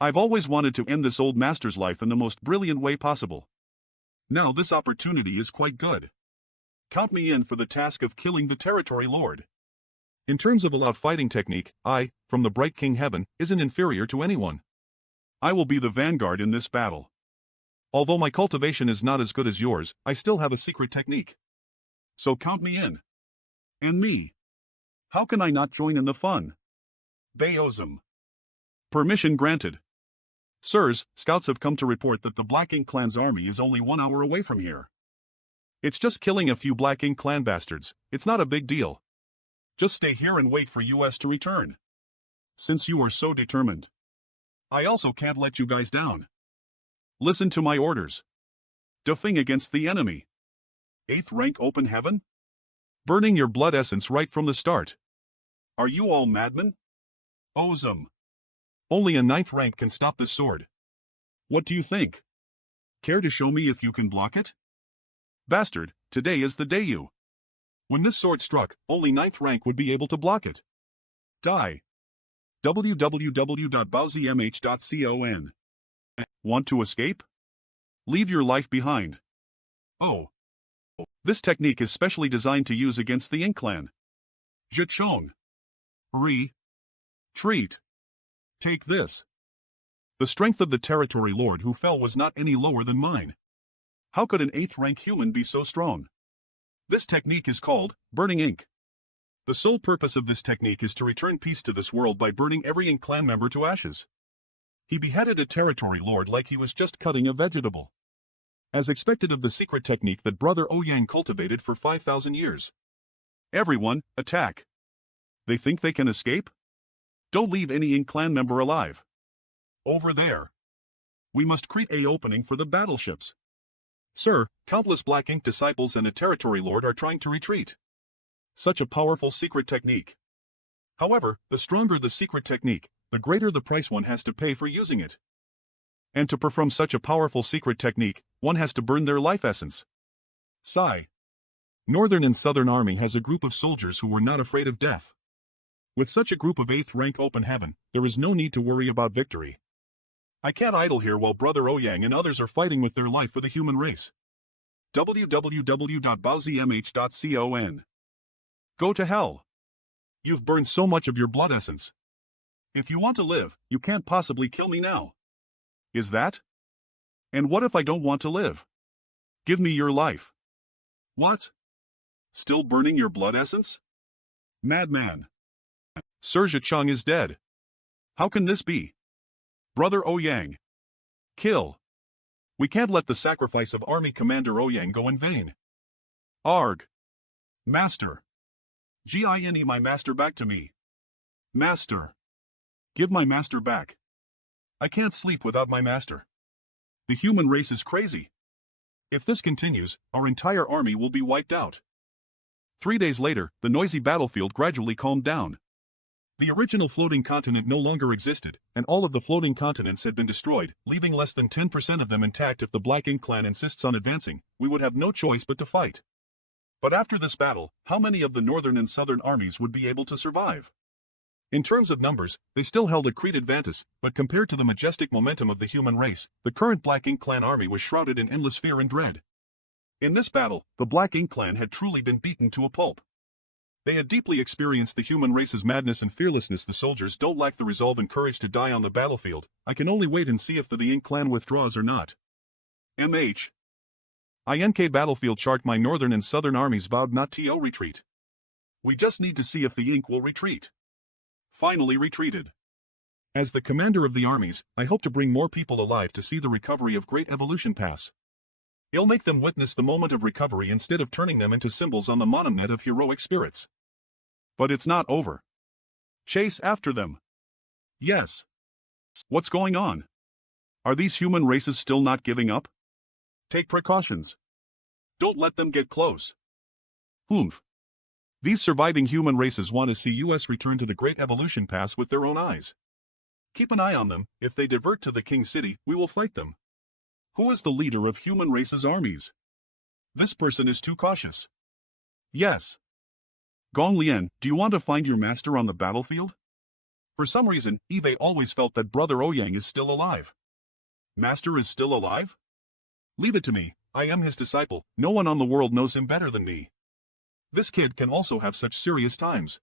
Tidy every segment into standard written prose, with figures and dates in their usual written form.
I've always wanted to end this old master's life in the most brilliant way possible. Now this opportunity is quite good. Count me in for the task of killing the territory lord. In terms of allowed fighting technique, I, from the bright King Heaven, isn't inferior to anyone. I will be the vanguard in this battle. Although my cultivation is not as good as yours, I still have a secret technique. So count me in. And me. How can I not join in the fun? Baosm. Permission granted. Sirs, scouts have come to report that the Black Ink clan's army is only 1 hour away from here. It's just killing a few Black Ink clan bastards, it's not a big deal. Just stay here and wait for us to return. Since you are so determined. I also can't let you guys down. Listen to my orders. Defing against the enemy. 8th rank open heaven? Burning your blood essence right from the start. Are you all madmen? Awesome. Only a 9th rank can stop this sword. What do you think? Care to show me if you can block it? Bastard, today is the day you. When this sword struck, only 9th rank would be able to block it. Die. www.bowzmh.con. Want to escape? Leave your life behind. Oh. This technique is specially designed to use against the Ink clan. Zhichong. Treat. Take this. The strength of the territory lord who fell was not any lower than mine. How could an 8th rank human be so strong? This technique is called burning ink. The sole purpose of this technique is to return peace to this world by burning every Ink clan member to ashes. He beheaded a territory lord like he was just cutting a vegetable. As expected of the secret technique that Brother Ouyang cultivated for 5,000 years. Everyone, attack. They think they can escape? Don't leave any Ink clan member alive. Over there. We must create an opening for the battleships. Sir, countless Black Ink disciples and a territory lord are trying to retreat. Such a powerful secret technique. However, the stronger the secret technique, the greater the price one has to pay for using it. And to perform such a powerful secret technique, one has to burn their life essence. Sigh. Northern and Southern Army has a group of soldiers who were not afraid of death. With such a group of 8th rank open heaven, there is no need to worry about victory. I can't idle here while Brother Ouyang and others are fighting with their life for the human race. www.bowzmh.con. Go to hell. You've burned so much of your blood essence. If you want to live, you can't possibly kill me now. Is that? And what if I don't want to live? Give me your life. What? Still burning your blood essence? Madman. Sir Zhichong is dead. How can this be? Brother Ouyang. Kill. We can't let the sacrifice of Army Commander Ouyang go in vain. Arg. Master. Gine my master back to me. Master. Give my master back. I can't sleep without my master. The human race is crazy. If this continues, our entire army will be wiped out. 3 days later, the noisy battlefield gradually calmed down. The original floating continent no longer existed, and all of the floating continents had been destroyed, leaving less than 10% of them intact. If the Black Ink clan insists on advancing, we would have no choice but to fight. But after this battle, how many of the northern and southern armies would be able to survive? In terms of numbers, they still held a great advantage, but compared to the majestic momentum of the human race, the current Black Ink clan army was shrouded in endless fear and dread. In this battle, the Black Ink clan had truly been beaten to a pulp. They had deeply experienced the human race's madness and fearlessness. The soldiers don't lack the resolve and courage to die on the battlefield. I can only wait and see if the Ink clan withdraws or not. MH. INK battlefield chart. My northern and southern armies vowed not to retreat. We just need to see if the Ink will retreat. Finally retreated. As the commander of the armies, I hope to bring more people alive to see the recovery of Great Evolution Pass. It'll make them witness the moment of recovery instead of turning them into symbols on the monument of heroic spirits. But it's not over. Chase after them. Yes. What's going on? Are these human races still not giving up? Take precautions. Don't let them get close. Humph. These surviving human races want to see us return to the Great Evolution Pass with their own eyes. Keep an eye on them. If they divert to the King City, we will fight them. Who is the leader of human race's armies? This person is too cautious. Yes. Gong Lian, do you want to find your master on the battlefield? For some reason, Eve always felt that Brother Ouyang is still alive. Master is still alive? Leave it to me, I am his disciple, no one on the world knows him better than me. This kid can also have such serious times.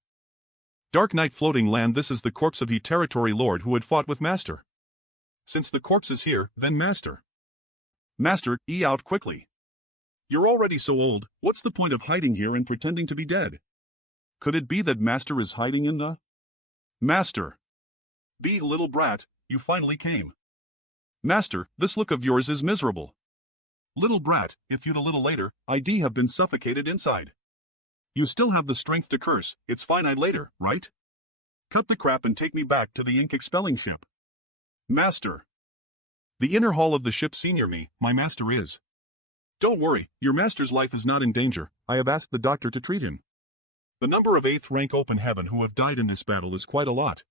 Dark Night Floating Land. This is the corpse of the territory lord who had fought with Master. Since the corpse is here, then Master. Master, out quickly. You're already so old, what's the point of hiding here and pretending to be dead? Could it be that Master is hiding in the... Master! Be little brat, you finally came. Master, this look of yours is miserable. Little brat, if you'd a little later, I'd have been suffocated inside. You still have the strength to curse, it's fine I'd later, right? Cut the crap and take me back to the ink expelling ship. Master. The inner hall of the ship senior me, my master is. Don't worry, your master's life is not in danger, I have asked the doctor to treat him. The number of 8th rank open heaven who have died in this battle is quite a lot.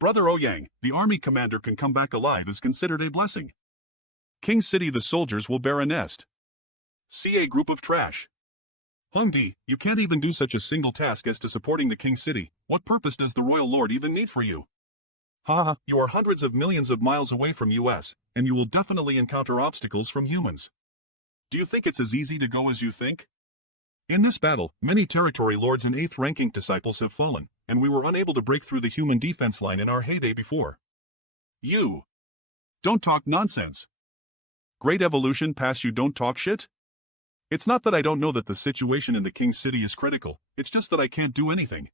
Brother Ouyang, the army commander can come back alive is considered a blessing. King City the soldiers will bear a nest. See a group of trash. Hongdi, you can't even do such a single task as to supporting the King City, what purpose does the Royal Lord even need for you? Haha, you are hundreds of millions of miles away from US, and you will definitely encounter obstacles from humans. Do you think it's as easy to go as you think? In this battle, many territory lords and 8th ranking disciples have fallen, and we were unable to break through the human defense line in our heyday before. You. Don't talk nonsense. Great evolution pass you don't talk shit? It's not that I don't know that the situation in the King City is critical, it's just that I can't do anything.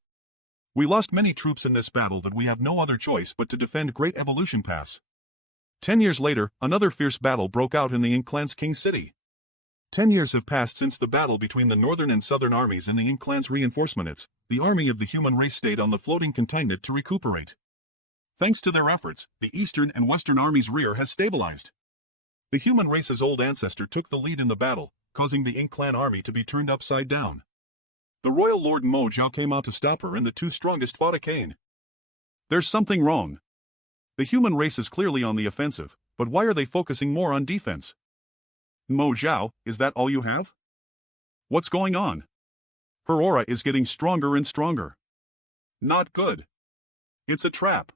We lost many troops in this battle that we have no other choice but to defend Great Evolution Pass. 10 years later, another fierce battle broke out in the Ink Clan's King City. 10 years have passed since the battle between the northern and southern armies and the Ink Clan's reinforcements. The army of the human race stayed on the floating containment to recuperate. Thanks to their efforts, the eastern and western armies' rear has stabilized. The human race's old ancestor took the lead in the battle, causing the Ink Clan army to be turned upside down. The royal lord Mo Zhao came out to stop her and the two strongest fought a cane. There's something wrong. The human race is clearly on the offensive, but why are they focusing more on defense? Mo Zhao, is that all you have? What's going on? Her aura is getting stronger and stronger. Not good. It's a trap.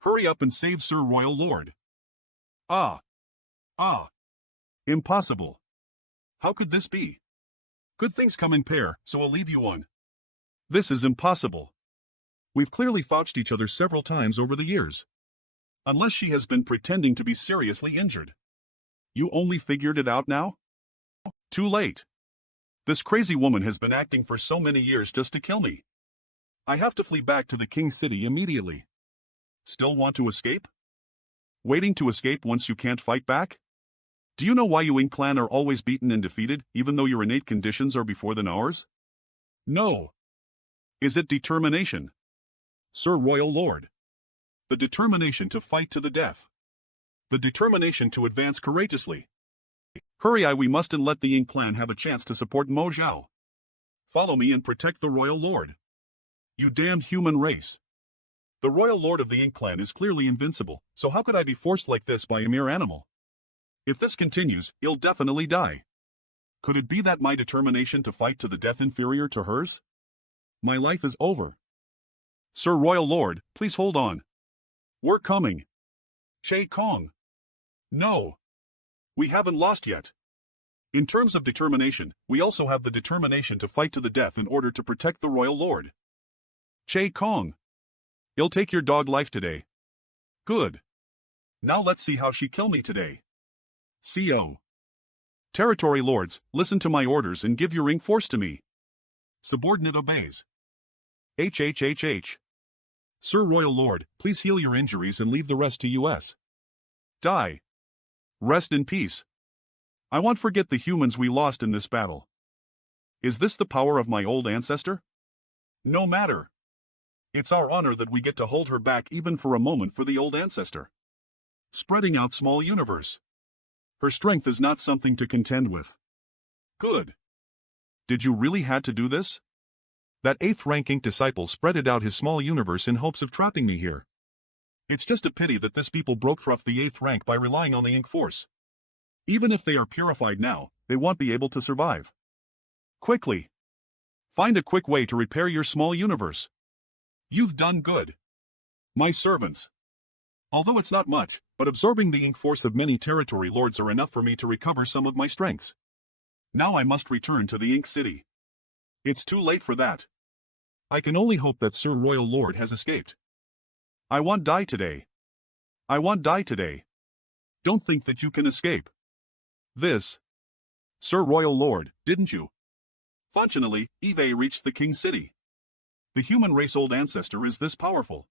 Hurry up and save Sir Royal Lord. Ah. Impossible. How could this be? Good things come in pair, so I'll leave you one. This is impossible. We've clearly fouched each other several times over the years. Unless she has been pretending to be seriously injured. You only figured it out now? Too late. This crazy woman has been acting for so many years just to kill me. I have to flee back to the King City immediately. Still want to escape? Waiting to escape once you can't fight back? Do you know why you Ink Clan are always beaten and defeated, even though your innate conditions are before than ours? No. Is it determination? Sir Royal Lord. The determination to fight to the death. The determination to advance courageously. Hurry, we mustn't let the Ink Clan have a chance to support Mo Zhao. Follow me and protect the Royal Lord. You damned human race. The Royal Lord of the Ink Clan is clearly invincible, so how could I be forced like this by a mere animal? If this continues, he'll definitely die. Could it be that my determination to fight to the death inferior to hers? My life is over. Sir Royal Lord, please hold on. We're coming. Che Kong. No. We haven't lost yet. In terms of determination, we also have the determination to fight to the death in order to protect the Royal Lord. Che Kong. He'll take your dog life today. Good. Now let's see how she kill me today. CO. Territory lords, listen to my orders and give your ink force to me. Subordinate obeys. HHHH. Sir Royal Lord, please heal your injuries and leave the rest to US. Die. Rest in peace. I won't forget the humans we lost in this battle. Is this the power of my old ancestor? No matter. It's our honor that we get to hold her back even for a moment for the old ancestor. Spreading out small universe. Her strength is not something to contend with. Good. Did you really had to do this? That 8th ranking disciple spreaded out his small universe in hopes of trapping me here. It's just a pity that this people broke through the 8th rank by relying on the ink force. Even if they are purified now, they won't be able to survive. Quickly. Find a quick way to repair your small universe. You've done good. My servants. Although it's not much, but absorbing the ink force of many territory lords are enough for me to recover some of my strengths. Now I must return to the Ink City. It's too late for that. I can only hope that Sir Royal Lord has escaped. I want die today. I want die today. Don't think that you can escape. This. Sir Royal Lord, didn't you? Fortunately, Eve reached the King City. The human race old ancestor is this powerful.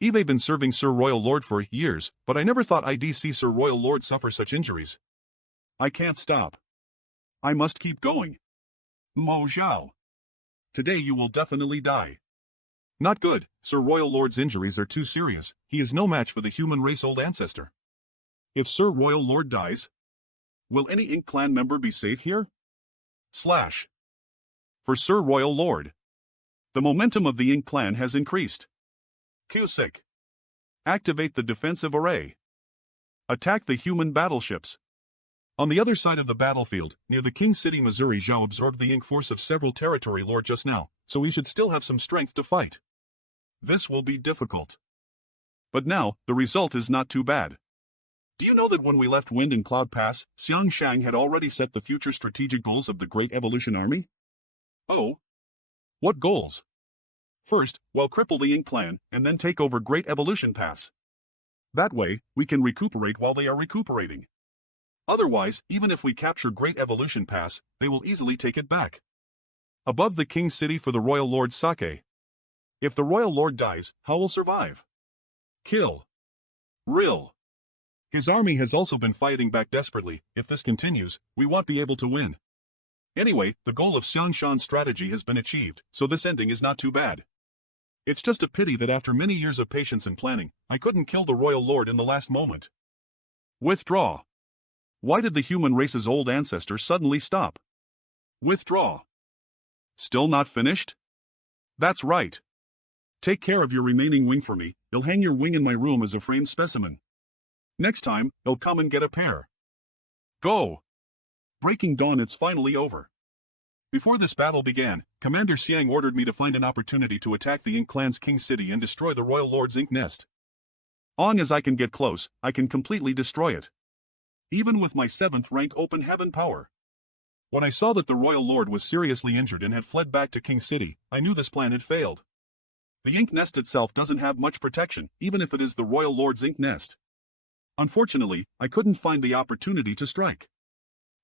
Eve been serving Sir Royal Lord for years, but I never thought I'd see Sir Royal Lord suffer such injuries. I can't stop. I must keep going. Mo Zhao. Today you will definitely die. Not good, Sir Royal Lord's injuries are too serious, he is no match for the human race old ancestor. If Sir Royal Lord dies, will any Ink Clan member be safe here? Slash. For Sir Royal Lord. The momentum of the Ink Clan has increased. Cusick. Activate the defensive array. Attack the human battleships. On the other side of the battlefield, near the King City, Missouri, Zhao absorbed the ink force of several territory lord just now, so he should still have some strength to fight. This will be difficult. But now, the result is not too bad. Do you know that when we left Wind and Cloud Pass, Xiang Shang had already set the future strategic goals of the Great Evolution Army? Oh? What goals? First, well, cripple the Ink Clan, and then take over Great Evolution Pass. That way, we can recuperate while they are recuperating. Otherwise, even if we capture Great Evolution Pass, they will easily take it back. Above the King City for the Royal Lord Sake. If the Royal Lord dies, how will survive? Kill. Rill. His army has also been fighting back desperately. If this continues, we won't be able to win. Anyway, the goal of Xiang Shan's strategy has been achieved, so this ending is not too bad. It's just a pity that after many years of patience and planning, I couldn't kill the Royal Lord in the last moment. Withdraw. Why did the human race's old ancestor suddenly stop? Withdraw. Still not finished? That's right. Take care of your remaining wing for me, you'll hang your wing in my room as a framed specimen. Next time, you'll come and get a pair. Go! Breaking dawn, it's finally over. Before this battle began, Commander Xiang ordered me to find an opportunity to attack the Ink Clan's King City and destroy the Royal Lord's ink nest. Long as I can get close, I can completely destroy it. Even with my 7th rank open heaven power. When I saw that the Royal Lord was seriously injured and had fled back to King City, I knew this plan had failed. The ink nest itself doesn't have much protection, even if it is the Royal Lord's ink nest. Unfortunately, I couldn't find the opportunity to strike.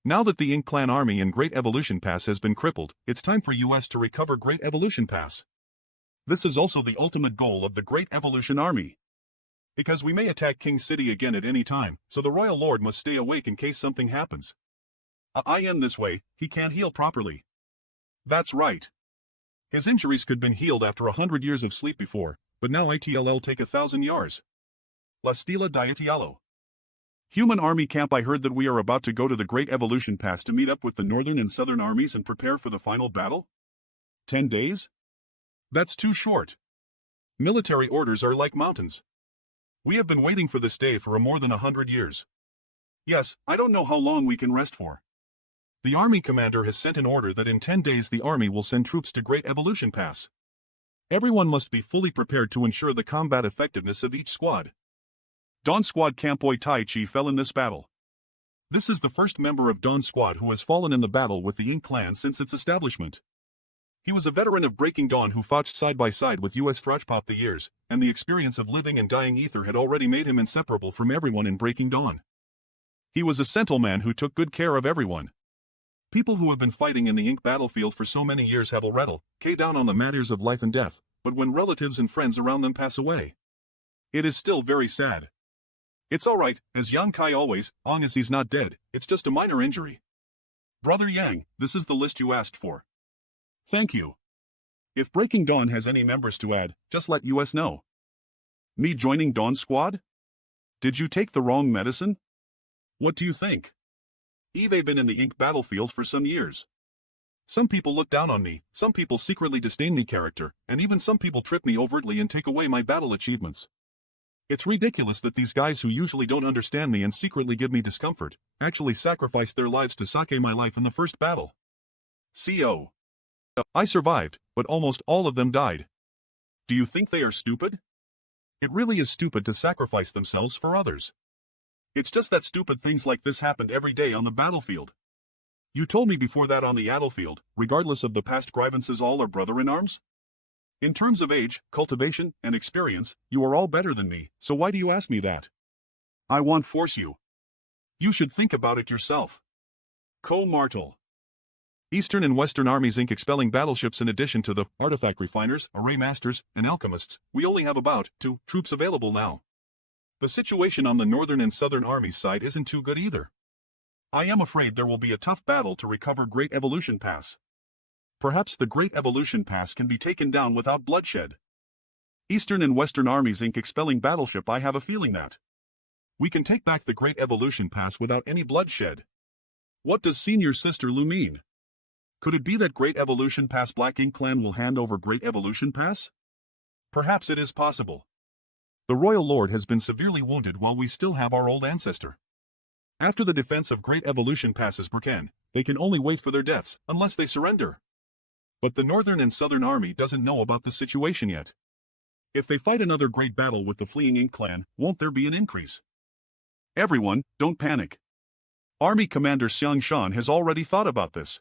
Now that the Ink Clan army in Great Evolution Pass has been crippled, it's time for US to recover Great Evolution Pass. This is also the ultimate goal of the Great Evolution Army. Because we may attack King City again at any time, so the Royal Lord must stay awake in case something happens. I am this way, he can't heal properly. That's right. His injuries could have been healed after 100 years of sleep before, but now it'll take 1,000 years. La Stila Dietialo. Human army camp, I heard that we are about to go to the Great Evolution Pass to meet up with the northern and southern armies and prepare for the final battle? 10 days? That's too short. Military orders are like mountains. We have been waiting for this day for more than 100 years. Yes, I don't know how long we can rest for. The army commander has sent an order that in 10 days the army will send troops to Great Evolution Pass. Everyone must be fully prepared to ensure the combat effectiveness of each squad. Dawn Squad Camp Boy Tai Chi fell in this battle. This is the first member of Dawn Squad who has fallen in the battle with the Ink Clan since its establishment. He was a veteran of Breaking Dawn who fought side by side with US Frachpop the years, and the experience of living and dying ether had already made him inseparable from everyone in Breaking Dawn. He was a gentleman who took good care of everyone. People who have been fighting in the Ink battlefield for so many years have already cut down on the matters of life and death, but when relatives and friends around them pass away, it is still very sad. It's alright, as Yang Kai always, long as he's not dead, it's just a minor injury. Brother Yang, this is the list you asked for. Thank you. If Breaking Dawn has any members to add, just let US know. Me joining Dawn Squad? Did you take the wrong medicine? What do you think? Eve been in the Ink battlefield for some years. Some people look down on me, some people secretly disdain me character, and even some people trip me overtly and take away my battle achievements. It's ridiculous that these guys who usually don't understand me and secretly give me discomfort, actually sacrificed their lives to sake my life in the first battle. CO. I survived, but almost all of them died. Do you think they are stupid? It really is stupid to sacrifice themselves for others. It's just that stupid things like this happened every day on the battlefield. You told me before that on the battlefield, regardless of the past grievances, all are brother in arms? In terms of age, cultivation, and experience, you are all better than me, so why do you ask me that? I won't force you. You should think about it yourself. Co-Martel. Eastern and Western Armies Inc. expelling battleships. In addition to the artifact refiners, array masters, and alchemists, we only have about 2 troops available now. The situation on the Northern and Southern Armies side isn't too good either. I am afraid there will be a tough battle to recover Great Evolution Pass. Perhaps the Great Evolution Pass can be taken down without bloodshed. Eastern and Western Armies Inc. expelling battleship. I have a feeling that we can take back the Great Evolution Pass without any bloodshed. What does Senior Sister Lu mean? Could it be that Great Evolution Pass Black Ink Clan will hand over Great Evolution Pass? Perhaps it is possible. The Royal Lord has been severely wounded while we still have our old ancestor. After the defense of Great Evolution Pass is broken, they can only wait for their deaths unless they surrender. But the Northern and Southern Army doesn't know about the situation yet. If they fight another great battle with the fleeing Ink Clan, won't there be an increase? Everyone, don't panic. Army Commander Xiang Shan has already thought about this.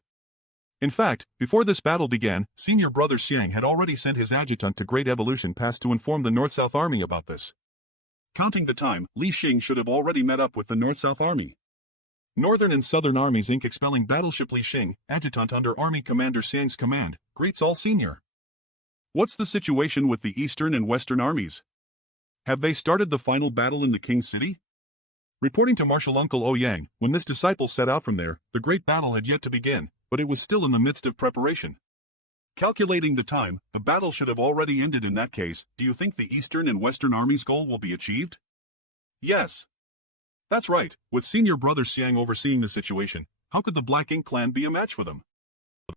In fact, before this battle began, Senior Brother Xiang had already sent his adjutant to Great Evolution Pass to inform the North-South Army about this. Counting the time, Li Xing should have already met up with the North-South Army. Northern and Southern Armies Inc. expelling battleship. Li Xing, adjutant under Army Commander Xiang's command, greets all senior. What's the situation with the Eastern and Western armies? Have they started the final battle in the King City? Reporting to Marshal Uncle Ouyang, when this disciple set out from there, the great battle had yet to begin, but it was still in the midst of preparation. Calculating the time, the battle should have already ended. In that case, do you think the Eastern and Western armies' goal will be achieved? Yes. That's right, with Senior Brother Xiang overseeing the situation, how could the Black Ink Clan be a match for them?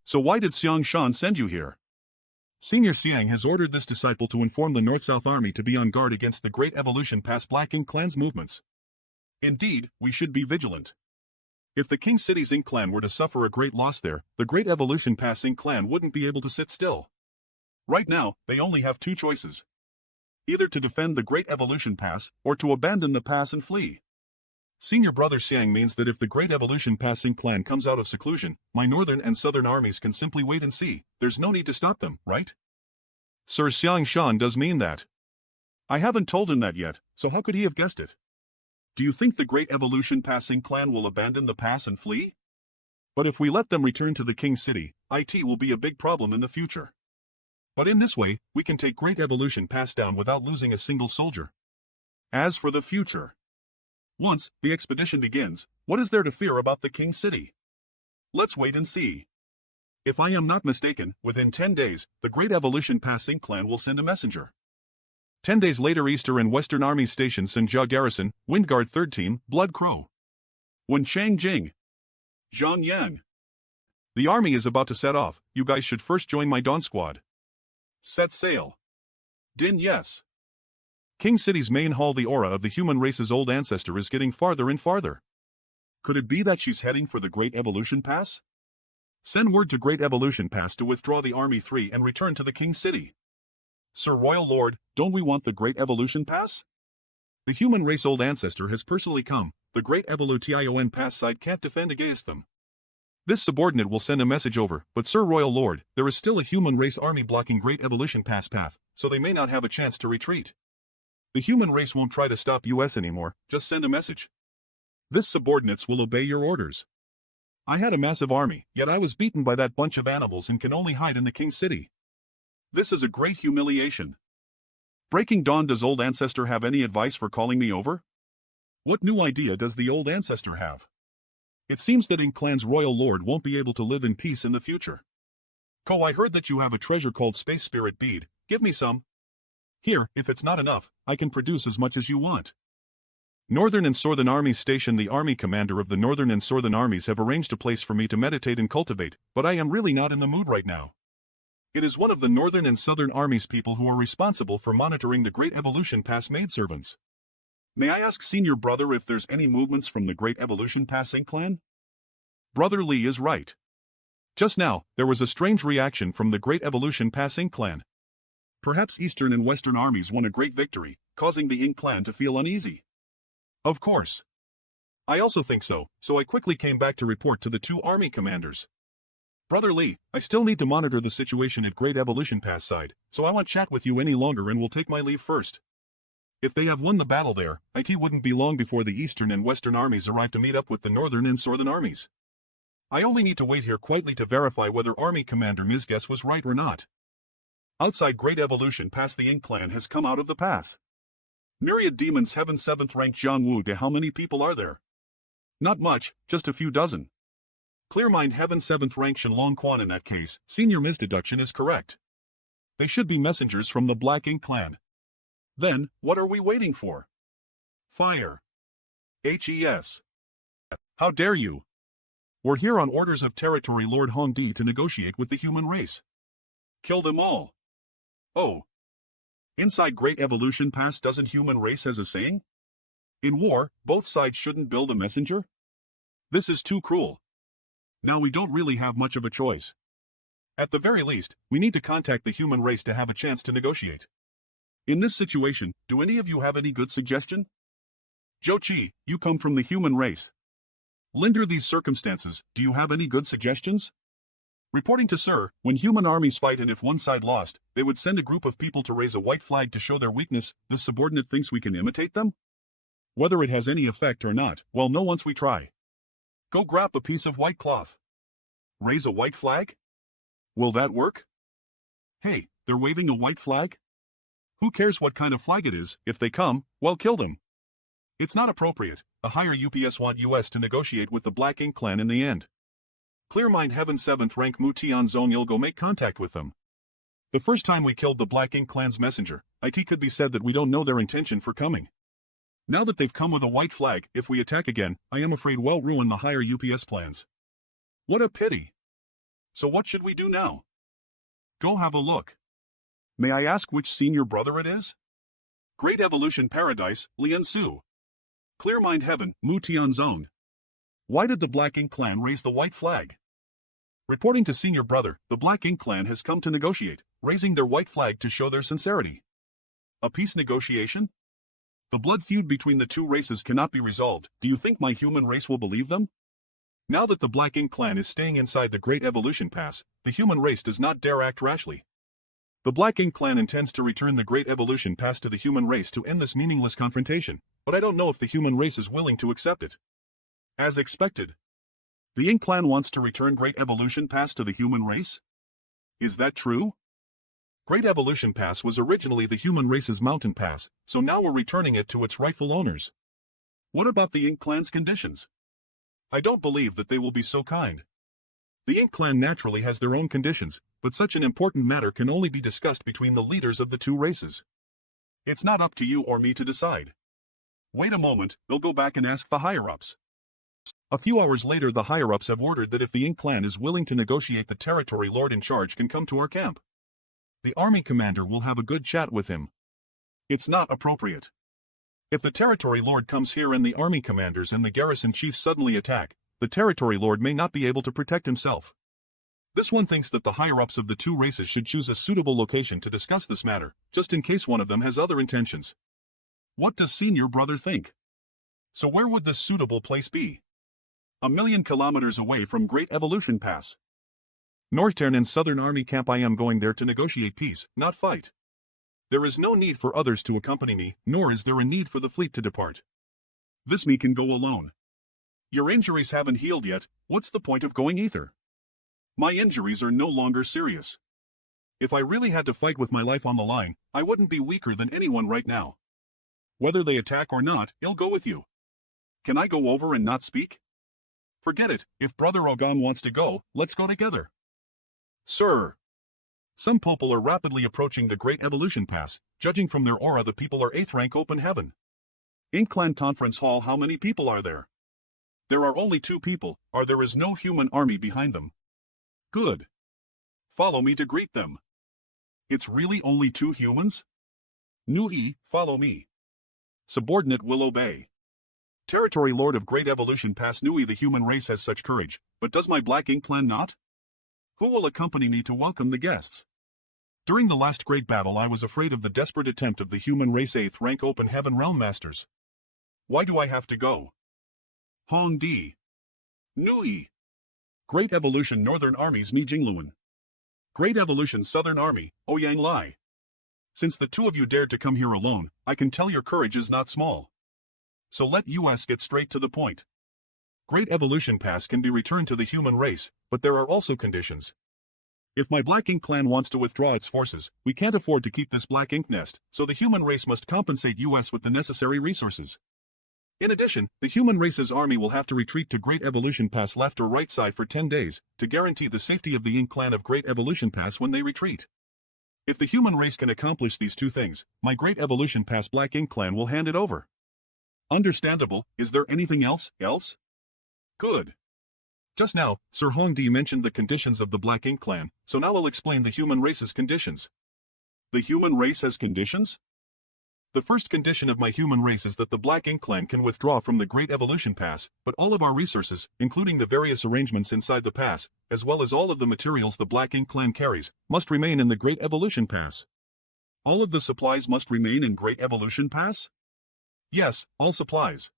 So why did Xiang Shan send you here? Senior Xiang has ordered this disciple to inform the North-South Army to be on guard against the Great Evolution Pass Black Ink Clan's movements. Indeed, we should be vigilant. If the King City's Ink Clan were to suffer a great loss there, the Great Evolution Pass Ink Clan wouldn't be able to sit still. Right now, they only have 2 choices. Either to defend the Great Evolution Pass, or to abandon the pass and flee. Senior Brother Xiang means that if the Great Evolution Pass Ink Clan comes out of seclusion, my Northern and Southern armies can simply wait and see. There's no need to stop them, right? Sir Xiang Shan does mean that. I haven't told him that yet, so how could he have guessed it? Do you think the Great Evolution Pass Ink Clan will abandon the pass and flee? But if we let them return to the King City, it will be a big problem in the future. But in this way, we can take Great Evolution Pass down without losing a single soldier. As for the future, once the expedition begins, what is there to fear about the King City? Let's wait and see. If I am not mistaken, within 10 days, the Great Evolution Pass Ink Clan will send a messenger. 10 days later, Eastern and Western Army Station, Sinjia Garrison, Windguard 3rd Team, Blood Crow. Wenchang Jing. Zhang Yang. The army is about to set off. You guys should first join my Dawn Squad. Set sail. Din, yes. King City's main hall. The aura of the human race's old ancestor is getting farther and farther. Could it be that she's heading for the Great Evolution Pass? Send word to Great Evolution Pass to withdraw the Army 3 and return to the King City. Sir Royal Lord, don't we want the Great Evolution Pass? The human race old ancestor has personally come. The Great Evolution Pass side can't defend against them. This subordinate will send a message over, but Sir Royal Lord, there is still a human race army blocking Great Evolution Pass path, so they may not have a chance to retreat. The human race won't try to stop us anymore, just send a message. This subordinates will obey your orders. I had a massive army, yet I was beaten by that bunch of animals and can only hide in the King City. This is a great humiliation. Breaking Dawn, does old ancestor have any advice for calling me over? What new idea does the old ancestor have? It seems that Ink Clan's Royal Lord won't be able to live in peace in the future. Ko, I heard that you have a treasure called Space Spirit Bead. Give me some. Here, if it's not enough, I can produce as much as you want. Northern and Southern Armies Station. The army commander of the Northern and Southern Armies have arranged a place for me to meditate and cultivate, but I am really not in the mood right now. It is one of the Northern and Southern Armies people who are responsible for monitoring the Great Evolution Pass maidservants. May I ask Senior Brother if there's any movements from the Great Evolution Pass Ink Clan? Brother Li is right. Just now, there was a strange reaction from the Great Evolution Pass Ink Clan. Perhaps Eastern and Western armies won a great victory, causing the Ink clan to feel uneasy. Of course. I also think so I quickly came back to report to the two army commanders. Brother Lee, I still need to monitor the situation at Great Evolution Pass side, so I won't chat with you any longer and will take my leave first. If they have won the battle there, it wouldn't be long before the Eastern and Western armies arrive to meet up with the Northern and Southern armies. I only need to wait here quietly to verify whether Army Commander M's guess was right or not. Outside Great Evolution Pass, the Ink clan has come out of the path. Myriad Demons Heaven 7th rank Jiangwu de. How many people are there? Not much, just a few dozen. Clear Mind Heaven 7th rank Shenlong Quan. In that case, Senior Ms deduction is correct. They should be messengers from the Black Ink clan. Then, what are we waiting for? Fire. HES. How dare you? We're here on orders of Territory Lord Hongdi to negotiate with the human race. Kill them all. Oh. Inside Great Evolution Pass, doesn't human race has a saying? In war, both sides shouldn't build a messenger? This is too cruel. Now we don't really have much of a choice. At the very least, we need to contact the human race to have a chance to negotiate. In this situation, do any of you have any good suggestion? Zhou Qi, you come from the human race. Under these circumstances, do you have any good suggestions? Reporting to Sir, when human armies fight and if one side lost, they would send a group of people to raise a white flag to show their weakness. The subordinate thinks we can imitate them? Whether it has any effect or not, well, no, once we try. Go grab a piece of white cloth. Raise a white flag? Will that work? Hey, they're waving a white flag? Who cares what kind of flag it is? If they come, well, kill them. It's not appropriate. A higher UPS want US to negotiate with the Black Ink clan in the end. Clear Mind Heaven 7th rank Mu Tian Zone. You'll go make contact with them. The first time we killed the Black Ink clan's messenger, it could be said that we don't know their intention for coming. Now that they've come with a white flag, if we attack again, I am afraid we'll ruin the higher UPS plans. What a pity. So what should we do now? Go have a look. May I ask which senior brother it is? Great Evolution Paradise, Lian Su. Clear Mind Heaven, Mu Tian Zone. Why did the Black Ink clan raise the white flag? Reporting to senior brother, the Black Ink clan has come to negotiate, raising their white flag to show their sincerity. A peace negotiation? The blood feud between the two races cannot be resolved. Do you think my human race will believe them? Now that the Black Ink clan is staying inside the Great Evolution Pass, the human race does not dare act rashly. The Black Ink clan intends to return the Great Evolution Pass to the human race to end this meaningless confrontation, but I don't know if the human race is willing to accept it. As expected. The Ink clan wants to return Great Evolution Pass to the human race? Is that true? Great Evolution Pass was originally the human race's mountain pass, so now we're returning it to its rightful owners. What about the Ink clan's conditions? I don't believe that they will be so kind. The Ink clan naturally has their own conditions, but such an important matter can only be discussed between the leaders of the two races. It's not up to you or me to decide. Wait a moment, they'll go back and ask the higher-ups. A few hours later, the higher-ups have ordered that if the Ink clan is willing to negotiate, the territory lord in charge can come to our camp. The army commander will have a good chat with him. It's not appropriate. If the territory lord comes here and the army commanders and the garrison chiefs suddenly attack, the territory lord may not be able to protect himself. This one thinks that the higher-ups of the two races should choose a suitable location to discuss this matter, just in case one of them has other intentions. What does senior brother think? So where would this suitable place be? 1,000,000 kilometers away from Great Evolution Pass. Northern and Southern Army Camp. I am going there to negotiate peace, not fight. There is no need for others to accompany me, nor is there a need for the fleet to depart. This me can go alone. Your injuries haven't healed yet, what's the point of going either? My injuries are no longer serious. If I really had to fight with my life on the line, I wouldn't be weaker than anyone right now. Whether they attack or not, I'll go with you. Can I go over and not speak? Forget it, if Brother Ogam wants to go, let's go together. Sir. Some people are rapidly approaching the Great Evolution Pass. Judging from their aura, the people are 8th rank open heaven. Ink clan conference hall. How many people are there? There are only 2 people, there is no human army behind them. Good. Follow me to greet them. It's really only 2 humans? Nui, follow me. Subordinate will obey. Territory Lord of Great Evolution Pass. Nui, the human race has such courage, but does my Black Ink clan not? Who will accompany me to welcome the guests? During the last great battle I was afraid of the desperate attempt of the human race 8th rank Open Heaven Realm Masters. Why do I have to go? Hong Di. Nui. Great Evolution Northern Armies Mi Jingluan. Great Evolution Southern Army, Ouyang Lai. Since the two of you dared to come here alone, I can tell your courage is not small. So let us get straight to the point. Great Evolution Pass can be returned to the human race, but there are also conditions. If my Black Ink clan wants to withdraw its forces, we can't afford to keep this Black Ink nest, so the human race must compensate us with the necessary resources. In addition, the human race's army will have to retreat to Great Evolution Pass left or right side for 10 days, to guarantee the safety of the Ink clan of Great Evolution Pass when they retreat. If the human race can accomplish these two things, my Great Evolution Pass Black Ink clan will hand it over. Understandable. Is there anything else? Good. Just now, Sir Hongdi mentioned the conditions of the Black Ink clan, so now I'll explain the human race's conditions. The human race has conditions? The first condition of my human race is that the Black Ink clan can withdraw from the Great Evolution Pass, but all of our resources, including the various arrangements inside the pass, as well as all of the materials the Black Ink clan carries, must remain in the Great Evolution Pass. All of the supplies must remain in Great Evolution Pass? Yes, all supplies.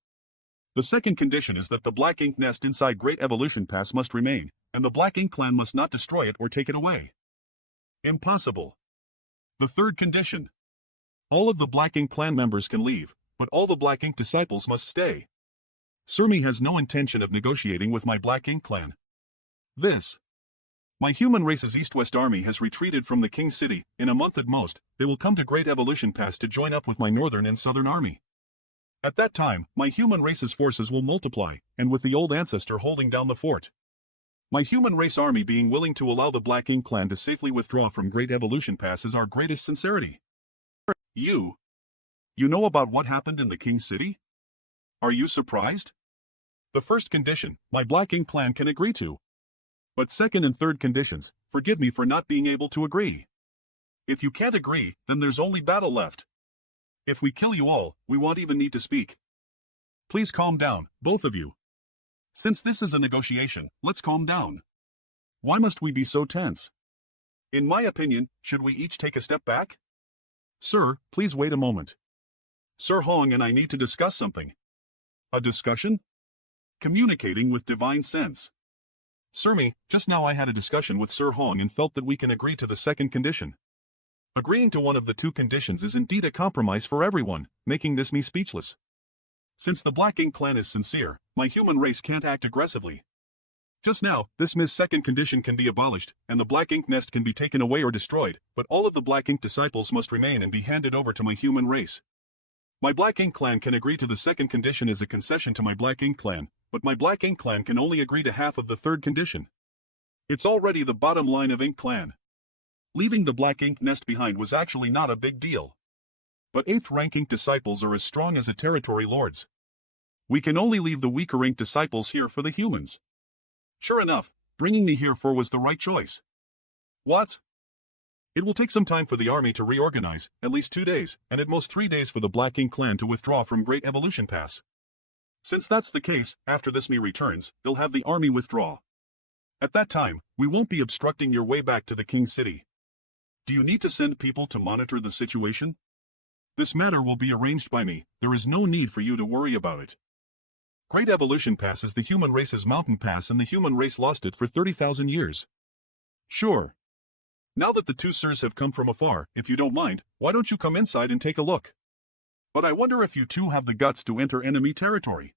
The second condition is that the Black Ink nest inside Great Evolution Pass must remain, and the Black Ink clan must not destroy it or take it away. Impossible. The third condition. All of the Black Ink clan members can leave, but all the Black Ink disciples must stay. Surmi has no intention of negotiating with my Black Ink clan. My human race's East-West army has retreated from the King City. In a month at most, they will come to Great Evolution Pass to join up with my Northern and Southern army. At that time, my human race's forces will multiply, and with the old ancestor holding down the fort. My human race army being willing to allow the Black Ink clan to safely withdraw from Great Evolution Pass is our greatest sincerity. You know about what happened in the King City? Are you surprised? The first condition, my Black Ink clan can agree to. But second and third conditions, forgive me for not being able to agree. If you can't agree, then there's only battle left. If we kill you all, we won't even need to speak. Please calm down, both of you. Since this is a negotiation, let's calm down. Why must we be so tense? In my opinion, should we each take a step back? Sir, please wait a moment. Sir Hong and I need to discuss something. A discussion? Communicating with divine sense. Surmi, just now I had a discussion with Sir Hong and felt that we can agree to the second condition. Agreeing to one of the two conditions is indeed a compromise for everyone, making this me speechless. Since the Black Ink clan is sincere, my human race can't act aggressively. Just now, this second condition can be abolished, and the Black Ink nest can be taken away or destroyed, but all of the Black Ink disciples must remain and be handed over to my human race. My Black Ink clan can agree to the second condition as a concession to my Black Ink clan, but my Black Ink clan can only agree to half of the third condition. It's already the bottom line of Ink clan. Leaving the Black Ink nest behind was actually not a big deal. But 8th rank Ink disciples are as strong as a territory lords. We can only leave the weaker Ink disciples here for the humans. Sure enough, bringing me here was the right choice. What? It will take some time for the army to reorganize, at least 2 days, and at most 3 days for the Black Ink clan to withdraw from Great Evolution Pass. Since that's the case, after this me returns, they'll have the army withdraw. At that time, we won't be obstructing your way back to the King City. Do you need to send people to monitor the situation? This matter will be arranged by me, there is no need for you to worry about it. Great Evolution Pass is the human race's mountain pass and the human race lost it for 30,000 years. Sure. Now that the two sirs have come from afar, if you don't mind, why don't you come inside and take a look? But I wonder if you two have the guts to enter enemy territory.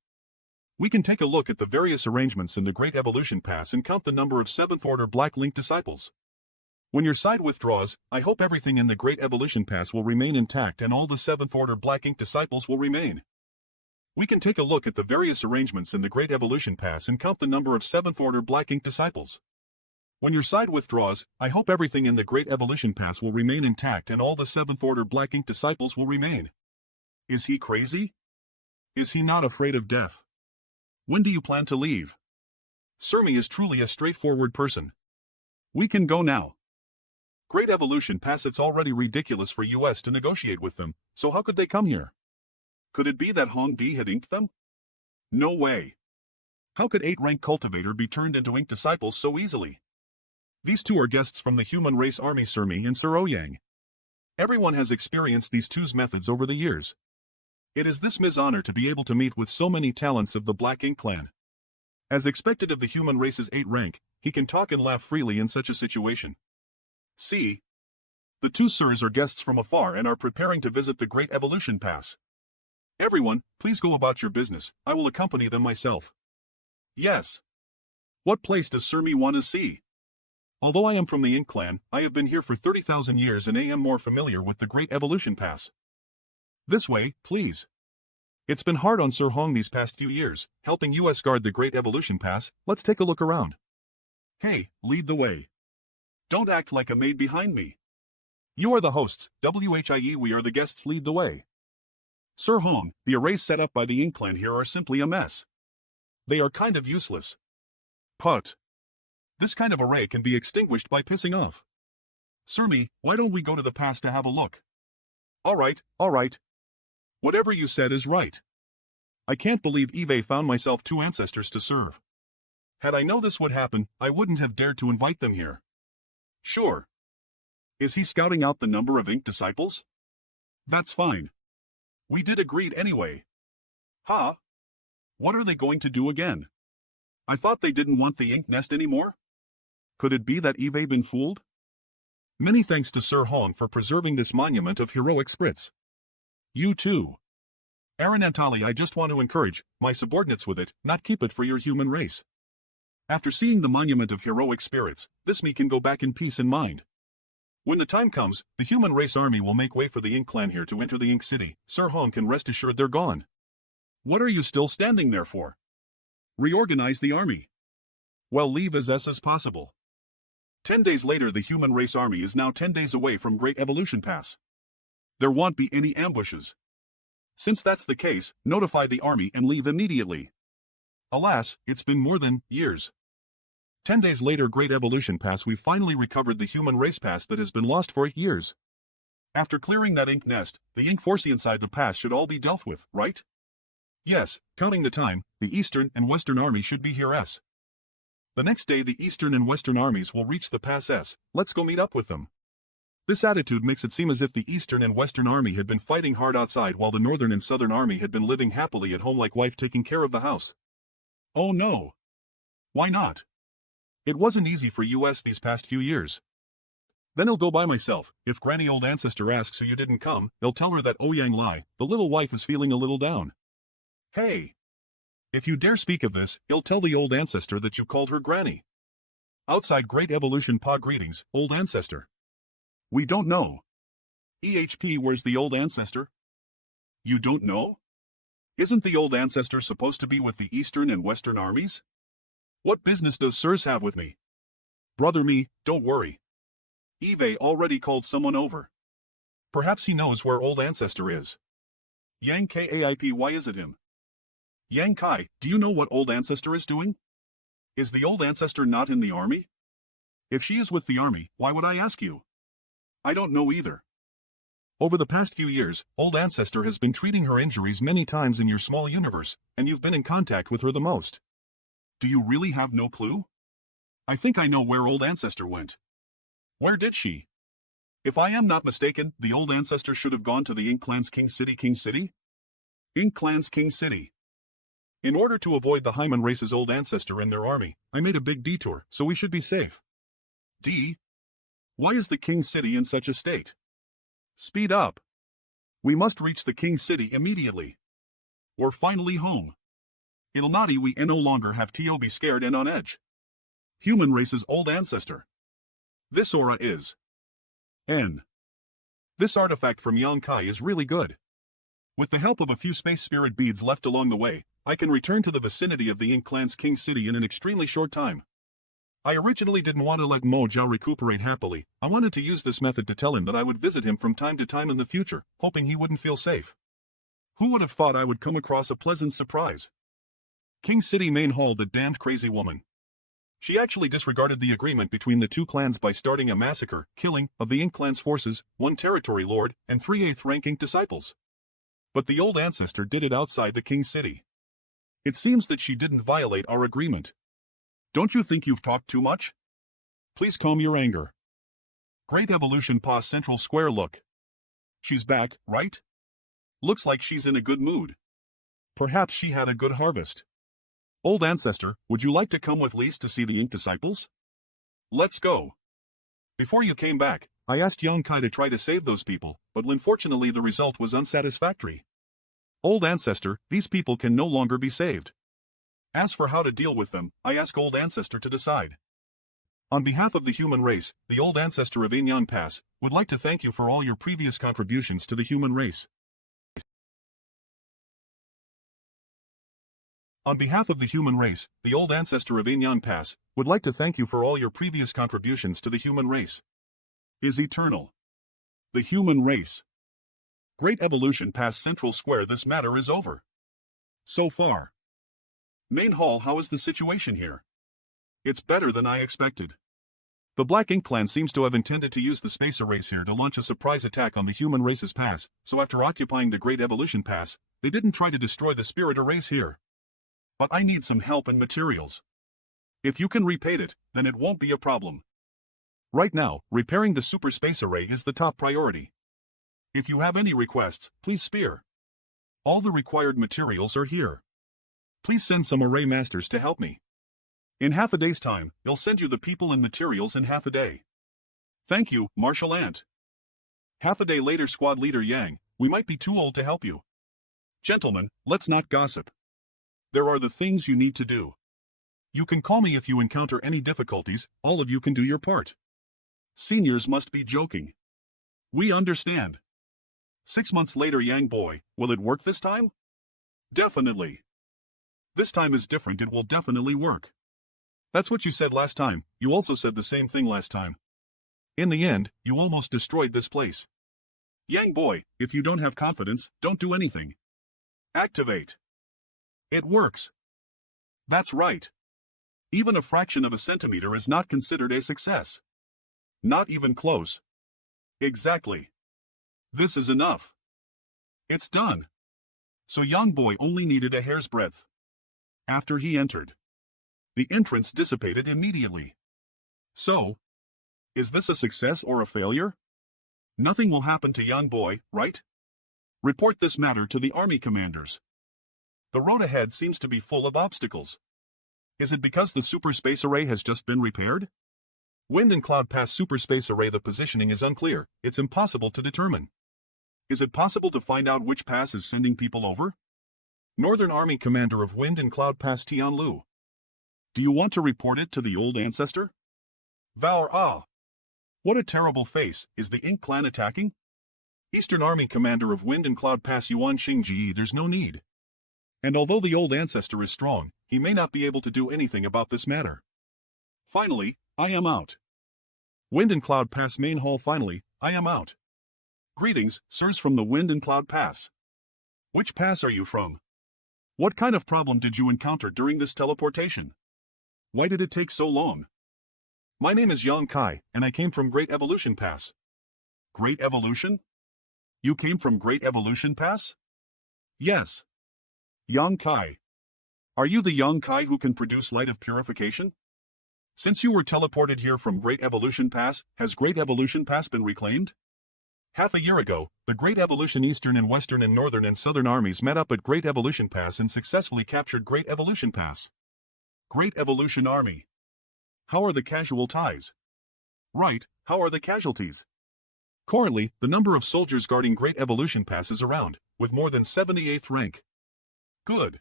We can take a look at the various arrangements in the Great Evolution Pass and count the number of 7th Order Black Link disciples. When your side withdraws, I hope everything in the Great Evolution Pass will remain intact and all the 7th Order Black Ink disciples will remain. We can take a look at the various arrangements in the Great Evolution Pass and count the number of 7th Order Black Ink disciples. When your side withdraws, I hope everything in the Great Evolution Pass will remain intact and all the 7th Order Black Ink disciples will remain. Is he crazy? Is he not afraid of death? When do you plan to leave? Surmi is truly a straightforward person. We can go now. Great Evolution Pass, it's already ridiculous for us to negotiate with them, so how could they come here? Could it be that Hong Di had inked them? No way. How could 8th rank cultivator be turned into ink disciples so easily? These two are guests from the human race army, Sir Mi and Sir Ouyang. Everyone has experienced these two's methods over the years. It is this Ms. honor to be able to meet with so many talents of the Black Ink clan. As expected of the human race's 8 rank, he can talk and laugh freely in such a situation. See, the two sirs are guests from afar and are preparing to visit the Great Evolution Pass. Everyone, please go about your business, I will accompany them myself. Yes. What place does Sir Mi want to see? Although I am from the Ink clan, I have been here for 30,000 years and I am more familiar with the Great Evolution Pass. This way, please. It's been hard on Sir Hong these past few years, helping us guard the Great Evolution Pass. Let's take a look around. Hey, lead the way. Don't act like a maid behind me. You are the hosts, WHIE we are the guests, lead the way. Sir Hong, the arrays set up by the Ink clan here are simply a mess. They are kind of useless. Put. This kind of array can be extinguished by pissing off. Sir Mi, why don't we go to the past to have a look? Alright. Whatever you said is right. I can't believe Eve found myself 2 ancestors to serve. Had I known this would happen, I wouldn't have dared to invite them here. Sure. Is he scouting out the number of Ink disciples? That's fine. We did agreed anyway. Huh? What are they going to do again? I thought they didn't want the Ink nest anymore? Could it be that Eve been fooled? Many thanks to Sir Hong for preserving this monument of heroic spirits. You too. Aaron and Tali, I just want to encourage my subordinates with it, not keep it for your human race. After seeing the monument of heroic spirits, this me can go back in peace and mind. When the time comes, the human race army will make way for the Ink clan here to enter the Ink City. Sir Hong can rest assured they're gone. What are you still standing there for? Reorganize the army. Well, leave as possible. 10 days later, the human race army is now 10 days away from Great Evolution Pass. There won't be any ambushes. Since that's the case, notify the army and leave immediately. Alas, it's been more than years. 10 days later, Great Evolution Pass, we finally recovered the human race pass that has been lost for 8 years. After clearing that Ink nest, the Ink force inside the pass should all be dealt with, right? Yes, counting the time, the Eastern and Western Army should be here. The next day the Eastern and Western armies will reach the pass. Let's go meet up with them. This attitude makes it seem as if the Eastern and Western Army had been fighting hard outside while the Northern and Southern Army had been living happily at home like wife taking care of the house. Oh no. Why not? It wasn't easy for us these past few years. Then I'll go by myself. If Granny Old Ancestor asks so you didn't come, they'll tell her that Ouyang lie, the little wife is feeling a little down. Hey! If you dare speak of this, I'll tell the Old Ancestor that you called her Granny. Outside Great Evolution Pa greetings, Old Ancestor. We don't know. EHP, where's the Old Ancestor? You don't know? Isn't the Old Ancestor supposed to be with the Eastern and Western armies? What business does Sirs have with me? Brother me, don't worry. Eve already called someone over. Perhaps he knows where Old Ancestor is. Yang Kaip, why is it him? Yang Kai, do you know what Old Ancestor is doing? Is the Old Ancestor not in the army? If she is with the army, why would I ask you? I don't know either. Over the past few years, Old Ancestor has been treating her injuries many times in your small universe, and you've been in contact with her the most. Do you really have no clue? I think I know where Old Ancestor went. Where did she? If I am not mistaken, the Old Ancestor should have gone to the Ink Clan's King City. King City? Ink Clan's King City. In order to avoid the Hyman race's Old Ancestor and their army, I made a big detour, so we should be safe. Why is the King City in such a state? Speed up. We must reach the King City immediately. We're finally home. Ilnati, we no longer have to be scared and on edge. Human race's Old Ancestor. This aura is N. This artifact from Yang Kai is really good. With the help of a few space spirit beads left along the way, I can return to the vicinity of the Ink Clan's King City in an extremely short time. I originally didn't want to let Mo Jiao recuperate happily. I wanted to use this method to tell him that I would visit him from time to time in the future, hoping he wouldn't feel safe. Who would have thought I would come across a pleasant surprise? King City Main Hall, the damned crazy woman. She actually disregarded the agreement between the two clans by starting a massacre, killing, of the Ink Clan's forces, 1 territory lord, and 3 8th-rank Ink disciples. But the Old Ancestor did it outside the King City. It seems that she didn't violate our agreement. Don't you think you've talked too much? Please calm your anger. Great Evolution Pa's central square look. She's back, right? Looks like she's in a good mood. Perhaps she had a good harvest. Old Ancestor, would you like to come with Lise to see the Ink Disciples? Let's go. Before you came back, I asked young Kai to try to save those people, but unfortunately the result was unsatisfactory. Old Ancestor, these people can no longer be saved. As for how to deal with them, I ask Old Ancestor to decide. On behalf of the human race, the Old Ancestor of Inyan Pass would like to thank you for all your previous contributions to the human race. On behalf of the human race, the Old Ancestor of Inyan Pass would like to thank you for all your previous contributions to the human race. Is eternal. The human race. Great Evolution Pass Central Square. This matter is over. So far. Main Hall, how is the situation here? It's better than I expected. The Black Ink Clan seems to have intended to use the space arrays here to launch a surprise attack on the human race's pass, so after occupying the Great Evolution Pass, they didn't try to destroy the spirit arrays here. But I need some help and materials. If you can repaint it, then it won't be a problem. Right now, repairing the super space array is the top priority. If you have any requests, please spear. All the required materials are here. Please send some array masters to help me. In half a day's time, they'll send you the people and materials in half a day. Thank you, Marshal Ant. Half a day later, Squad Leader Yang, we might be too old to help you. Gentlemen, let's not gossip. There are the things you need to do. You can call me if you encounter any difficulties, all of you can do your part. Seniors must be joking. We understand. 6 months later, Yang boy, will it work this time? Definitely. This time is different, it will definitely work. That's what you said last time, you also said the same thing last time. In the end, you almost destroyed this place. Yang boy, if you don't have confidence, don't do anything. Activate. It works. That's right. Even a fraction of a centimeter is not considered a success. Not even close. Exactly. This is enough. It's done. So young boy only needed a hair's breadth. After he entered, the entrance dissipated immediately. So, is this a success or a failure? Nothing will happen to young boy, right? Report this matter to the army commanders. The road ahead seems to be full of obstacles. Is it because the super space array has just been repaired? Wind and Cloud Pass super space array, the positioning is unclear, it's impossible to determine. Is it possible to find out which pass is sending people over? Northern Army Commander of Wind and Cloud Pass Tian Lu. Do you want to report it to the Old Ancestor? Valor Ah! What a terrible face, is the Ink Clan attacking? Eastern Army Commander of Wind and Cloud Pass Yuan Xingji, there's no need. And although the Old Ancestor is strong, he may not be able to do anything about this matter. Finally, I am out. Wind and Cloud Pass Main Hall. Finally, I am out. Greetings, sirs from the Wind and Cloud Pass. Which pass are you from? What kind of problem did you encounter during this teleportation? Why did it take so long? My name is Yang Kai, and I came from Great Evolution Pass. Great Evolution? You came from Great Evolution Pass? Yes. Yang Kai. Are you the Yang Kai who can produce light of purification? Since you were teleported here from Great Evolution Pass, has Great Evolution Pass been reclaimed? Half a year ago, the Great Evolution Eastern and Western and Northern and Southern armies met up at Great Evolution Pass and successfully captured Great Evolution Pass. Great Evolution Army. How are the casualties? Right, how are the casualties? Currently, the number of soldiers guarding Great Evolution Pass is around, with more than 78th rank. Good.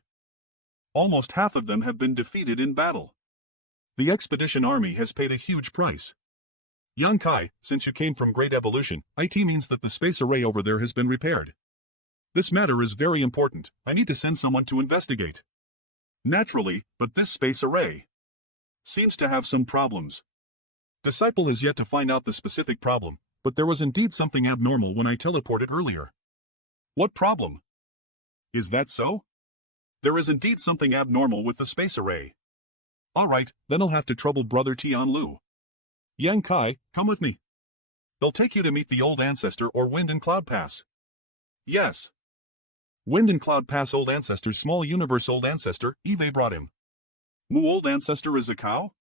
Almost half of them have been defeated in battle. The Expedition Army has paid a huge price. Yang Kai, since you came from Great Evolution, IT means that the space array over there has been repaired. This matter is very important, I need to send someone to investigate. Naturally, but this space array seems to have some problems. Disciple has yet to find out the specific problem, but there was indeed something abnormal when I teleported earlier. What problem? Is that so? There is indeed something abnormal with the space array. Alright, then I'll have to trouble Brother Tian Lu. Yang Kai, come with me. They'll take you to meet the Old Ancestor or Wind and Cloud Pass. Yes. Wind and Cloud Pass Old Ancestor Small Universe Old Ancestor, Eve brought him. Mu Old Ancestor is a cow?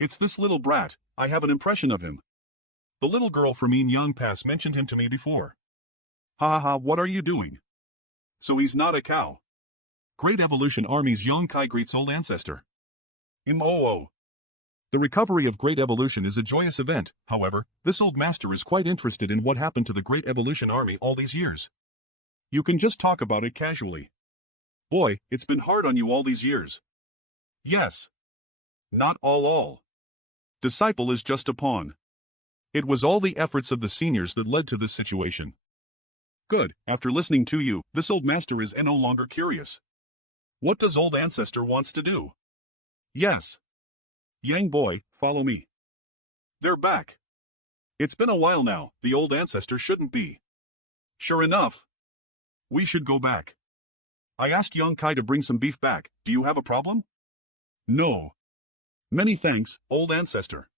It's this little brat, I have an impression of him. The little girl from Yang Pass mentioned him to me before. Ha ha ha, what are you doing? So he's not a cow. Great Evolution Army's Yongkai greets old ancestor. Oh. The recovery of Great Evolution is a joyous event, however, this old master is quite interested in what happened to the Great Evolution Army all these years. You can just talk about it casually. Boy, it's been hard on you all these years. Yes. Not all. Disciple is just a pawn. It was all the efforts of the seniors that led to this situation. Good, after listening to you, this old master is no longer curious. What does old ancestor wants to do? Yes. Yang boy, follow me. They're back. It's been a while now, the old ancestor shouldn't be. Sure enough. We should go back. I asked Young Kai to bring some beef back, do you have a problem? No. Many thanks, old ancestor.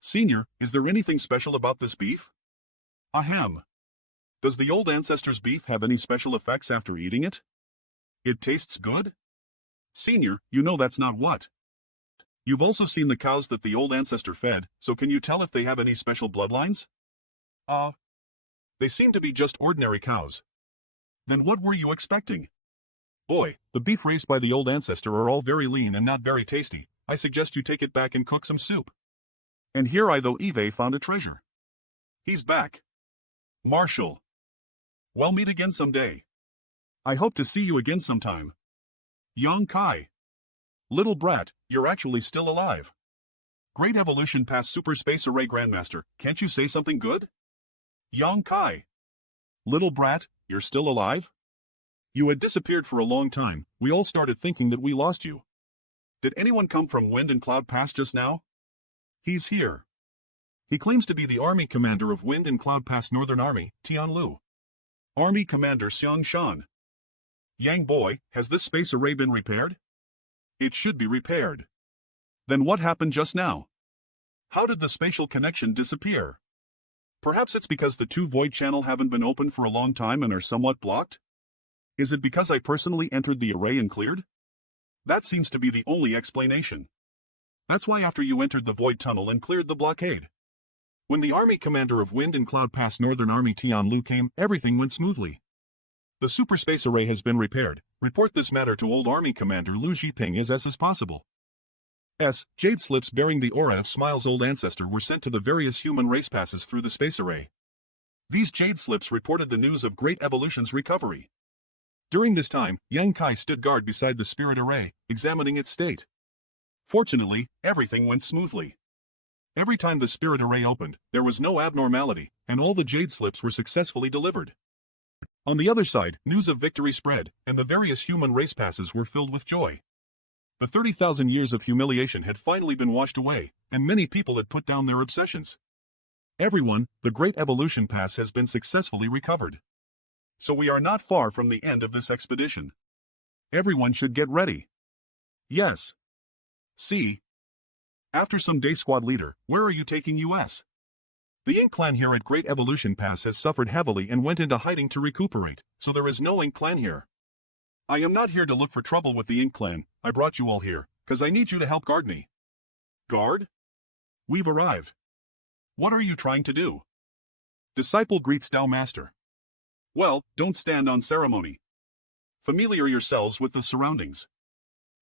Senior, is there anything special about this beef? Ahem. Does the old ancestor's beef have any special effects after eating it? It tastes good? Senior, you know that's not what. You've also seen the cows that the old ancestor fed, so can you tell if they have any special bloodlines? They seem to be just ordinary cows. Then what were you expecting? Boy, the beef raised by the old ancestor are all very lean and not very tasty. I suggest you take it back and cook some soup. And here I though Eve found a treasure. He's back. Marshall. We'll meet again someday. I hope to see you again sometime. Yang Kai. Little brat, you're actually still alive. Great Evolution Pass Super Space Array Grandmaster, can't you say something good? Yang Kai. Little brat, you're still alive? You had disappeared for a long time, we all started thinking that we lost you. Did anyone come from Wind and Cloud Pass just now? He's here. He claims to be the Army Commander of Wind and Cloud Pass Northern Army, Tianlu. Army Commander Xiang Shan. Yang boy, has this space array been repaired? It should be repaired. Then what happened just now? How did the spatial connection disappear? Perhaps it's because the two void channel haven't been open for a long time and are somewhat blocked? Is it because I personally entered the array and cleared? That seems to be the only explanation. That's why after you entered the void tunnel and cleared the blockade. When the Army Commander of Wind and Cloud Pass Northern Army Tianlu came, everything went smoothly. The super space array has been repaired. Report this matter to old Army Commander Lu Jiping as possible. Jade slips bearing the aura of Smile's old ancestor were sent to the various human race passes through the space array. These jade slips reported the news of Great Evolution's recovery. During this time, Yang Kai stood guard beside the spirit array, examining its state. Fortunately, everything went smoothly. Every time the spirit array opened, there was no abnormality, and all the jade slips were successfully delivered. On the other side, news of victory spread, and the various human race passes were filled with joy. The 30,000 years of humiliation had finally been washed away, and many people had put down their obsessions. Everyone, the Great Evolution Pass has been successfully recovered. So we are not far from the end of this expedition. Everyone should get ready. Yes. See. After some day squad leader, where are you taking us? The Ink clan here at Great Evolution Pass has suffered heavily and went into hiding to recuperate, so there is no Ink clan here. I am not here to look for trouble with the Ink clan, I brought you all here, cause I need you to help guard me. Guard? We've arrived. What are you trying to do? Disciple greets Tao Master. Well, don't stand on ceremony. Familiar yourselves with the surroundings.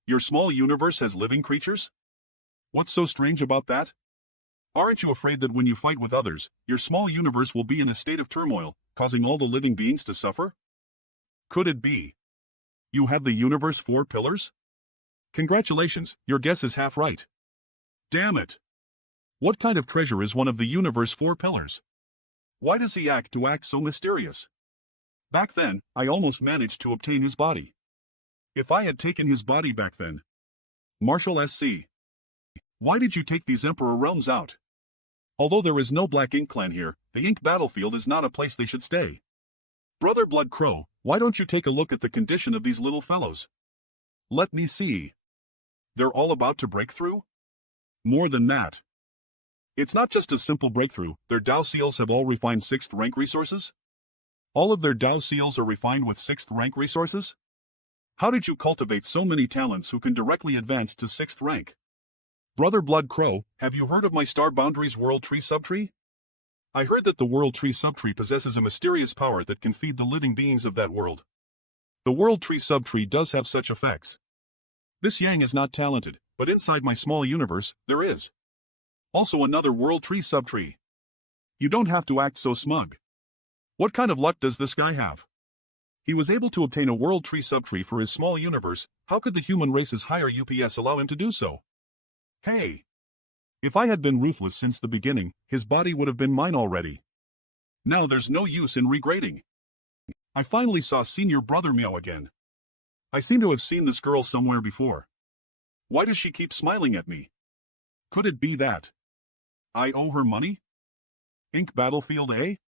Your small universe has living creatures? What's so strange about that? Aren't you afraid that when you fight with others, your small universe will be in a state of turmoil, causing all the living beings to suffer? Could it be? You have the universe 4 pillars? Congratulations, your guess is half right. Damn it! What kind of treasure is one of the universe 4 pillars? Why does he act so mysterious? Back then, I almost managed to obtain his body. If I had taken his body back then. Marshall SC. Why did you take these Emperor realms out? Although there is no Black Ink clan here, the Ink battlefield is not a place they should stay. Brother Blood Crow, why don't you take a look at the condition of these little fellows? Let me see. They're all about to break through? More than that. It's not just a simple breakthrough, their Dao seals have all refined 6th rank resources? All of their Dao seals are refined with 6th rank resources? How did you cultivate so many talents who can directly advance to 6th rank? Brother Blood Crow, have you heard of my Star Boundaries World Tree Subtree? I heard that the World Tree Subtree possesses a mysterious power that can feed the living beings of that world. The World Tree Subtree does have such effects. This Yang is not talented, but inside my small universe, there is also another World Tree Subtree. You don't have to act so smug. What kind of luck does this guy have? He was able to obtain a World Tree Subtree for his small universe. How could the human race's higher UPS allow him to do so? Hey! If I had been ruthless since the beginning, his body would have been mine already. Now there's no use in regrading. I finally saw Senior Brother Meow again. I seem to have seen this girl somewhere before. Why does she keep smiling at me? Could it be that I owe her money? Ink Battlefield A?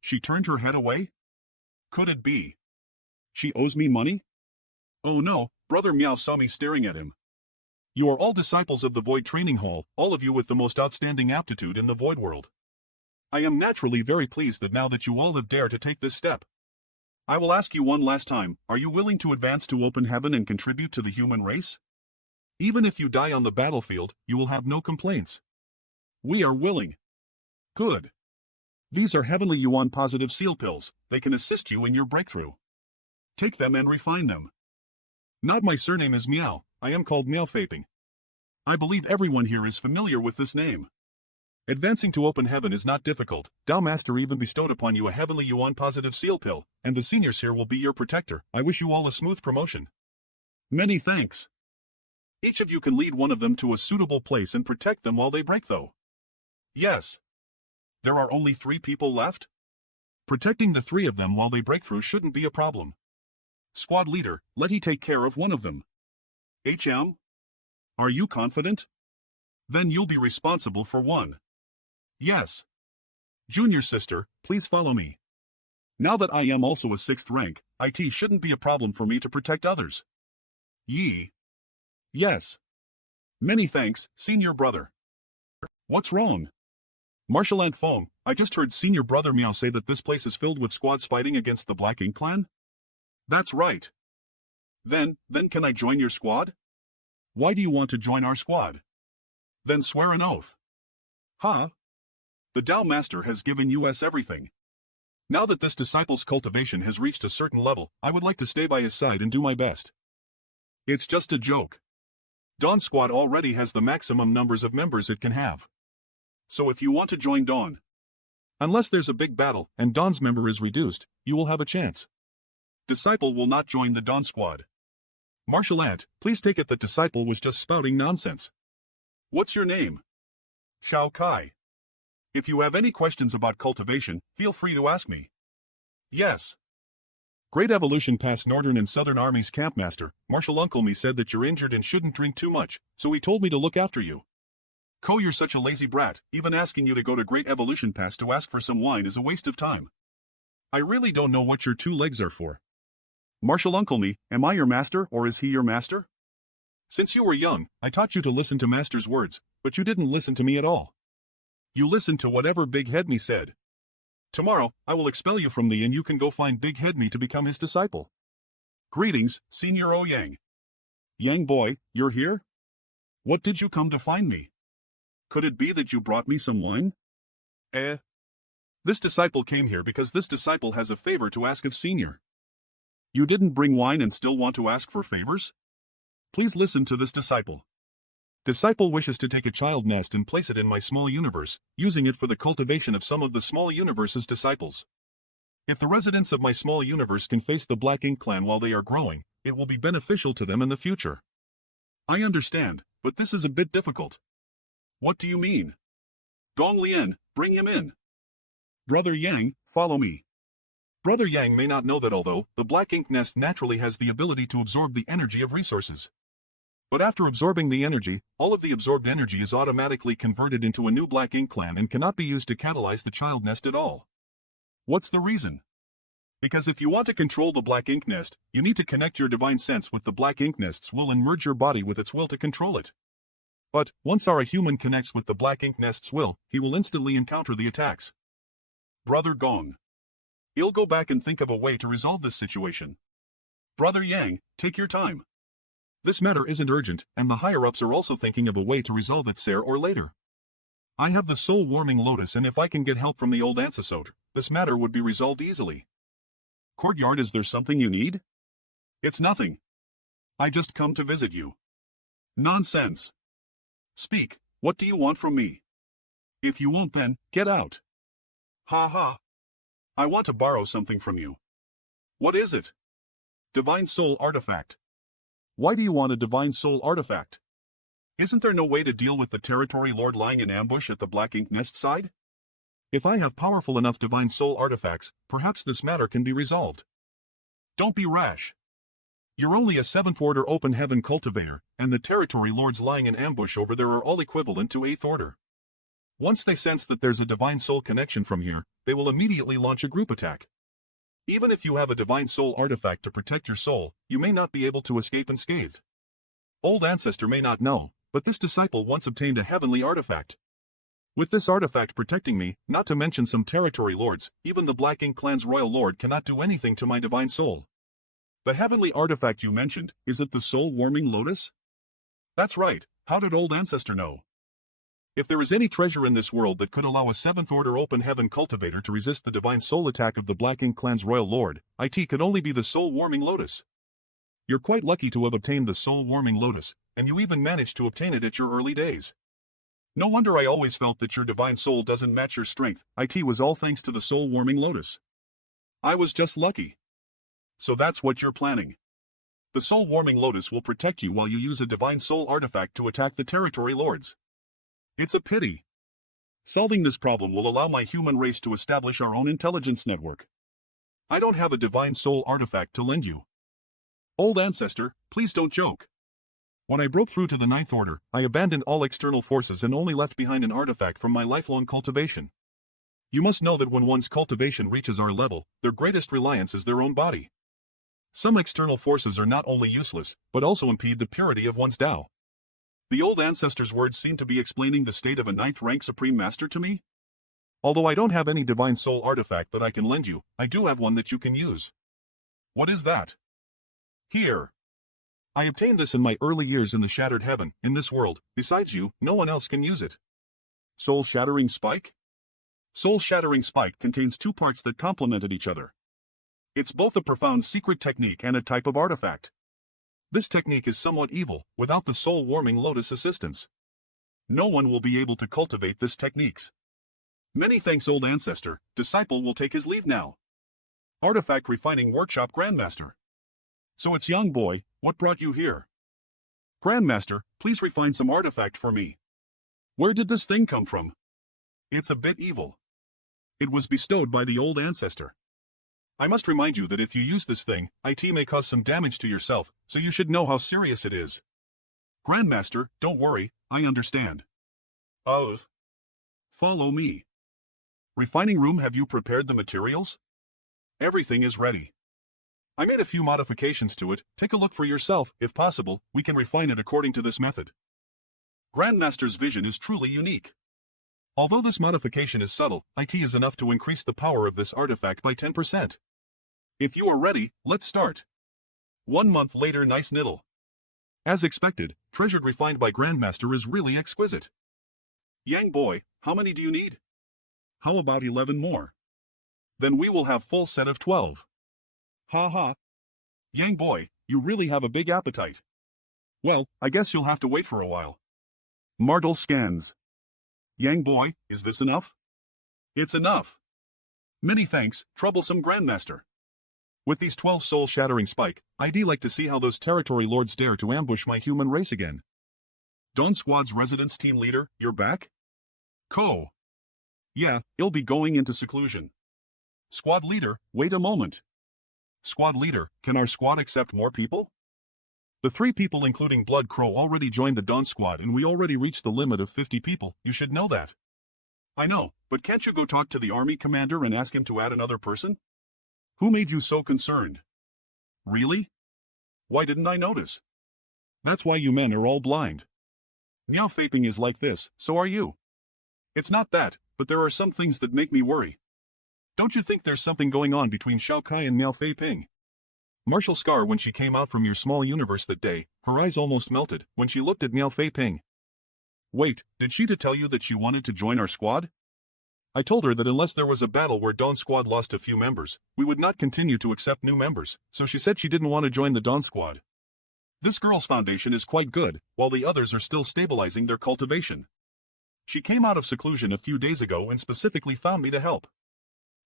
She turned her head away? Could it be she owes me money? Oh no, Brother Meow saw me staring at him. You are all disciples of the Void Training Hall, all of you with the most outstanding aptitude in the Void world. I am naturally very pleased that now that you all have dared to take this step. I will ask you one last time, are you willing to advance to open heaven and contribute to the human race? Even if you die on the battlefield, you will have no complaints. We are willing. Good. These are Heavenly Yuan Positive Seal Pills. They can assist you in your breakthrough. Take them and refine them. Not my surname is Meow, I am called Meowfaping. I believe everyone here is familiar with this name. Advancing to open heaven is not difficult. Tao Master even bestowed upon you a Heavenly Yuan Positive Seal Pill, and the seniors here will be your protector. I wish you all a smooth promotion. Many thanks. Each of you can lead one of them to a suitable place and protect them while they break though. Yes. There are only 3 people left? Protecting the 3 of them while they break through shouldn't be a problem. Squad leader, let he take care of one of them. HM? Are you confident? Then you'll be responsible for one. Yes. Junior sister, please follow me. Now that I am also a 6th rank, IT shouldn't be a problem for me to protect others. Yee. Yes. Many thanks, senior brother. What's wrong? Martial Ant Foam, I just heard Senior Brother Meow say that this place is filled with squads fighting against the Black Ink Clan? That's right. Then can I join your squad? Why do you want to join our squad? Then swear an oath. Huh? The Tao Master has given us everything. Now that this disciple's cultivation has reached a certain level, I would like to stay by his side and do my best. It's just a joke. Dawn Squad already has the maximum numbers of members it can have. So if you want to join Dawn, unless there's a big battle and Dawn's member is reduced, you will have a chance. Disciple will not join the Dawn Squad. Martial Ant, please take it that Disciple was just spouting nonsense. What's your name? Shao Kai. If you have any questions about cultivation, feel free to ask me. Yes. Great Evolution Pass Northern and Southern Armies Campmaster, Martial Uncle Me said that you're injured and shouldn't drink too much, so he told me to look after you. Ko, you're such a lazy brat, even asking you to go to Great Evolution Pass to ask for some wine is a waste of time. I really don't know what your 2 legs are for. Martial Uncle Me, am I your master or is he your master? Since you were young, I taught you to listen to Master's words, but you didn't listen to me at all. You listened to whatever Big Head Me said. Tomorrow, I will expel you from the inn. You can go find Big Head Me to become his disciple. Greetings, Senior O Yang. Yang boy, you're here? What did you come to find me? Could it be that you brought me some wine? This disciple came here because this disciple has a favor to ask of Senior. You didn't bring wine and still want to ask for favors? Please listen to this disciple. Disciple wishes to take a child nest and place it in my small universe, using it for the cultivation of some of the small universe's disciples. If the residents of my small universe can face the Black Ink Clan while they are growing, it will be beneficial to them in the future. I understand, but this is a bit difficult. What do you mean? Gong Lien, bring him in. Brother Yang, follow me. Brother Yang may not know that although the Black Ink Nest naturally has the ability to absorb the energy of resources. But after absorbing the energy, all of the absorbed energy is automatically converted into a new Black Ink Clan and cannot be used to catalyze the child nest at all. What's the reason? Because if you want to control the Black Ink Nest, you need to connect your divine sense with the Black Ink Nest's will and merge your body with its will to control it. But, once our human connects with the Black Ink Nest's will, he will instantly encounter the attacks. Brother Gong. He'll go back and think of a way to resolve this situation. Brother Yang, take your time. This matter isn't urgent, and the higher-ups are also thinking of a way to resolve it sooner or later. I have the soul-warming lotus, and if I can get help from the old ancestor, this matter would be resolved easily. Courtyard, is there something you need? It's nothing. I just come to visit you. Nonsense. Speak, what do you want from me? If you won't, then, get out. Ha ha. I want to borrow something from you. What is it? Divine Soul Artifact. Why do you want a Divine Soul Artifact? Isn't there no way to deal with the Territory Lord lying in ambush at the Black Ink Nest side? If I have powerful enough Divine Soul Artifacts, perhaps this matter can be resolved. Don't be rash. You're only a 7th Order Open Heaven cultivator, and the Territory Lords lying in ambush over there are all equivalent to 8th Order. Once they sense that there's a Divine Soul connection from here, they will immediately launch a group attack. Even if you have a Divine Soul Artifact to protect your soul, you may not be able to escape unscathed. Old Ancestor may not know, but this disciple once obtained a heavenly artifact. With this artifact protecting me, not to mention some territory lords, even the Black Ink Clan's royal lord cannot do anything to my divine soul. The heavenly artifact you mentioned, is it the soul-warming lotus? That's right, how did Old Ancestor know? If there is any treasure in this world that could allow a 7th Order Open Heaven cultivator to resist the divine soul attack of the Black Ink Clan's royal lord, it could only be the soul-warming lotus. You're quite lucky to have obtained the soul-warming lotus, and you even managed to obtain it at your early days. No wonder I always felt that your divine soul doesn't match your strength. It was all thanks to the soul-warming lotus. I was just lucky. So that's what you're planning. The soul-warming lotus will protect you while you use a divine soul artifact to attack the territory lords. It's a pity. Solving this problem will allow my human race to establish our own intelligence network. I don't have a divine soul artifact to lend you. Old Ancestor, please don't joke. When I broke through to the 9th Order, I abandoned all external forces and only left behind an artifact from my lifelong cultivation. You must know that when one's cultivation reaches our level, their greatest reliance is their own body. Some external forces are not only useless, but also impede the purity of one's Tao. The Old Ancestor's words seem to be explaining the state of a 9th rank Supreme Master to me. Although I don't have any Divine Soul artifact that I can lend you, I do have one that you can use. What is that? Here. I obtained this in my early years in the Shattered Heaven. In this world, besides you, no one else can use it. Soul-Shattering Spike? Soul-Shattering Spike contains 2 parts that complemented each other. It's both a profound secret technique and a type of artifact. This technique is somewhat evil, without the soul-warming lotus assistance. No one will be able to cultivate this techniques. Many thanks, Old Ancestor. Disciple will take his leave now. Artifact Refining Workshop Grandmaster. So it's young boy, what brought you here? Grandmaster, please refine some artifact for me. Where did this thing come from? It's a bit evil. It was bestowed by the Old Ancestor. I must remind you that if you use this thing, it may cause some damage to yourself, so you should know how serious it is. Grandmaster, don't worry, I understand. Oh. Follow me. Refining room, have you prepared the materials? Everything is ready. I made a few modifications to it. Take a look for yourself. If possible, we can refine it according to this method. Grandmaster's vision is truly unique. Although this modification is subtle, it is enough to increase the power of this artifact by 10%. If you are ready, let's start. 1 month later, nice niddle. As expected, treasured refined by Grandmaster is really exquisite. Yang boy, how many do you need? How about 11 more? Then we will have full set of 12. Ha ha. Yang boy, you really have a big appetite. Well, I guess you'll have to wait for a while. Martel scans. Yang boy, is this enough? It's enough. Many thanks, troublesome Grandmaster. With these 12 soul-shattering spike, I'd like to see how those territory lords dare to ambush my human race again. Dawn Squad's residence team leader, you're back? Co. Yeah, he'll be going into seclusion. Squad leader, wait a moment. Squad leader, can our squad accept more people? The 3 people including Blood Crow already joined the Dawn Squad and we already reached the limit of 50 people, you should know that. I know, but can't you go talk to the army commander and ask him to add another person? Who made you so concerned? Really? Why didn't I notice? That's why you men are all blind. Meow Faping is like this, so are you. It's not that, but there are some things that make me worry. Don't you think there's something going on between Shao Kai and Meow Fei Ping? Martial Scar, when she came out from your small universe that day, her eyes almost melted when she looked at Miao Fei Ping. Wait, did she tell you that she wanted to join our squad? I told her that unless there was a battle where Dawn Squad lost a few members, we would not continue to accept new members, so she said she didn't want to join the Dawn Squad. This girl's foundation is quite good, while the others are still stabilizing their cultivation. She came out of seclusion a few days ago and specifically found me to help.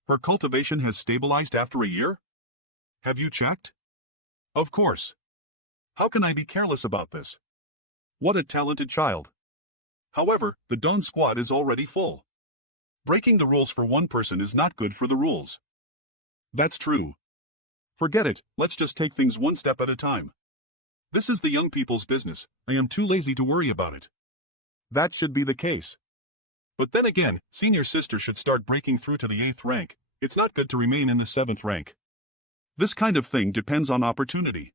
Her cultivation has stabilized after a year? Have you checked? Of course. How can I be careless about this? What a talented child. However, the Dawn Squad is already full. Breaking the rules for one person is not good for the rules. That's true. Forget it, let's just take things one step at a time. This is the young people's business, I am too lazy to worry about it. That should be the case. But then again, senior sister should start breaking through to the 8th rank, it's not good to remain in the 7th rank. This kind of thing depends on opportunity.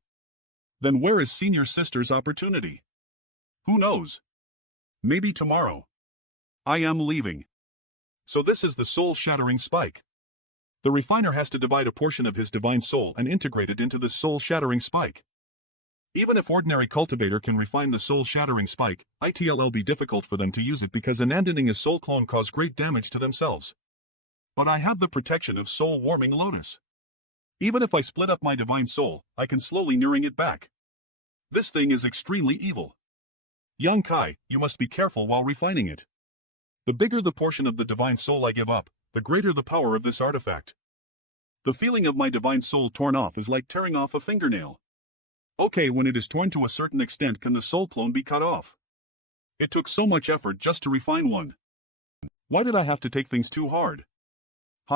Then where is senior sister's opportunity? Who knows? Maybe tomorrow. I am leaving. So this is the soul-shattering spike. The refiner has to divide a portion of his divine soul and integrate it into this soul-shattering spike. Even if ordinary cultivator can refine the soul-shattering spike, it'll be difficult for them to use it because abandoning a soul clone cause great damage to themselves. But I have the protection of soul-warming lotus. Even if I split up my divine soul, I can slowly nearing it back. This thing is extremely evil. Young Kai, you must be careful while refining it. The bigger the portion of the divine soul I give up, the greater the power of this artifact. The feeling of my divine soul torn off is like tearing off a fingernail. Okay, when it is torn to a certain extent, can the soul clone be cut off? It took so much effort just to refine one. Why did I have to take things too hard?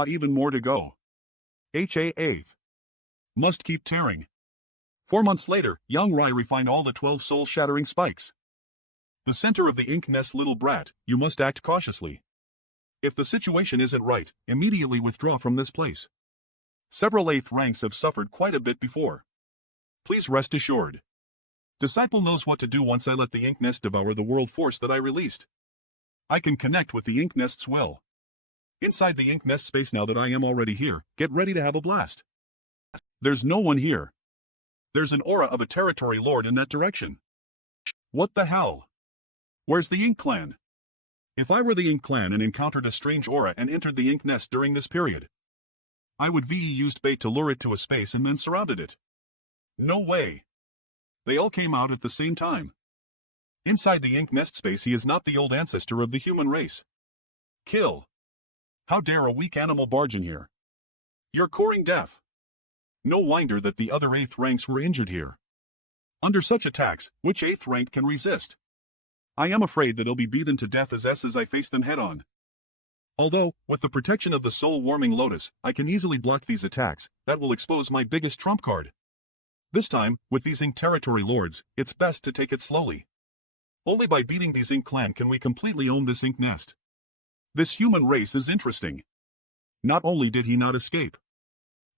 Even more to go. HA8th. Must keep tearing. 4 months later, young Rai refined all the 12 soul-shattering spikes. The center of the ink nest, little brat, you must act cautiously. If the situation isn't right, immediately withdraw from this place. Several 8th ranks have suffered quite a bit before. Please rest assured. Disciple knows what to do once I let the ink nest devour the world force that I released. I can connect with the ink nest's will. Inside the ink nest space now that I am already here, get ready to have a blast. There's no one here. There's an aura of a territory lord in that direction. What the hell? Where's the Ink Clan? If I were the Ink Clan and encountered a strange aura and entered the ink nest during this period, I would used bait to lure it to a space and then surrounded it. No way. They all came out at the same time. Inside the ink nest space, he is not the old ancestor of the human race. Kill. How dare a weak animal barge in here? You're courting death. No wonder that the other 8th ranks were injured here. Under such attacks, which 8th rank can resist? I am afraid that they'll be beaten to death as I face them head-on. Although, with the protection of the soul-warming lotus, I can easily block these attacks. That will expose my biggest trump card. This time, with these ink territory lords, it's best to take it slowly. Only by beating these ink clan can we completely own this ink nest. This human race is interesting. Not only did he not escape,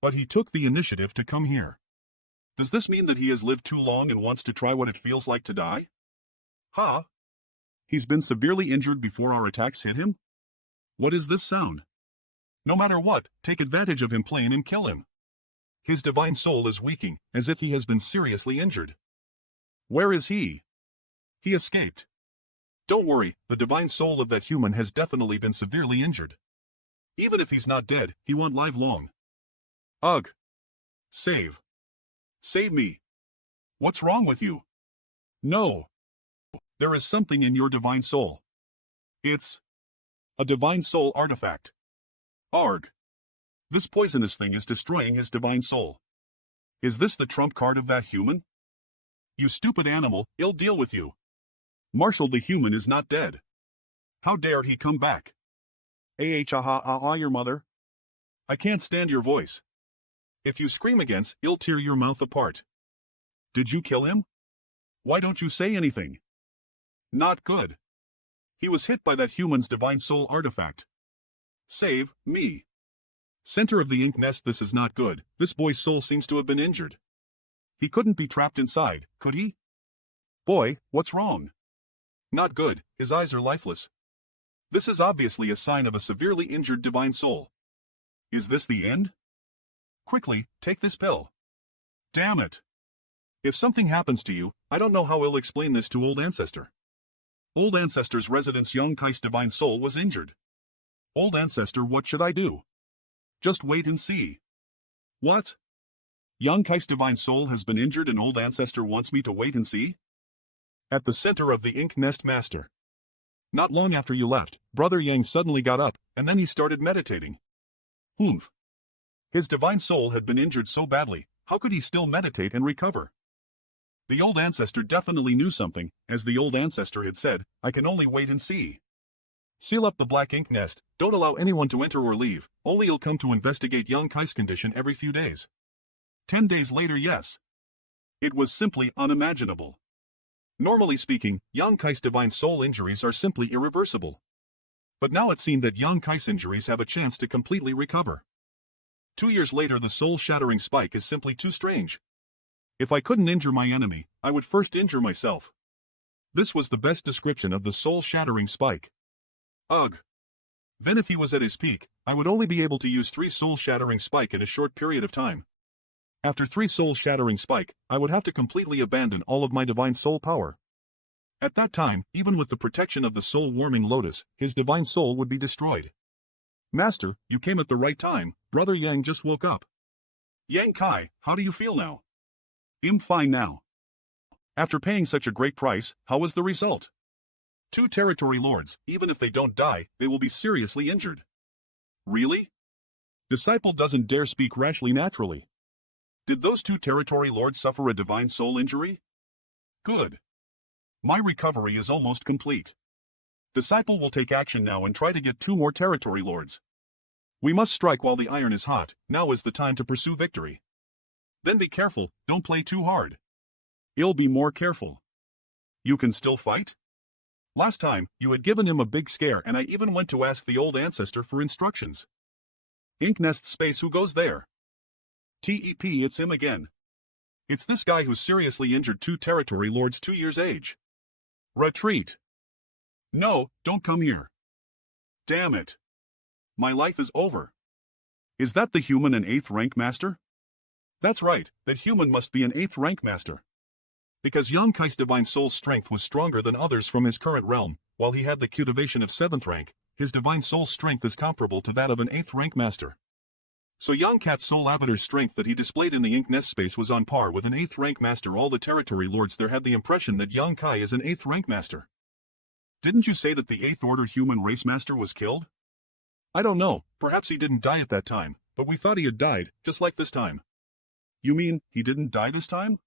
but he took the initiative to come here. Does this mean that he has lived too long and wants to try what it feels like to die? He's been severely injured before our attacks hit him? What is this sound? No matter what, take advantage of him plain and kill him. His divine soul is weakening, as if he has been seriously injured. Where is he? He escaped. Don't worry, the divine soul of that human has definitely been severely injured. Even if he's not dead, he won't live long. Ugh. Save. Save me. What's wrong with you? No. There is something in your divine soul. It's a divine soul artifact. Arg. This poisonous thing is destroying his divine soul. Is this the trump card of that human? You stupid animal, ill deal with you. Marshall the human is not dead. How dare he come back? Your mother. I can't stand your voice. If you scream against, he'll tear your mouth apart. Did you kill him? Why don't you say anything? Not good. He was hit by that human's divine soul artifact. Save me. Center of the ink nest, this is not good. This boy's soul seems to have been injured. He couldn't be trapped inside, could he? Boy, what's wrong? Not good, his eyes are lifeless. This is obviously a sign of a severely injured divine soul. Is this the end? Quickly, take this pill. Damn it. If something happens to you, I don't know how I'll explain this to Old Ancestor. Old Ancestor's residence Young Kai's divine soul was injured. Old Ancestor, what should I do? Just wait and see. What? Young Kai's divine soul has been injured and Old Ancestor wants me to wait and see? At the center of the Ink Nest Master. Not long after you left, Brother Yang suddenly got up, and then he started meditating. Humph. His divine soul had been injured so badly, how could he still meditate and recover? The Old Ancestor definitely knew something, as the Old Ancestor had said, I can only wait and see. Seal up the black ink nest, don't allow anyone to enter or leave, only you'll come to investigate Young Kai's condition every few days. 10 days later, yes. It was simply unimaginable. Normally speaking, Young Kai's divine soul injuries are simply irreversible. But now it seemed that Young Kai's injuries have a chance to completely recover. 2 years later, the soul-shattering spike is simply too strange. If I couldn't injure my enemy, I would first injure myself. This was the best description of the soul-shattering spike. Ugh. Then if he was at his peak, I would only be able to use 3 soul-shattering spike in a short period of time. After 3 soul-shattering spike, I would have to completely abandon all of my divine soul power. At that time, even with the protection of the soul-warming lotus, his divine soul would be destroyed. Master, you came at the right time, Brother Yang just woke up. Yang Kai, how do you feel now? I'm fine now. After paying such a great price, how was the result? 2 territory lords, even if they don't die, they will be seriously injured. Really? Disciple doesn't dare speak rashly naturally. Did those 2 territory lords suffer a divine soul injury? Good. My recovery is almost complete. Disciple will take action now and try to get 2 more territory lords. We must strike while the iron is hot, now is the time to pursue victory. Then be careful, don't play too hard. I'll be more careful. You can still fight? Last time, you had given him a big scare and I even went to ask the Old Ancestor for instructions. Ink Nest Space, who goes there? TEP, it's him again. It's this guy who seriously injured 2 territory lords 2 years age. Retreat. No, don't come here. Damn it. My life is over. Is that the human an 8th rank master? That's right, that human must be an 8th rank master. Because Young Kai's divine soul strength was stronger than others from his current realm, while he had the cultivation of 7th rank, his divine soul strength is comparable to that of an 8th rank master. So Young Cat's soul avatar's strength that he displayed in the Ink Nest space was on par with an 8th rank master. All the territory lords there had the impression that Young Kai is an 8th rank master. Didn't you say that the 8th order human race master was killed? I don't know, perhaps he didn't die at that time, but we thought he had died, just like this time. You mean, he didn't die this time?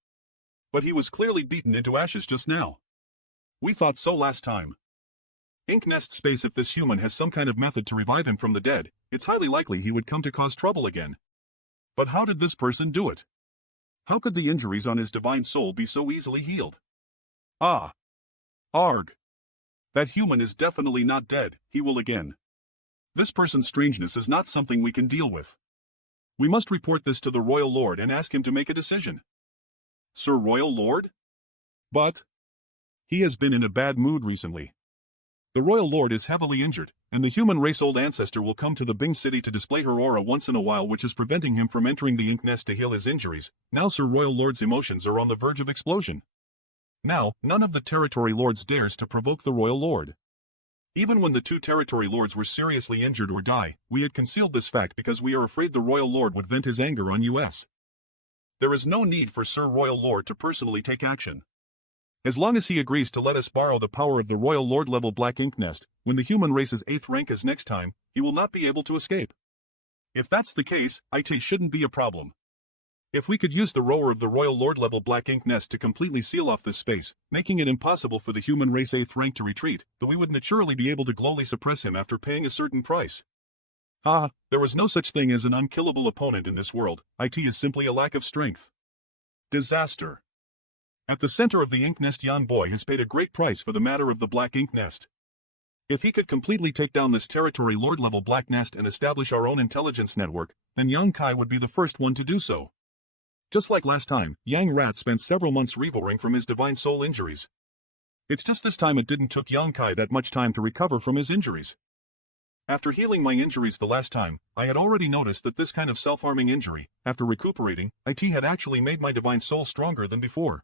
But he was clearly beaten into ashes just now. We thought so last time. Ink Nest space, if this human has some kind of method to revive him from the dead, it's highly likely he would come to cause trouble again. But how did this person do it? How could the injuries on his divine soul be so easily healed? Ah. Arg. That human is definitely not dead, he will again. This person's strangeness is not something we can deal with. We must report this to the Royal Lord and ask him to make a decision. Sir Royal Lord? But he has been in a bad mood recently. The Royal Lord is heavily injured, and the human race Old Ancestor will come to the Bing City to display her aura once in a while, which is preventing him from entering the Ink Nest to heal his injuries. Now Sir Royal Lord's emotions are on the verge of explosion. Now, none of the territory lords dares to provoke the Royal Lord. Even when the 2 territory lords were seriously injured or die, we had concealed this fact because we are afraid the Royal Lord would vent his anger on us. There is no need for Sir Royal Lord to personally take action. As long as he agrees to let us borrow the power of the Royal Lord level Black Ink Nest, when the human race's 8th rank is next time, he will not be able to escape. If that's the case, IT shouldn't be a problem. If we could use the rower of the Royal Lord level Black Ink Nest to completely seal off this space, making it impossible for the human race 8th rank to retreat, then we would naturally be able to globally suppress him after paying a certain price. There is no such thing as an unkillable opponent in this world, IT is simply a lack of strength. Disaster. At the center of the Ink Nest, Yan Boy has paid a great price for the matter of the Black Ink Nest. If he could completely take down this territory lord level Black Nest and establish our own intelligence network, then Young Kai would be the first one to do so. Just like last time, Yang Rat spent several months recovering from his divine soul injuries. It's just this time it didn't took Young Kai that much time to recover from his injuries. After healing my injuries the last time, I had already noticed that this kind of self-harming injury, after recuperating, IT had actually made my divine soul stronger than before.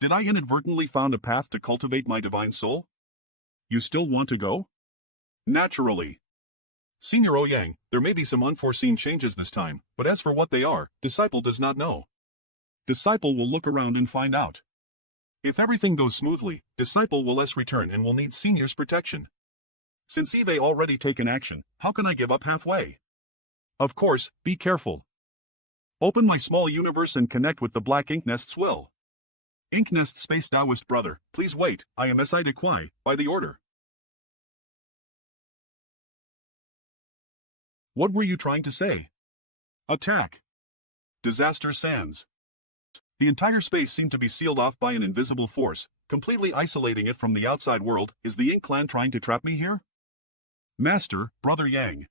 Did I inadvertently found a path to cultivate my divine soul? You still want to go? Naturally. Senior Ouyang, there may be some unforeseen changes this time, but as for what they are, Disciple does not know. Disciple will look around and find out. If everything goes smoothly, Disciple will return and will need Senior's protection. Since they've already taken action, how can I give up halfway? Of course, be careful. Open my small universe and connect with the Black Ink Nest's will. Ink Nest Space Taoist Brother, please wait, I am Si De Kwai, by the order. What were you trying to say? Attack. Disaster Sands. The entire space seemed to be sealed off by an invisible force, completely isolating it from the outside world. Is the Ink Clan trying to trap me here? Master, Brother Yang.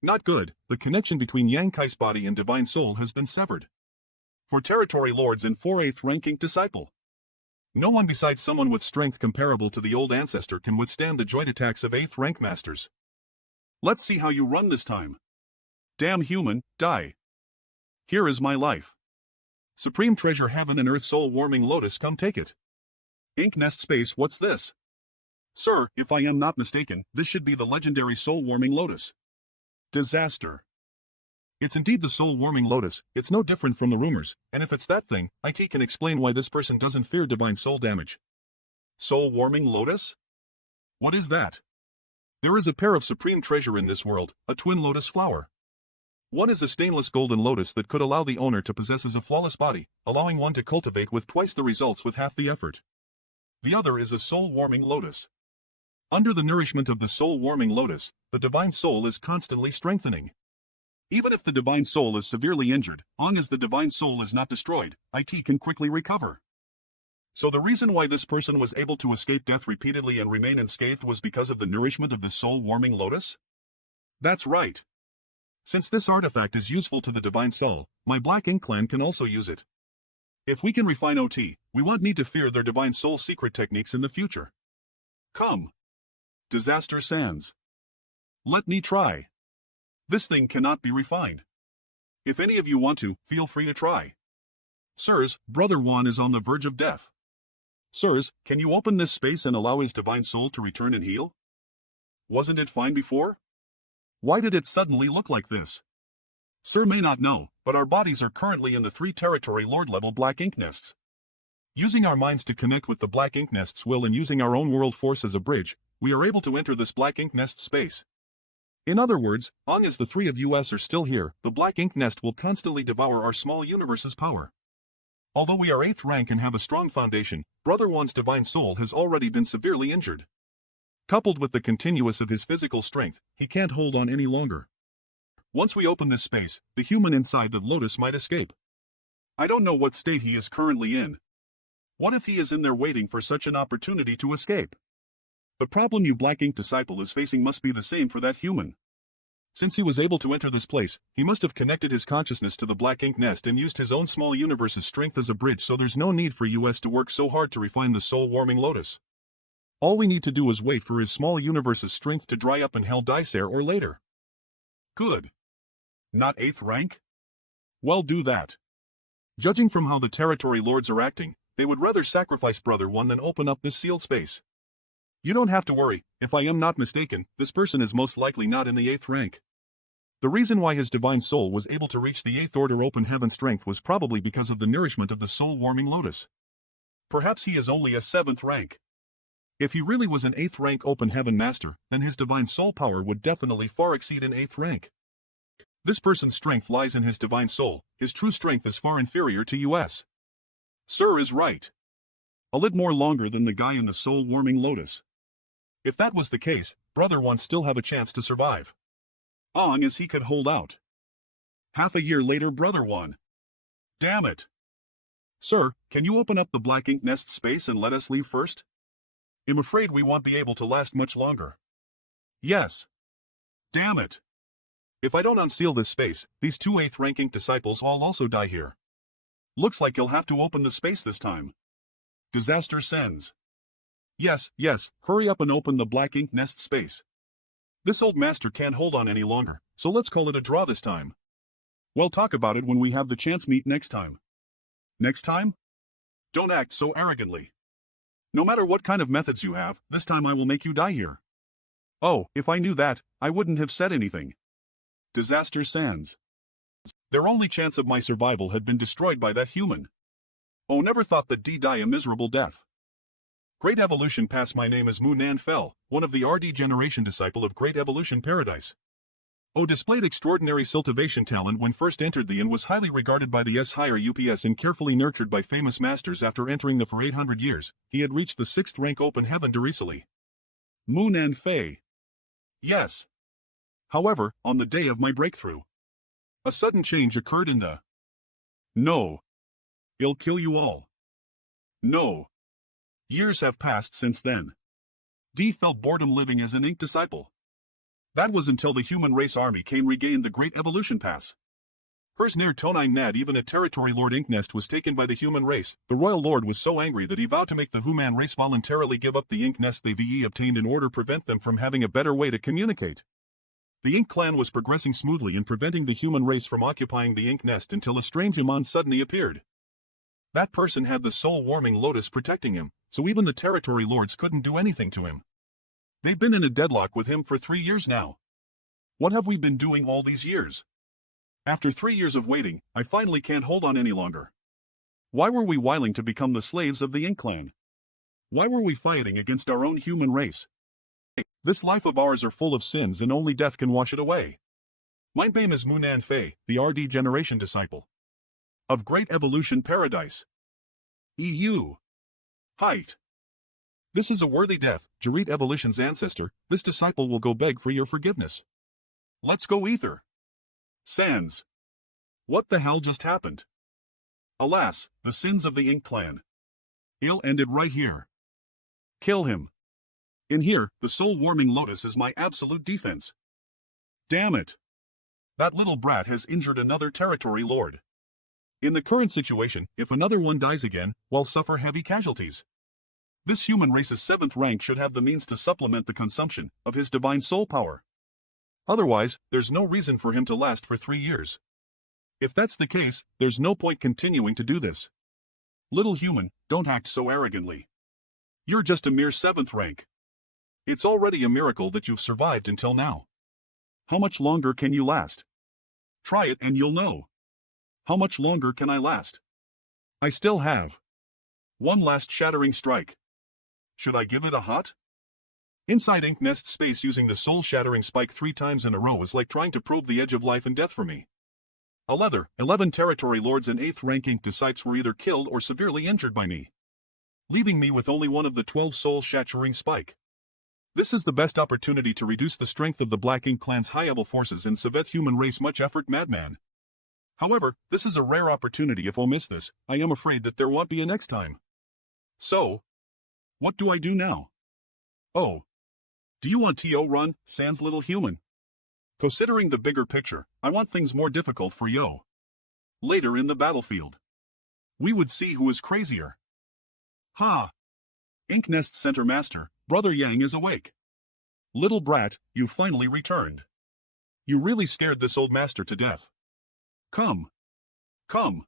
Not good, the connection between Yang Kai's body and divine soul has been severed. For territory lords and 4/8 ranking disciple. No one besides someone with strength comparable to the old ancestor can withstand the joint attacks of 8th rank masters. Let's see how you run this time. Damn human, die. Here is my life. Supreme treasure heaven and earth soul warming lotus, come take it. Ink Nest Space, what's this? Sir, if I am not mistaken, this should be the legendary soul warming lotus. Disaster. It's indeed the soul warming lotus, it's no different from the rumors, and if it's that thing, IT can explain why this person doesn't fear divine soul damage. Soul warming lotus? What is that? There is a pair of supreme treasure in this world, a twin lotus flower. One is a stainless golden lotus that could allow the owner to possess a flawless body, allowing one to cultivate with twice the results with half the effort. The other is a soul-warming lotus. Under the nourishment of the soul-warming lotus, the divine soul is constantly strengthening. Even if the divine soul is severely injured, long as the divine soul is not destroyed, IT can quickly recover. So the reason why this person was able to escape death repeatedly and remain unscathed was because of the nourishment of the soul-warming lotus? That's right. Since this artifact is useful to the divine soul, my Black Ink Clan can also use it. If we can refine OT, we won't need to fear their divine soul secret techniques in the future. Come. Disaster Sands. Let me try. This thing cannot be refined. If any of you want to, feel free to try. Sirs, Brother Juan is on the verge of death. Sirs, can you open this space and allow his divine soul to return and heal? Wasn't it fine before? Why did it suddenly look like this? Sir may not know, but our bodies are currently in the 3 territory lord level Black Ink Nests. Using our minds to connect with the Black Ink Nest's will and using our own world force as a bridge, we are able to enter this Black Ink Nest space. In other words, long as the 3 of us are still here, the Black Ink Nest will constantly devour our small universe's power. Although we are 8th rank and have a strong foundation, Brother Juan's divine soul has already been severely injured. Coupled with the continuous of his physical strength, he can't hold on any longer. Once we open this space, the human inside the lotus might escape. I don't know what state he is currently in. What if he is in there waiting for such an opportunity to escape? The problem you Black Ink disciple is facing must be the same for that human. Since he was able to enter this place, he must have connected his consciousness to the Black Ink Nest and used his own small universe's strength as a bridge, so there's no need for us to work so hard to refine the soul-warming lotus. All we need to do is wait for his small universe's strength to dry up and hell dies there or later. Good. Not 8th rank? Well, do that. Judging from how the territory lords are acting, they would rather sacrifice Brother One than open up this sealed space. You don't have to worry, if I am not mistaken, this person is most likely not in the 8th rank. The reason why his divine soul was able to reach the 8th order open heaven strength was probably because of the nourishment of the soul-warming lotus. Perhaps he is only a 7th rank. If he really was an 8th rank open heaven master, then his divine soul power would definitely far exceed an 8th rank. This person's strength lies in his divine soul, his true strength is far inferior to us. Sir is right. A little more longer than the guy in the soul-warming lotus. If that was the case, Brother One still have a chance to survive. Long as he could hold out. Half a year later, Brother One. Damn it. Sir, can you open up the Black Ink Nest space and let us leave first? I'm afraid we won't be able to last much longer. Yes. Damn it. If I don't unseal this space, these 2 8th ranking disciples all also die here. Looks like you'll have to open the space this time. Disaster Sends. Yes, hurry up and open the Black Ink Nest space. This old master can't hold on any longer, so let's call it a draw this time. We'll talk about it when we have the chance meet next time. Next time? Don't act so arrogantly. No matter what kind of methods you have, this time I will make you die here. Oh, if I knew that, I wouldn't have said anything. Disaster Sans. Their only chance of my survival had been destroyed by that human. Oh, never thought that D die a miserable death. Great Evolution Pass. My name is Mu Nan Fel, one of the RD generation disciple of Great Evolution Paradise. Oh, displayed extraordinary cultivation talent when first entered the inn, was highly regarded by the higher UPS and carefully nurtured by famous masters. After entering the for 800 years, he had reached the 6th rank open heaven recently. Mu Nan Fei. Yes. However, on the day of my breakthrough, a sudden change occurred in the... No. It'll kill you all. No. Years have passed since then. D felt boredom living as an ink disciple. That was until the human race army came regained the Great Evolution Pass. Hers near Tonine Nad, even a territory Lord Inknest was taken by the human race. The royal lord was so angry that he vowed to make the human race voluntarily give up the ink nest they VE obtained in order to prevent them from having a better way to communicate. The Ink clan was progressing smoothly in preventing the human race from occupying the ink nest until a strange Iman suddenly appeared. That person had the soul-warming lotus protecting him, so even the territory lords couldn't do anything to him. They've been in a deadlock with him for 3 years now. What have we been doing all these years? After 3 years of waiting, I finally can't hold on any longer. Why were we willing to become the slaves of the Ink clan? Why were we fighting against our own human race? This life of ours are full of sins and only death can wash it away. My name is Mu Nan Fei, the RD generation disciple of Great Evolution Paradise. EU. Height. This is a worthy death, Great Evolution's ancestor. This disciple will go beg for your forgiveness. Let's go Ether. Sans. What the hell just happened? Alas, the sins of the Ink clan. It'll end it right here. Kill him. In here, the soul-warming lotus is my absolute defense. Damn it. That little brat has injured another territory lord. In the current situation, if another one dies again, we'll suffer heavy casualties. This human race's 7th rank should have the means to supplement the consumption of his divine soul power. Otherwise, there's no reason for him to last for 3 years. If that's the case, there's no point continuing to do this. Little human, don't act so arrogantly. You're just a mere 7th rank. It's already a miracle that you've survived until now. How much longer can you last? Try it and you'll know. How much longer can I last? I still have one last shattering strike. Should I give it a hot? Inside Ink Nest space, using the soul-shattering spike 3 times in a row is like trying to probe the edge of life and death for me. 11 territory lords and 8th rank Ink disciples were either killed or severely injured by me, leaving me with only one of the 12 soul-shattering spike. This is the best opportunity to reduce the strength of the Black Ink clan's high-level forces in Soviet human race. Much effort, madman. However, this is a rare opportunity. If I miss this, I am afraid that there won't be a next time. So, what do I do now? Oh. Do you want to run, sans little human? Considering the bigger picture, I want things more difficult for yo. Later in the battlefield, we would see who is crazier. Ha! Ink Nest Center Master, Brother Yang is awake. Little brat, you finally returned. You really scared this old master to death. Come. Come.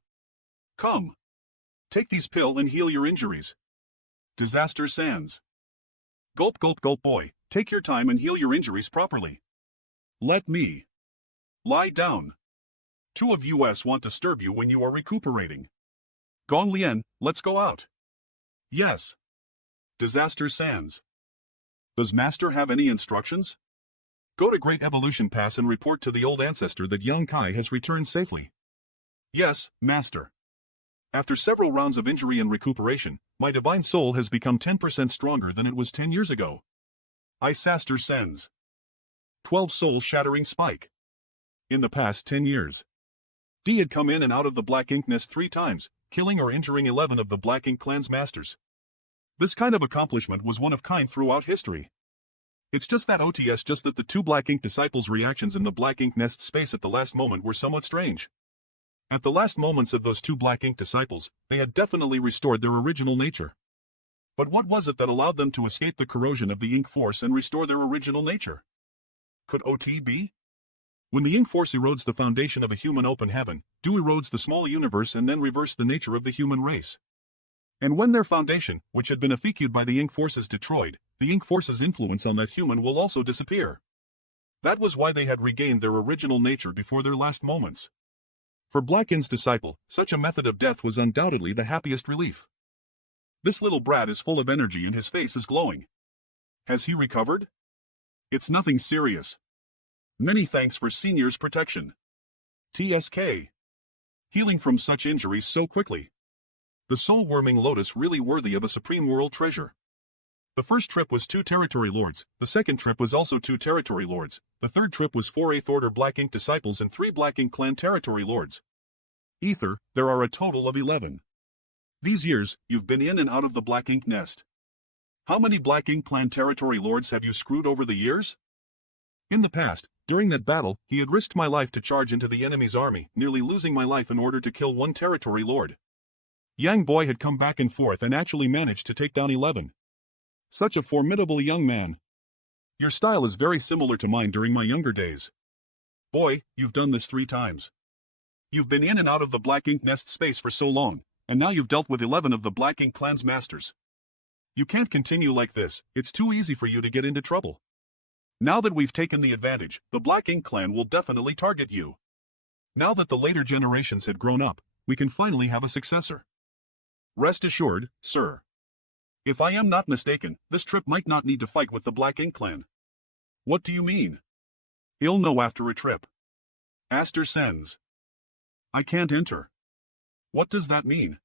Come. Take these pill and heal your injuries. Disaster Sans. Gulp gulp gulp boy, take your time and heal your injuries properly. Let me. Lie down. 2 of us won't disturb you when you are recuperating. Gong Lian, let's go out. Yes. Disaster Sans. Does Master have any instructions? Go to Great Evolution Pass and report to the old ancestor that Young Kai has returned safely. Yes, Master. After several rounds of injury and recuperation, my divine soul has become 10% stronger than it was 10 years ago. Isaster Sens. 12 soul-shattering spike. In the past 10 years, D had come in and out of the Black Ink Nest 3 times, killing or injuring 11 of the Black Ink clan's masters. This kind of accomplishment was one of kind throughout history. It's just that the 2 Black Ink disciples' reactions in the Black Ink Nest space at the last moment were somewhat strange. At the last moments of those 2 Black Ink disciples, they had definitely restored their original nature. But what was it that allowed them to escape the corrosion of the Ink Force and restore their original nature? could OT be? When the ink force erodes the foundation of a human open heaven, do erodes the small universe and then reverse the nature of the human race. And when their foundation, which had been affected by the ink force, is destroyed, the ink force's influence on that human will also disappear. That was why they had regained their original nature before their last moments. For Blackink's disciple, such a method of death was undoubtedly the happiest relief. This little brat is full of energy and his face is glowing. Has he recovered? It's nothing serious. Many thanks for Senior's protection. TSK. Healing from such injuries so quickly. The soul-warming lotus really worthy of a supreme world treasure. The first trip was 2 territory lords, the second trip was also 2 territory lords, the third trip was 4 8th Order Black Ink disciples and 3 Black Ink clan territory lords. Ether, there are a total of 11. These years, you've been in and out of the Black Ink nest. How many Black Ink clan territory lords have you screwed over the years? In the past, during that battle, he had risked my life to charge into the enemy's army, nearly losing my life in order to kill 1 territory lord. Yang Boy had come back and forth and actually managed to take down 11. Such a formidable young man. Your style is very similar to mine during my younger days. Boy, you've done this 3 times. You've been in and out of the Black Ink nest space for so long, and now you've dealt with 11 of the Black Ink clan's masters. You can't continue like this, it's too easy for you to get into trouble. Now that we've taken the advantage, the Black Ink clan will definitely target you. Now that the later generations had grown up, we can finally have a successor. Rest assured, sir. If I am not mistaken, this trip might not need to fight with the Black Ink clan. What do you mean? He'll know after a trip. Aster sends. I can't enter. What does that mean?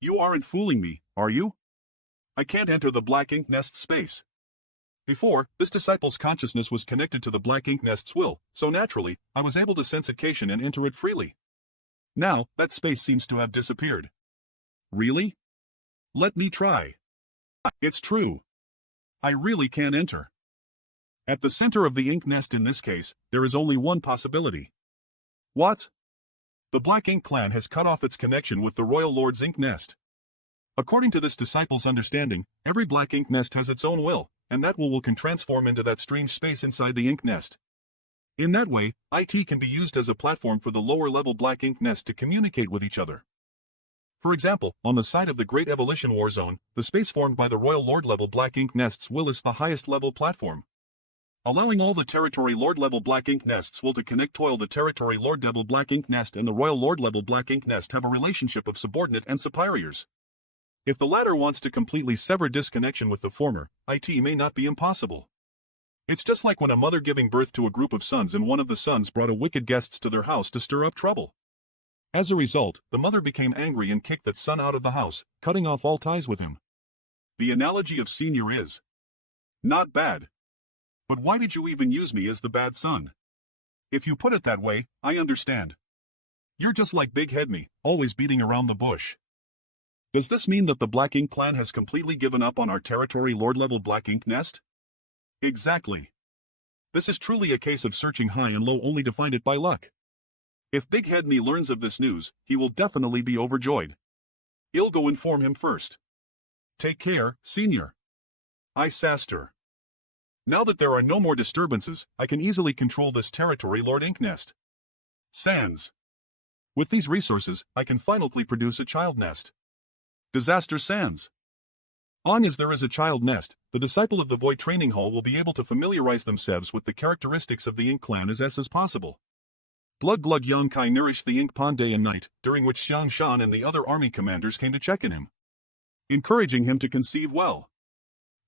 You aren't fooling me, are you? I can't enter the Black Ink nest space. Before, this disciple's consciousness was connected to the Black Ink nest's will, so naturally, I was able to sense occasion and enter it freely. Now, that space seems to have disappeared. Really? Let me try. It's true. I really can't enter. At the center of the ink nest in this case, there is only one possibility. What? The Black Ink clan has cut off its connection with the Royal Lord's ink nest. According to this disciple's understanding, every Black Ink nest has its own will, and that will can transform into that strange space inside the ink nest. In that way, IT can be used as a platform for the lower-level Black Ink nest to communicate with each other. For example, on the side of the Great Evolution War Zone, the space formed by the Royal Lord-level Black Ink nests will is the highest-level platform. Allowing all the Territory Lord-level Black Ink nests will to connect toil the Territory Lord-level Black Ink nest and the Royal Lord-level Black Ink nest have a relationship of subordinate and superiors. If the latter wants to completely sever disconnection with the former, IT may not be impossible. It's just like when a mother giving birth to a group of sons and one of the sons brought a wicked guests to their house to stir up trouble. As a result, the mother became angry and kicked that son out of the house, cutting off all ties with him. The analogy of Senior is not bad. But why did you even use me as the bad son? If you put it that way, I understand. You're just like Big Head Me, always beating around the bush. Does this mean that the Black Ink clan has completely given up on our Territory Lord-level Black Ink nest? Exactly. This is truly a case of searching high and low only to find it by luck. If Big Head Me learns of this news, he will definitely be overjoyed. I'll go inform him first. Take care, Senior. I Saster. Now that there are no more disturbances, I can easily control this Territory Lord Ink nest. Sans. With these resources, I can finally produce a child nest. Disaster Sans. On as there is a child nest, the disciple of the Void Training Hall will be able to familiarize themselves with the characteristics of the Ink clan as possible. Glug Glug Yang Kai nourished the Ink Pond day and night, during which Xiang Shan and the other army commanders came to check in him, encouraging him to conceive well.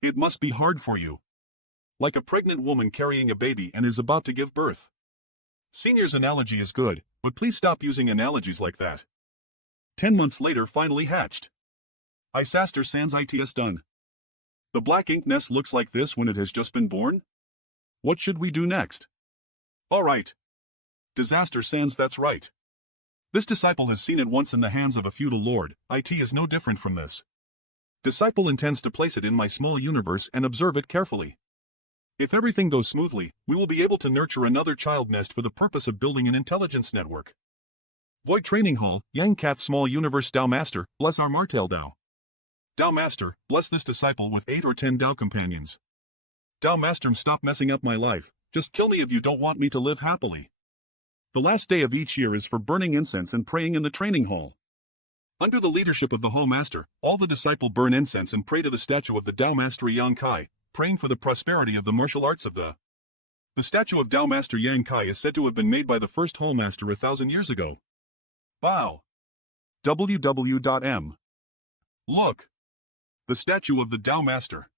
It must be hard for you. Like a pregnant woman carrying a baby and is about to give birth. Senior's analogy is good, but please stop using analogies like that. 10 months later finally hatched. Isaster Sans ITS done. The Black Ink nest looks like this when it has just been born? What should we do next? Alright. Disaster Sans, that's right. This disciple has seen it once in the hands of a feudal lord, IT is no different from this. Disciple intends to place it in my small universe and observe it carefully. If everything goes smoothly, we will be able to nurture another child nest for the purpose of building an intelligence network. Void Training Hall, Yang Cat Small Universe Dao Master, bless our Martel Dao. Dao Master, bless this disciple with 8 or 10 Dao companions. Dao Master, stop messing up my life, Just kill me if you don't want me to live happily. The last day of each year is for burning incense and praying in the training hall. Under the leadership of the Hall Master, all the disciples burn incense and pray to the statue of the Tao Master Yang Kai, praying for the prosperity of the martial arts of the. The statue of Tao Master Yang Kai is said to have been made by the first Hall Master 1,000 years ago. Bow. www.m. Look. The statue of the Tao Master.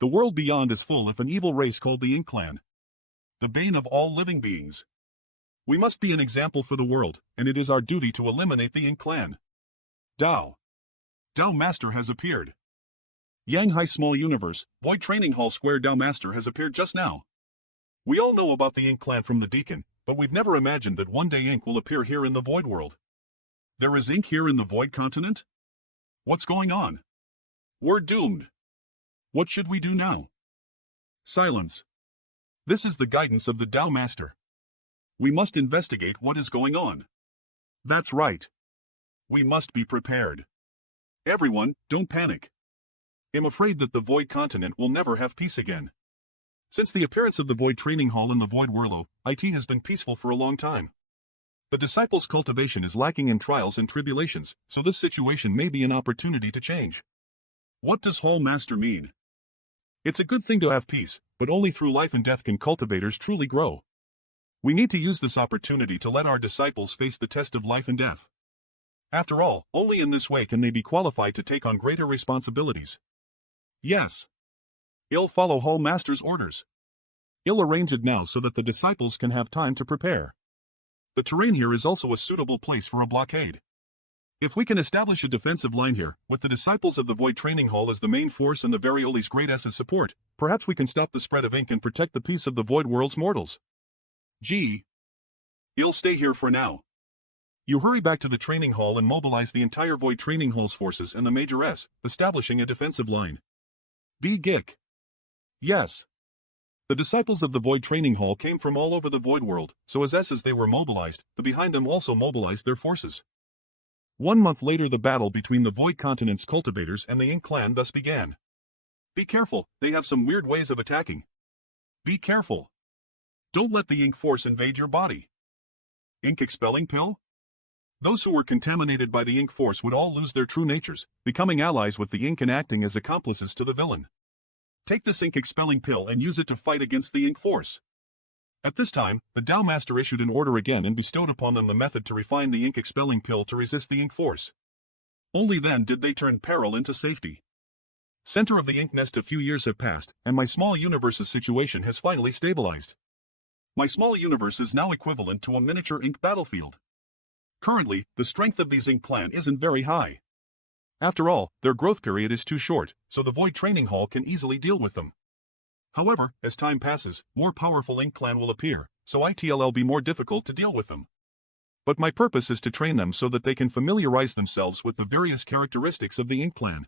The world beyond is full of an evil race called the Ink Clan. The bane of all living beings. We must be an example for the world, and it is our duty to eliminate the Ink Clan. Tao. Tao Master has appeared. Yang Hai Small Universe, Void Training Hall Square. Tao Master has appeared just now. We all know about the Ink Clan from the Deacon, but we've never imagined that one day Ink will appear here in the Void World. There is Ink here in the Void Continent? What's going on? We're doomed. What should we do now? Silence. This is the guidance of the Tao Master. We must investigate what is going on. That's right. We must be prepared. Everyone, don't panic. I'm afraid that the Void Continent will never have peace again. Since the appearance of the Void Training Hall in the Void World, it has been peaceful for a long time. The disciples' cultivation is lacking in trials and tribulations, so this situation may be an opportunity to change. What does Hall Master mean? It's a good thing to have peace, but only through life and death can cultivators truly grow. We need to use this opportunity to let our disciples face the test of life and death. After all, only in this way can they be qualified to take on greater responsibilities. Yes. I'll follow Hall Master's orders. I'll arrange it now so that the disciples can have time to prepare. The terrain here is also a suitable place for a blockade. If we can establish a defensive line here, with the disciples of the Void Training Hall as the main force and the Varioli's Great S's support, perhaps we can stop the spread of ink and protect the peace of the Void World's mortals. Gee. I'll stay here for now. You hurry back to the training hall and mobilize the entire Void Training Hall's forces and the Major S, establishing a defensive line. Be Gick. Yes. The disciples of the Void Training Hall came from all over the Void World, so as they were mobilized, the behind them also mobilized their forces. 1 month later the battle between the Void Continent's cultivators and the Ink Clan thus began. Be careful, they have some weird ways of attacking. Be careful. Don't let the Ink Force invade your body. Ink expelling pill? Those who were contaminated by the Ink Force would all lose their true natures, becoming allies with the Ink and acting as accomplices to the villain. Take this Ink expelling pill and use it to fight against the Ink Force. At this time, the Tao Master issued an order again and bestowed upon them the method to refine the Ink expelling pill to resist the Ink Force. Only then did they turn peril into safety. Center of the Ink Nest. A few years have passed, and my small universe's situation has finally stabilized. My small universe is now equivalent to a miniature Ink battlefield. Currently, the strength of these Ink Clan isn't very high. After all, their growth period is too short, so the Void Training Hall can easily deal with them. However, as time passes, more powerful Ink Clan will appear, so it'll be more difficult to deal with them. But my purpose is to train them so that they can familiarize themselves with the various characteristics of the Ink Clan.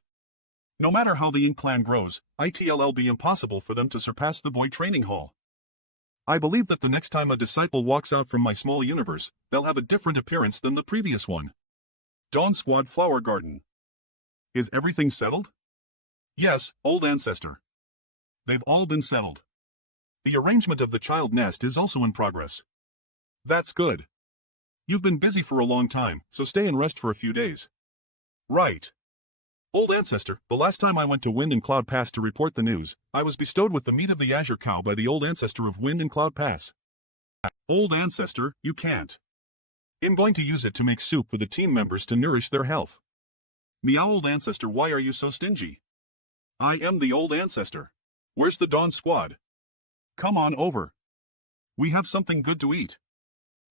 No matter how the Ink Clan grows, it'll be impossible for them to surpass the Void Training Hall. I believe that the next time a disciple walks out from my small universe, they'll have a different appearance than the previous one. Dawn Squad Flower Garden. Is everything settled? Yes, old ancestor. They've all been settled. The arrangement of the child nest is also in progress. That's good. You've been busy for a long time, so stay and rest for a few days. Right. Old ancestor, the last time I went to Wind and Cloud Pass to report the news, I was bestowed with the meat of the Azure Cow by the old ancestor of Wind and Cloud Pass. Old ancestor, you can't. I'm going to use it to make soup for the team members to nourish their health. Meow, old ancestor, why are you so stingy? I am the old ancestor. Where's the Dawn Squad? Come on over. We have something good to eat.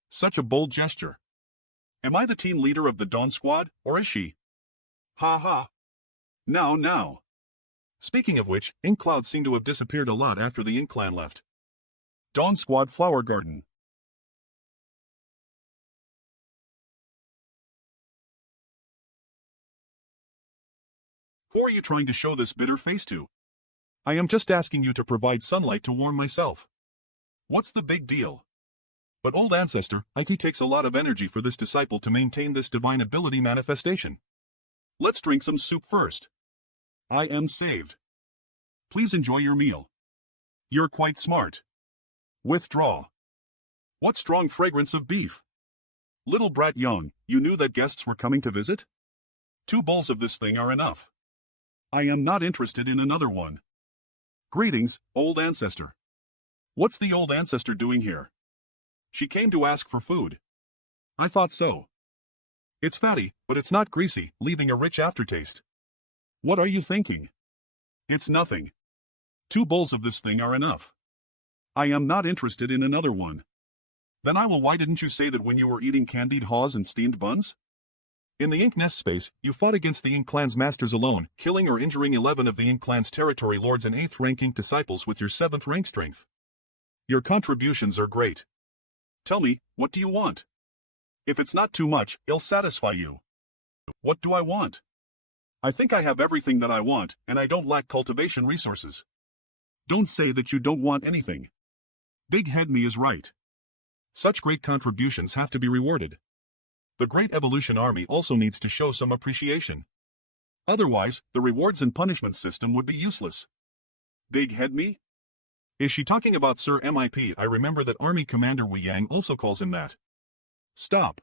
Such a bold gesture. Am I the team leader of the Dawn Squad, or is she? Ha ha. Now. Speaking of which, Ink Clouds seem to have disappeared a lot after the Ink Clan left. Dawn Squad Flower Garden. Who are you trying to show this bitter face to? I am just asking you to provide sunlight to warm myself. What's the big deal? But old ancestor, it takes a lot of energy for this disciple to maintain this divine ability manifestation. Let's drink some soup first. I am saved. Please enjoy your meal. You're quite smart. Withdraw. What strong fragrance of beef. Little brat young, you knew that guests were coming to visit? 2 bowls of this thing are enough. I am not interested in another one. Greetings, old ancestor. What's the old ancestor doing here? She came to ask for food. I thought so. It's fatty, but it's not greasy, leaving a rich aftertaste. What are you thinking? It's nothing. 2 bowls of this thing are enough. I am not interested in another one. Then why didn't you say that when you were eating candied haws and steamed buns? In the Ink Nest space, you fought against the Ink Clan's masters alone, killing or injuring 11 of the Ink Clan's territory lords and 8th rank Ink disciples with your 7th rank strength. Your contributions are great. Tell me, what do you want? If it's not too much, it'll satisfy you. What do I want? I think I have everything that I want, and I don't lack cultivation resources. Don't say that you don't want anything. Big Head Me is right. Such great contributions have to be rewarded. The Great Evolution Army also needs to show some appreciation. Otherwise, the rewards and punishments system would be useless. Big Head Me? Is she talking about Sir MIP? I remember that Army Commander Wei Yang also calls him that. Stop.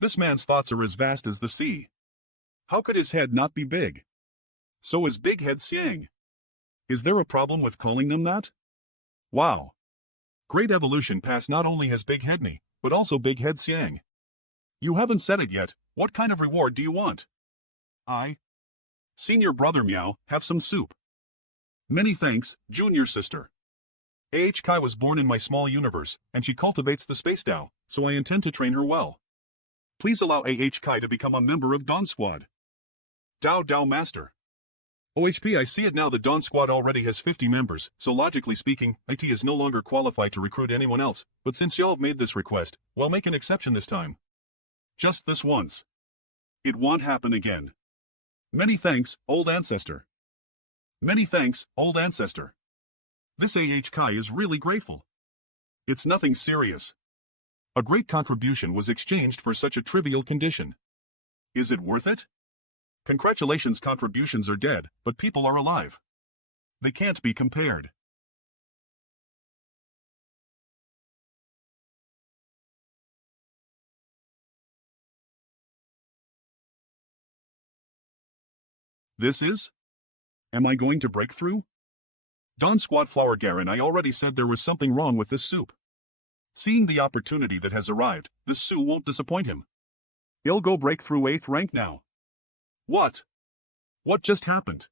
This man's thoughts are as vast as the sea. How could his head not be big? So is Big Head Siang. Is there a problem with calling them that? Wow. Great Evolution Pass not only has Big Head Me, but also Big Head Siang. You haven't said it yet. What kind of reward do you want? Senior brother Meow, have some soup. Many thanks, junior sister. Kai was born in my small universe, and she cultivates the Space Dao, so I intend to train her well. Please allow Kai to become a member of Dawn Squad. Dao Master. OHP, I see it now. The Dawn Squad already has 50 members, so logically speaking, IT is no longer qualified to recruit anyone else, but since y'all have made this request, well, make an exception this time. Just this once. It won't happen again. Many thanks, old ancestor. Many thanks, old ancestor. This Kai is really grateful. It's nothing serious. A great contribution was exchanged for such a trivial condition. Is it worth it? Congratulations, contributions are dead, but people are alive. They can't be compared. This is? Am I going to break through? Dawn Squad Flower Garen, I already said there was something wrong with this soup. Seeing the opportunity that has arrived, this soup won't disappoint him. He'll go break through 8th rank now. What? What just happened?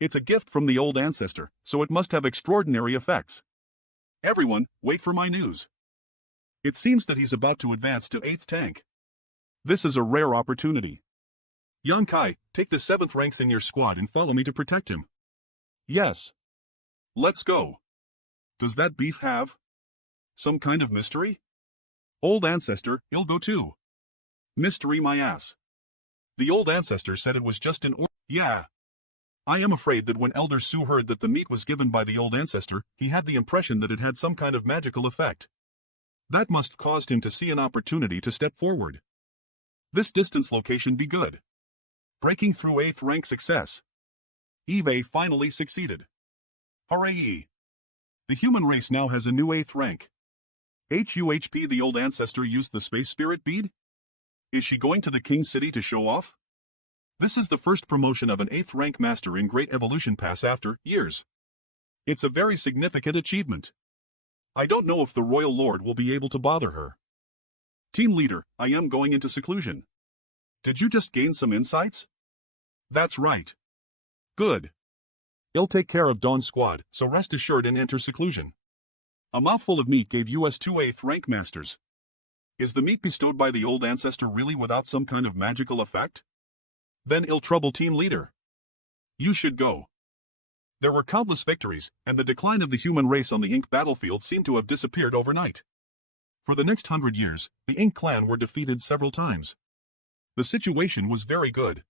It's a gift from the old ancestor, so it must have extraordinary effects. Everyone, wait for my news. It seems that he's about to advance to 8th tank. This is a rare opportunity. Young Kai, take the 7th ranks in your squad and follow me to protect him. Yes. Let's go. Does that beef have some kind of mystery? Old ancestor, he'll go too. Mystery my ass. The old ancestor said it was just an Yeah. I am afraid that when Elder Su heard that the meat was given by the old ancestor, he had the impression that it had some kind of magical effect. That must caused him to see an opportunity to step forward. This distance location be good. Breaking through 8th rank success. Eve finally succeeded. Hooray! The human race now has a new 8th rank. HUHP, the old ancestor used the space spirit bead? Is she going to the King City to show off? This is the first promotion of an 8th rank master in Great Evolution Pass after years. It's a very significant achievement. I don't know if the Royal Lord will be able to bother her. Team leader, I am going into seclusion. Did you just gain some insights? That's right. Good. I'll take care of Dawn Squad, so rest assured and enter seclusion. A mouthful of meat gave us 2 8th rank masters. Is the meat bestowed by the old ancestor really without some kind of magical effect? Then ill trouble team leader. You should go. There were countless victories, and the decline of the human race on the Ink battlefield seemed to have disappeared overnight. For the next 100 years, the Ink clan were defeated several times. The situation was very good.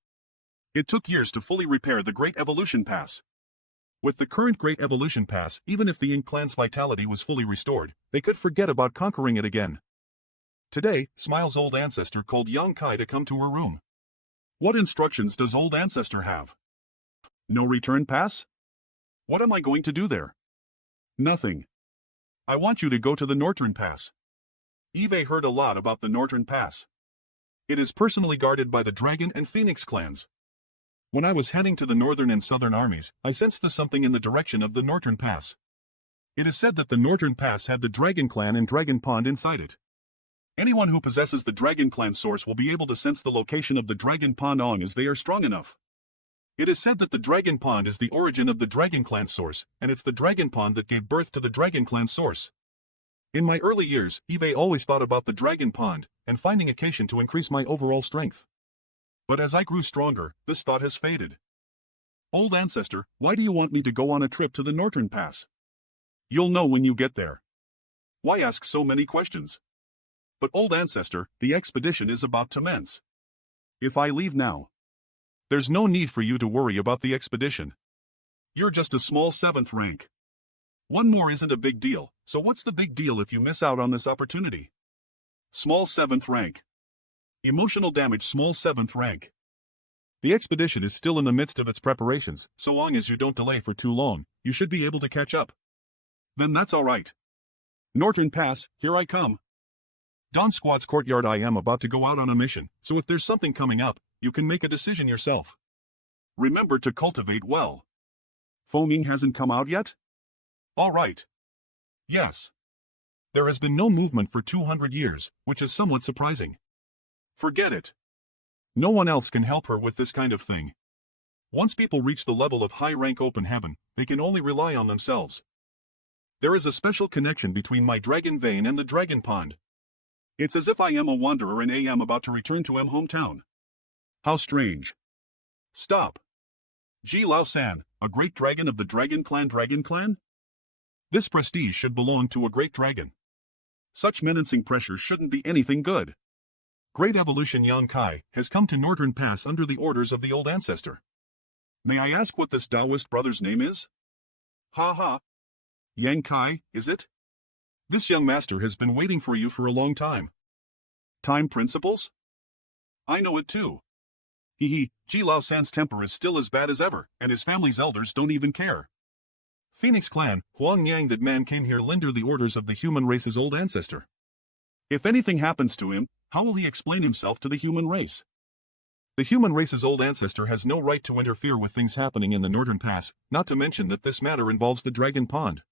It took years to fully repair the Great Evolution Pass. With the current Great Evolution Pass, even if the Ink clan's vitality was fully restored, they could forget about conquering it again. Today, Smile's old ancestor called young Kai to come to her room. What instructions does old ancestor have? No return pass? What am I going to do there? Nothing. I want you to go to the Northern Pass. Eve heard a lot about the Northern Pass. It is personally guarded by the Dragon and Phoenix clans. When I was heading to the Northern and Southern armies, I sensed something in the direction of the Northern Pass. It is said that the Northern Pass had the Dragon Clan and Dragon Pond inside it. Anyone who possesses the Dragon Clan source will be able to sense the location of the Dragon Pond long as they are strong enough. It is said that the Dragon Pond is the origin of the Dragon Clan source, and it's the Dragon Pond that gave birth to the Dragon Clan source. In my early years, Eve always thought about the Dragon Pond, and finding occasion to increase my overall strength. But as I grew stronger, this thought has faded. Old ancestor, why do you want me to go on a trip to the Northern Pass? You'll know when you get there. Why ask so many questions? But old ancestor, the expedition is about to commence. If I leave now, there's no need for you to worry about the expedition. You're just a small 7th rank. One more isn't a big deal, so what's the big deal if you miss out on this opportunity? Small 7th rank. Emotional damage small 7th rank. The expedition is still in the midst of its preparations, so long as you don't delay for too long, you should be able to catch up. Then that's alright. Northern Pass, here I come. Dawn Squad's courtyard. I am about to go out on a mission, so if there's something coming up, you can make a decision yourself. Remember to cultivate well. Foaming hasn't come out yet? Alright. Yes. There has been no movement for 200 years, which is somewhat surprising. Forget it. No one else can help her with this kind of thing. Once people reach the level of high-rank open heaven, they can only rely on themselves. There is a special connection between my dragon vein and the dragon pond. It's as if I am a wanderer and am about to return to M hometown. How strange. Stop. Ji Lao San, a great dragon of the Dragon Clan Dragon Clan? This prestige should belong to a great dragon. Such menacing pressure shouldn't be anything good. Great Evolution Yang Kai has come to Northern Pass under the orders of the old ancestor. May I ask what this Taoist brother's name is? Ha ha. Yang Kai, is it? This young master has been waiting for you for a long time. Time principles? I know it too. Ji Lao San's temper is still as bad as ever, and his family's elders don't even care. Phoenix Clan, Huang Yang, that man came here under the orders of the human race's old ancestor. If anything happens to him, how will he explain himself to the human race? The human race's old ancestor has no right to interfere with things happening in the Northern Pass, not to mention that this matter involves the Dragon Pond.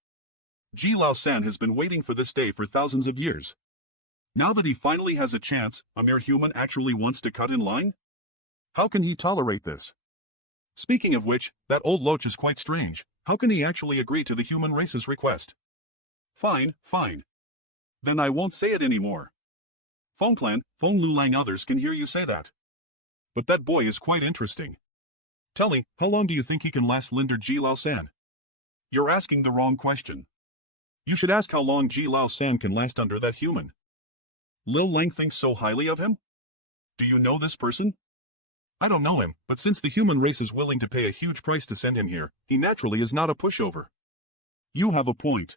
Ji Lao San has been waiting for this day for thousands of years. Now that he finally has a chance, a mere human actually wants to cut in line? How can he tolerate this? Speaking of which, that old loach is quite strange. How can he actually agree to the human race's request? Fine, fine. Then I won't say it anymore. Feng Clan, Feng Lulang, others can hear you say that. But that boy is quite interesting. Tell me, how long do you think he can last Linder Ji Lao San? You're asking the wrong question. You should ask how long Ji Lao San can last under that human. Lil Lang thinks so highly of him? Do you know this person? I don't know him, but since the human race is willing to pay a huge price to send him here, he naturally is not a pushover. You have a point.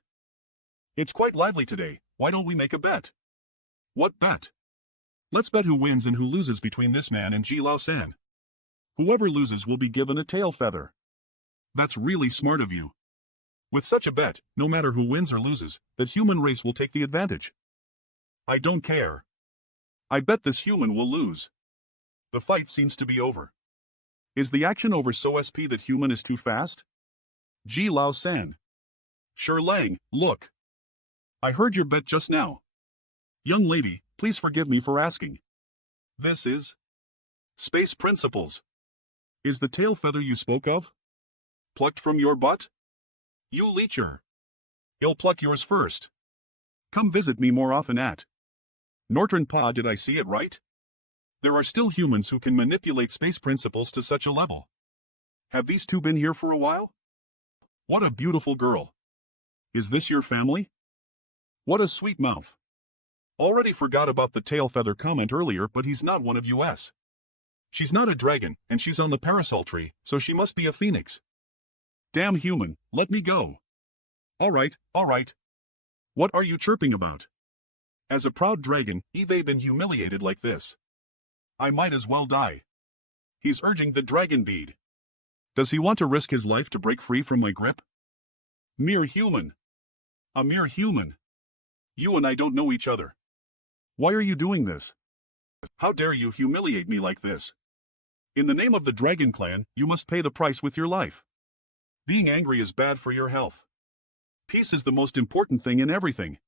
It's quite lively today, why don't we make a bet? What bet? Let's bet who wins and who loses between this man and Ji Lao San. Whoever loses will be given a tail feather. That's really smart of you. With such a bet, no matter who wins or loses, the human race will take the advantage. I don't care. I bet this human will lose. The fight seems to be over. Is the action over so SP that human is too fast? Ji Lao San. Sure Lang, look. I heard your bet just now. Young lady, please forgive me for asking. This is Space Principles. Is the tail feather you spoke of plucked from your butt? You leecher. I'll pluck yours first. Come visit me more often at Northern Pa. Did I see it right? There are still humans who can manipulate space principles to such a level. Have these two been here for a while? What a beautiful girl. Is this your family? What a sweet mouth. Already forgot about the tail feather comment earlier, but he's not one of us. She's not a dragon, and she's on the parasol tree, so she must be a phoenix. Damn human, let me go. Alright, alright. What are you chirping about? As a proud dragon, Eve been humiliated like this. I might as well die. He's urging the dragon bead. Does he want to risk his life to break free from my grip? Mere human. A mere human. You and I don't know each other. Why are you doing this? How dare you humiliate me like this? In the name of the Dragon Clan, you must pay the price with your life. Being angry is bad for your health. Peace is the most important thing in everything.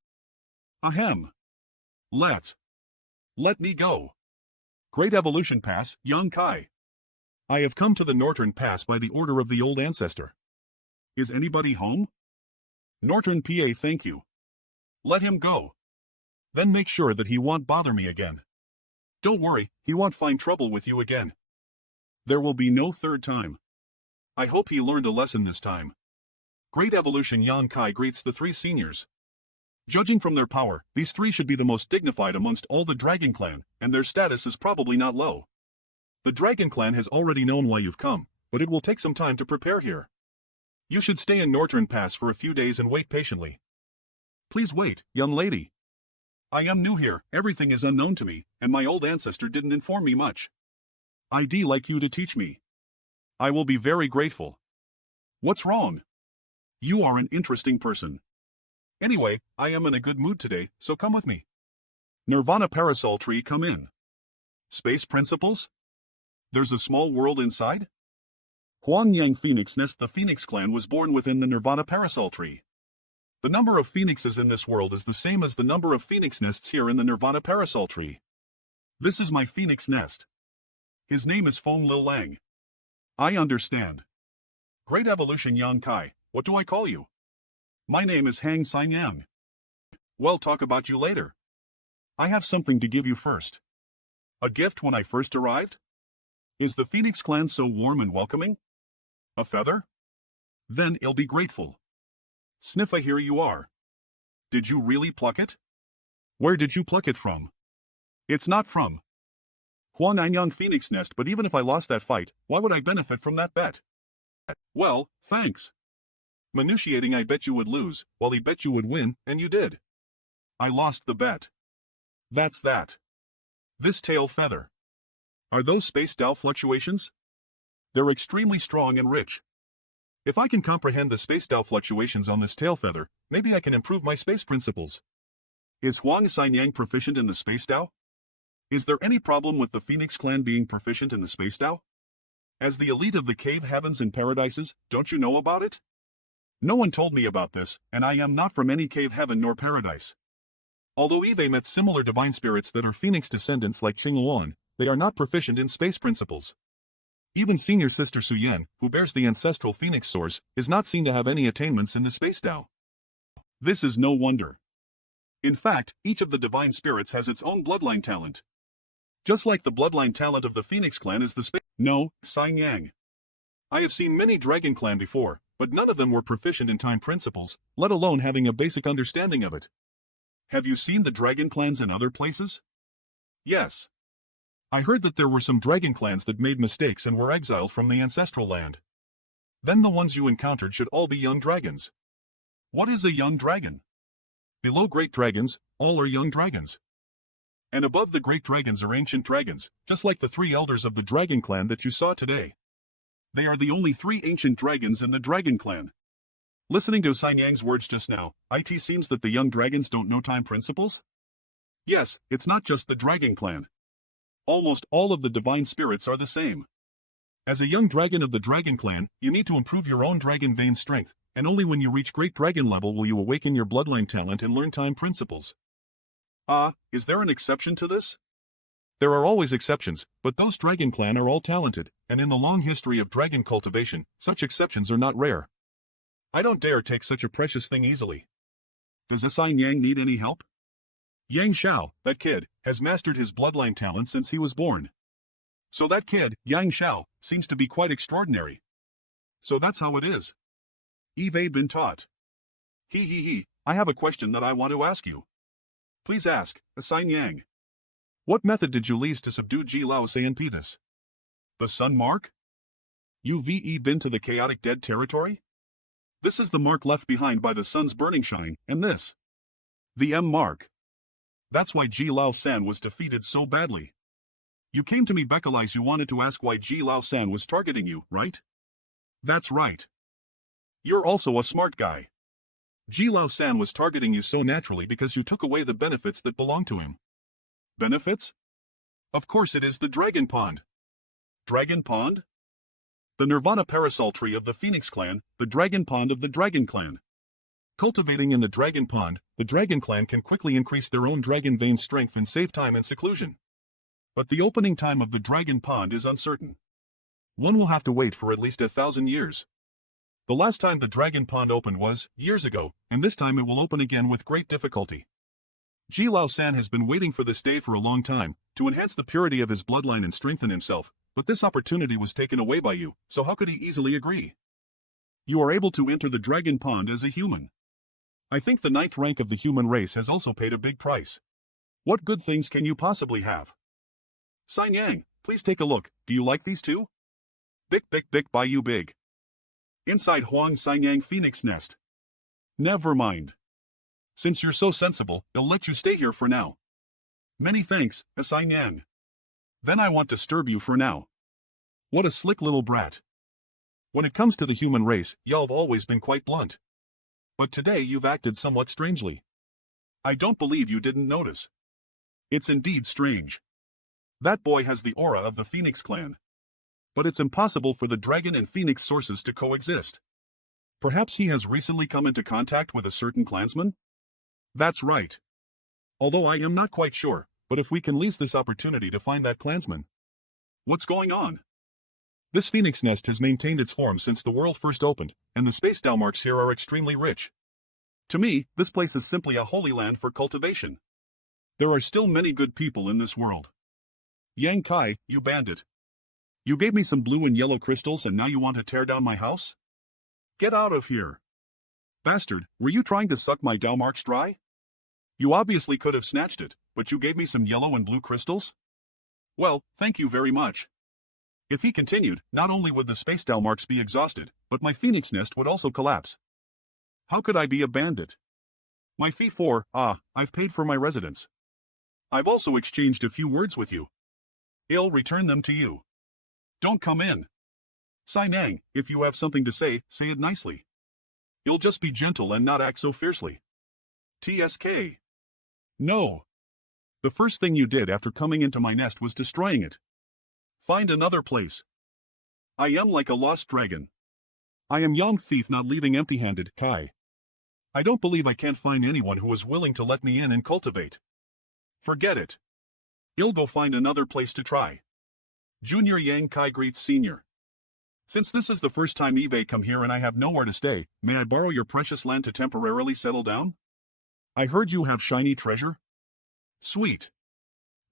Ahem. Let me go. Great Evolution Pass, Young Kai. I have come to the Northern Pass by the order of the old ancestor. Is anybody home? Northern PA, thank you. Let him go. Then make sure that he won't bother me again. Don't worry, he won't find trouble with you again. There will be no third time. I hope he learned a lesson this time. Great Evolution Yan Kai greets the three seniors. Judging from their power, these three should be the most dignified amongst all the Dragon Clan, and their status is probably not low. The Dragon Clan has already known why you've come, but it will take some time to prepare here. You should stay in Northern Pass for a few days and wait patiently. Please wait, young lady. I am new here, everything is unknown to me, and my old ancestor didn't inform me much. I'd like you to teach me. I will be very grateful. What's wrong? You are an interesting person. Anyway, I am in a good mood today, so come with me. Nirvana Parasol Tree, come in. Space Principles? There's a small world inside? Huangyang Phoenix Nest. The Phoenix Clan was born within the Nirvana Parasol Tree. The number of phoenixes in this world is the same as the number of phoenix nests here in the Nirvana Parasol Tree. This is my phoenix nest. His name is Feng Lil Lang. I understand. Great Evolution Yang Kai, what do I call you? My name is Hang Xin Yang. Well, talk about you later. I have something to give you first. A gift when I first arrived? Is the Phoenix Clan so warm and welcoming? A feather? Then I'll be grateful. Sniffa, here you are. Did you really pluck it? Where did you pluck it from? It's not from Huananyang Phoenix Nest, but even if I lost that fight, why would I benefit from that bet? Well, thanks. Minutiating, I bet you would lose, while he bet you would win, and you did. I lost the bet. That's that. This tail feather. Are those space Tao fluctuations? They're extremely strong and rich. If I can comprehend the space Tao fluctuations on this tail feather, maybe I can improve my space principles. Is Huang Xinyang proficient in the space Tao? Is there any problem with the Phoenix Clan being proficient in the space Tao? As the elite of the cave heavens and paradises, don't you know about it? No one told me about this, and I am not from any cave heaven nor paradise. Although Eve met similar divine spirits that are Phoenix descendants like Qingluan, they are not proficient in space principles. Even senior sister Suyen, who bears the ancestral Phoenix source, is not seen to have any attainments in the space Tao. This is no wonder. In fact, each of the divine spirits has its own bloodline talent. Just like the bloodline talent of the Phoenix Clan is the space. No, Xin Yang. I have seen many Dragon Clan before, but none of them were proficient in time principles, let alone having a basic understanding of it. Have you seen the Dragon Clans in other places? Yes. I heard that there were some Dragon Clans that made mistakes and were exiled from the ancestral land. Then the ones you encountered should all be young dragons. What is a young dragon? Below great dragons, all are young dragons. And above the great dragons are ancient dragons, just like the three elders of the Dragon Clan that you saw today. They are the only three ancient dragons in the Dragon Clan. Listening to Xin Yang's words just now, it seems that the young dragons don't know time principles? Yes, it's not just the Dragon Clan. Almost all of the divine spirits are the same. As a young dragon of the Dragon Clan, you need to improve your own dragon vein strength, and only when you reach great dragon level will you awaken your bloodline talent and learn time principles. Is there an exception to this? There are always exceptions, but those Dragon Clan are all talented, and in the long history of dragon cultivation, such exceptions are not rare. I don't dare take such a precious thing easily. Does Xin Yang need any help? Yang Xiao, that kid, has mastered his bloodline talent since he was born. So that kid, Yang Xiao, seems to be quite extraordinary. So that's how it is. Eve been taught. I have a question that I want to ask you. Please ask, Xin Yang. What method did you use to subdue Ji Lao Sanpi this? The Sun Mark? You've been to the chaotic dead territory? This is the mark left behind by the sun's burning shine, and this. The M mark. That's why Ji Lao San was defeated so badly. You came to me Bekalize, you wanted to ask why Ji Lao San was targeting you, right? That's right. You're also a smart guy. Ji Lao-san was targeting you so naturally because you took away the benefits that belong to him. Benefits? Of course it is the Dragon Pond. Dragon Pond? The Nirvana Parasol Tree of the Phoenix Clan, the Dragon Pond of the Dragon Clan. Cultivating in the Dragon Pond, the Dragon Clan can quickly increase their own Dragon Vein strength and save time and seclusion. But the opening time of the Dragon Pond is uncertain. One will have to wait for at least 1,000 years. The last time the Dragon Pond opened was years ago, and this time it will open again with great difficulty. Ji Lao-san has been waiting for this day for a long time, to enhance the purity of his bloodline and strengthen himself, but this opportunity was taken away by you, so how could he easily agree? You are able to enter the Dragon Pond as a human. I think the 9th rank of the human race has also paid a big price. What good things can you possibly have? Sign Yang, please take a look, do you like these two? Big by you big. Inside Huang Xinyang Phoenix Nest. Never mind. Since you're so sensible, I'll let you stay here for now. Many thanks, Xinyang. Then I won't disturb you for now. What a slick little brat. When it comes to the human race, y'all have always been quite blunt. But today you've acted somewhat strangely. I don't believe you didn't notice. It's indeed strange. That boy has the aura of the Phoenix Clan. But it's impossible for the dragon and phoenix sources to coexist. Perhaps he has recently come into contact with a certain clansman? That's right. Although I am not quite sure, but if we can lease this opportunity to find that clansman. What's going on? This phoenix nest has maintained its form since the world first opened, and the space Dalmarks here are extremely rich. To me, this place is simply a holy land for cultivation. There are still many good people in this world. Yang Kai, you bandit. You gave me some blue and yellow crystals and now you want to tear down my house? Get out of here. Bastard, were you trying to suck my Dalmarks dry? You obviously could have snatched it, but you gave me some yellow and blue crystals? Well, thank you very much. If he continued, not only would the space Dalmarks be exhausted, but my phoenix nest would also collapse. How could I be a bandit? My fee for, I've paid for my residence. I've also exchanged a few words with you. I'll return them to you. Don't come in. Sinang, if you have something to say it nicely. You'll just be gentle and not act so fiercely. TSK. No. The first thing you did after coming into my nest was destroying it. Find another place. I am like a lost dragon. I am young thief not leaving empty-handed, Kai. I don't believe I can't find anyone who is willing to let me in and cultivate. Forget it. I'll go find another place to try. Junior Yang Kai greets Senior. Since this is the first time Eve come here and I have nowhere to stay, may I borrow your precious land to temporarily settle down? I heard you have shiny treasure? Sweet.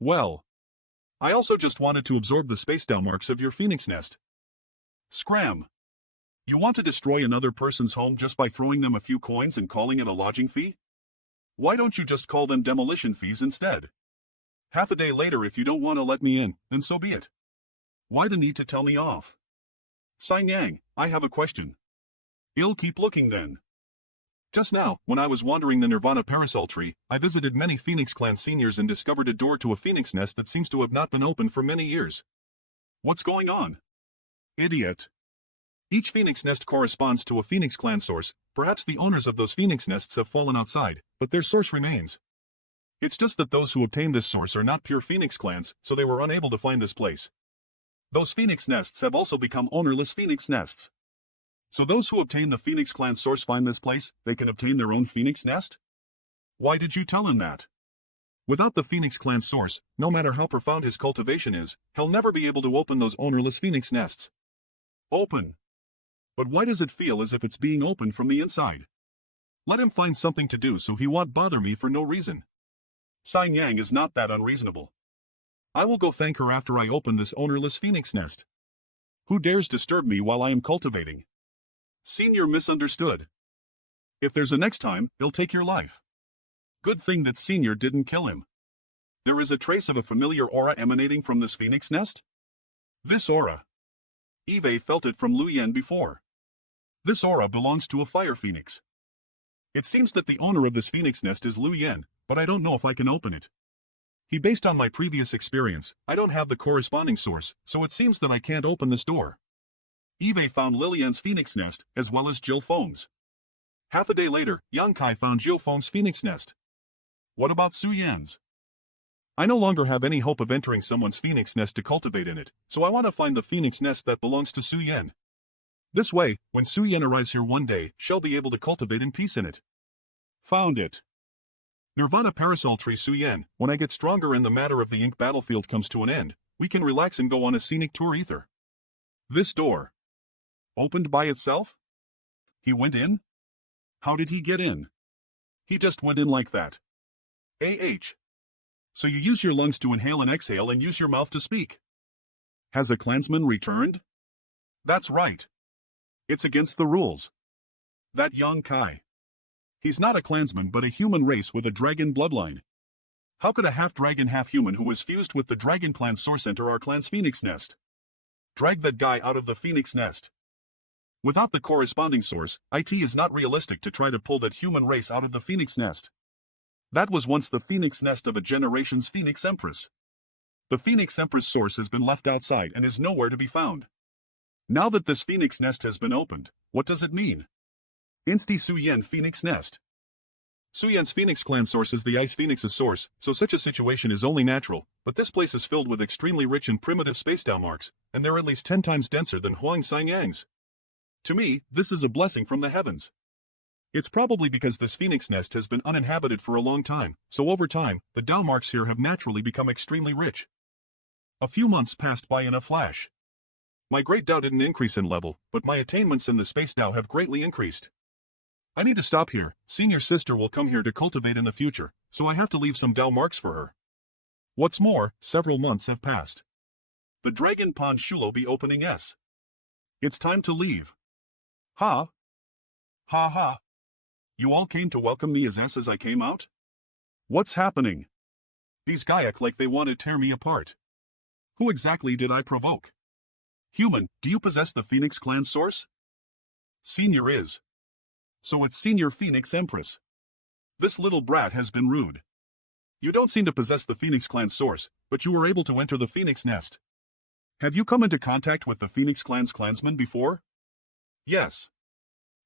Well. I also just wanted to absorb the space Dalmarks of your phoenix nest. Scram. You want to destroy another person's home just by throwing them a few coins and calling it a lodging fee? Why don't you just call them demolition fees instead? Half a day later if you don't want to let me in, then so be it. Why the need to tell me off? Sign Yang, I have a question. I'll keep looking then. Just now, when I was wandering the Nirvana Parasol Tree, I visited many Phoenix Clan seniors and discovered a door to a phoenix nest that seems to have not been opened for many years. What's going on? Idiot. Each phoenix nest corresponds to a Phoenix Clan source. Perhaps the owners of those phoenix nests have fallen outside, but their source remains. It's just that those who obtained this source are not pure Phoenix Clans, so they were unable to find this place. Those phoenix nests have also become ownerless phoenix nests. So those who obtain the Phoenix Clan source find this place, they can obtain their own phoenix nest? Why did you tell him that? Without the Phoenix Clan source, no matter how profound his cultivation is, he'll never be able to open those ownerless phoenix nests. Open. But why does it feel as if it's being opened from the inside? Let him find something to do so he won't bother me for no reason. Sign Yang is not that unreasonable. I will go thank her after I open this ownerless phoenix nest. Who dares disturb me while I am cultivating? Senior misunderstood. If there's a next time, he'll take your life. Good thing that Senior didn't kill him. There is a trace of a familiar aura emanating from this phoenix nest? This aura. Eve felt it from Lu Yen before. This aura belongs to a fire phoenix. It seems that the owner of this phoenix nest is Lu Yen, but I don't know if I can open it. Based on my previous experience, I don't have the corresponding source, so it seems that I can't open this door. Eve found Lilian's phoenix nest, as well as Jill Foam's. Half a day later, Yang Kai found Jiufeng's phoenix nest. What about Su Yan's? I no longer have any hope of entering someone's phoenix nest to cultivate in it, so I want to find the phoenix nest that belongs to Su Yan. This way, when Su Yan arrives here one day, she'll be able to cultivate in peace in it. Found it. Nirvana Parasol Tree Su Yan, when I get stronger and the matter of the ink battlefield comes to an end, we can relax and go on a scenic tour ether. This door. Opened by itself? He went in? How did he get in? He just went in like that. So you use your lungs to inhale and exhale and use your mouth to speak. Has a clansman returned? That's right. It's against the rules. That Yang Kai. He's not a clansman but a human race with a dragon bloodline. How could a half-dragon half-human who was fused with the dragon clan source enter our clan's phoenix nest? Drag that guy out of the phoenix nest. Without the corresponding source, it is not realistic to try to pull that human race out of the phoenix nest. That was once the phoenix nest of a generation's phoenix empress. The phoenix empress source has been left outside and is nowhere to be found. Now that this phoenix nest has been opened, what does it mean? Insti Su Yan Phoenix Nest. Su Yan's Phoenix clan source is the Ice Phoenix's source, so such a situation is only natural, but this place is filled with extremely rich and primitive space downmarks, and they're at least 10 times denser than Huang Xinyang's. To me, this is a blessing from the heavens. It's probably because this phoenix nest has been uninhabited for a long time, so over time, the downmarks here have naturally become extremely rich. A few months passed by in a flash. My great Dao didn't increase in level, but my attainments in the space Dao have greatly increased. I need to stop here. Senior sister will come here to cultivate in the future, so I have to leave some Dao marks for her. What's more, several months have passed. The Dragon Pond Shulo be opening S. It's time to leave. Ha. Ha ha. You all came to welcome me as S as I came out? What's happening? These guys act like they want to tear me apart. Who exactly did I provoke? Human, do you possess the Phoenix clan source? Senior is. So it's Senior Phoenix Empress. This little brat has been rude. You don't seem to possess the Phoenix clan source, but you were able to enter the Phoenix nest. Have you come into contact with the Phoenix clan's clansman before? Yes.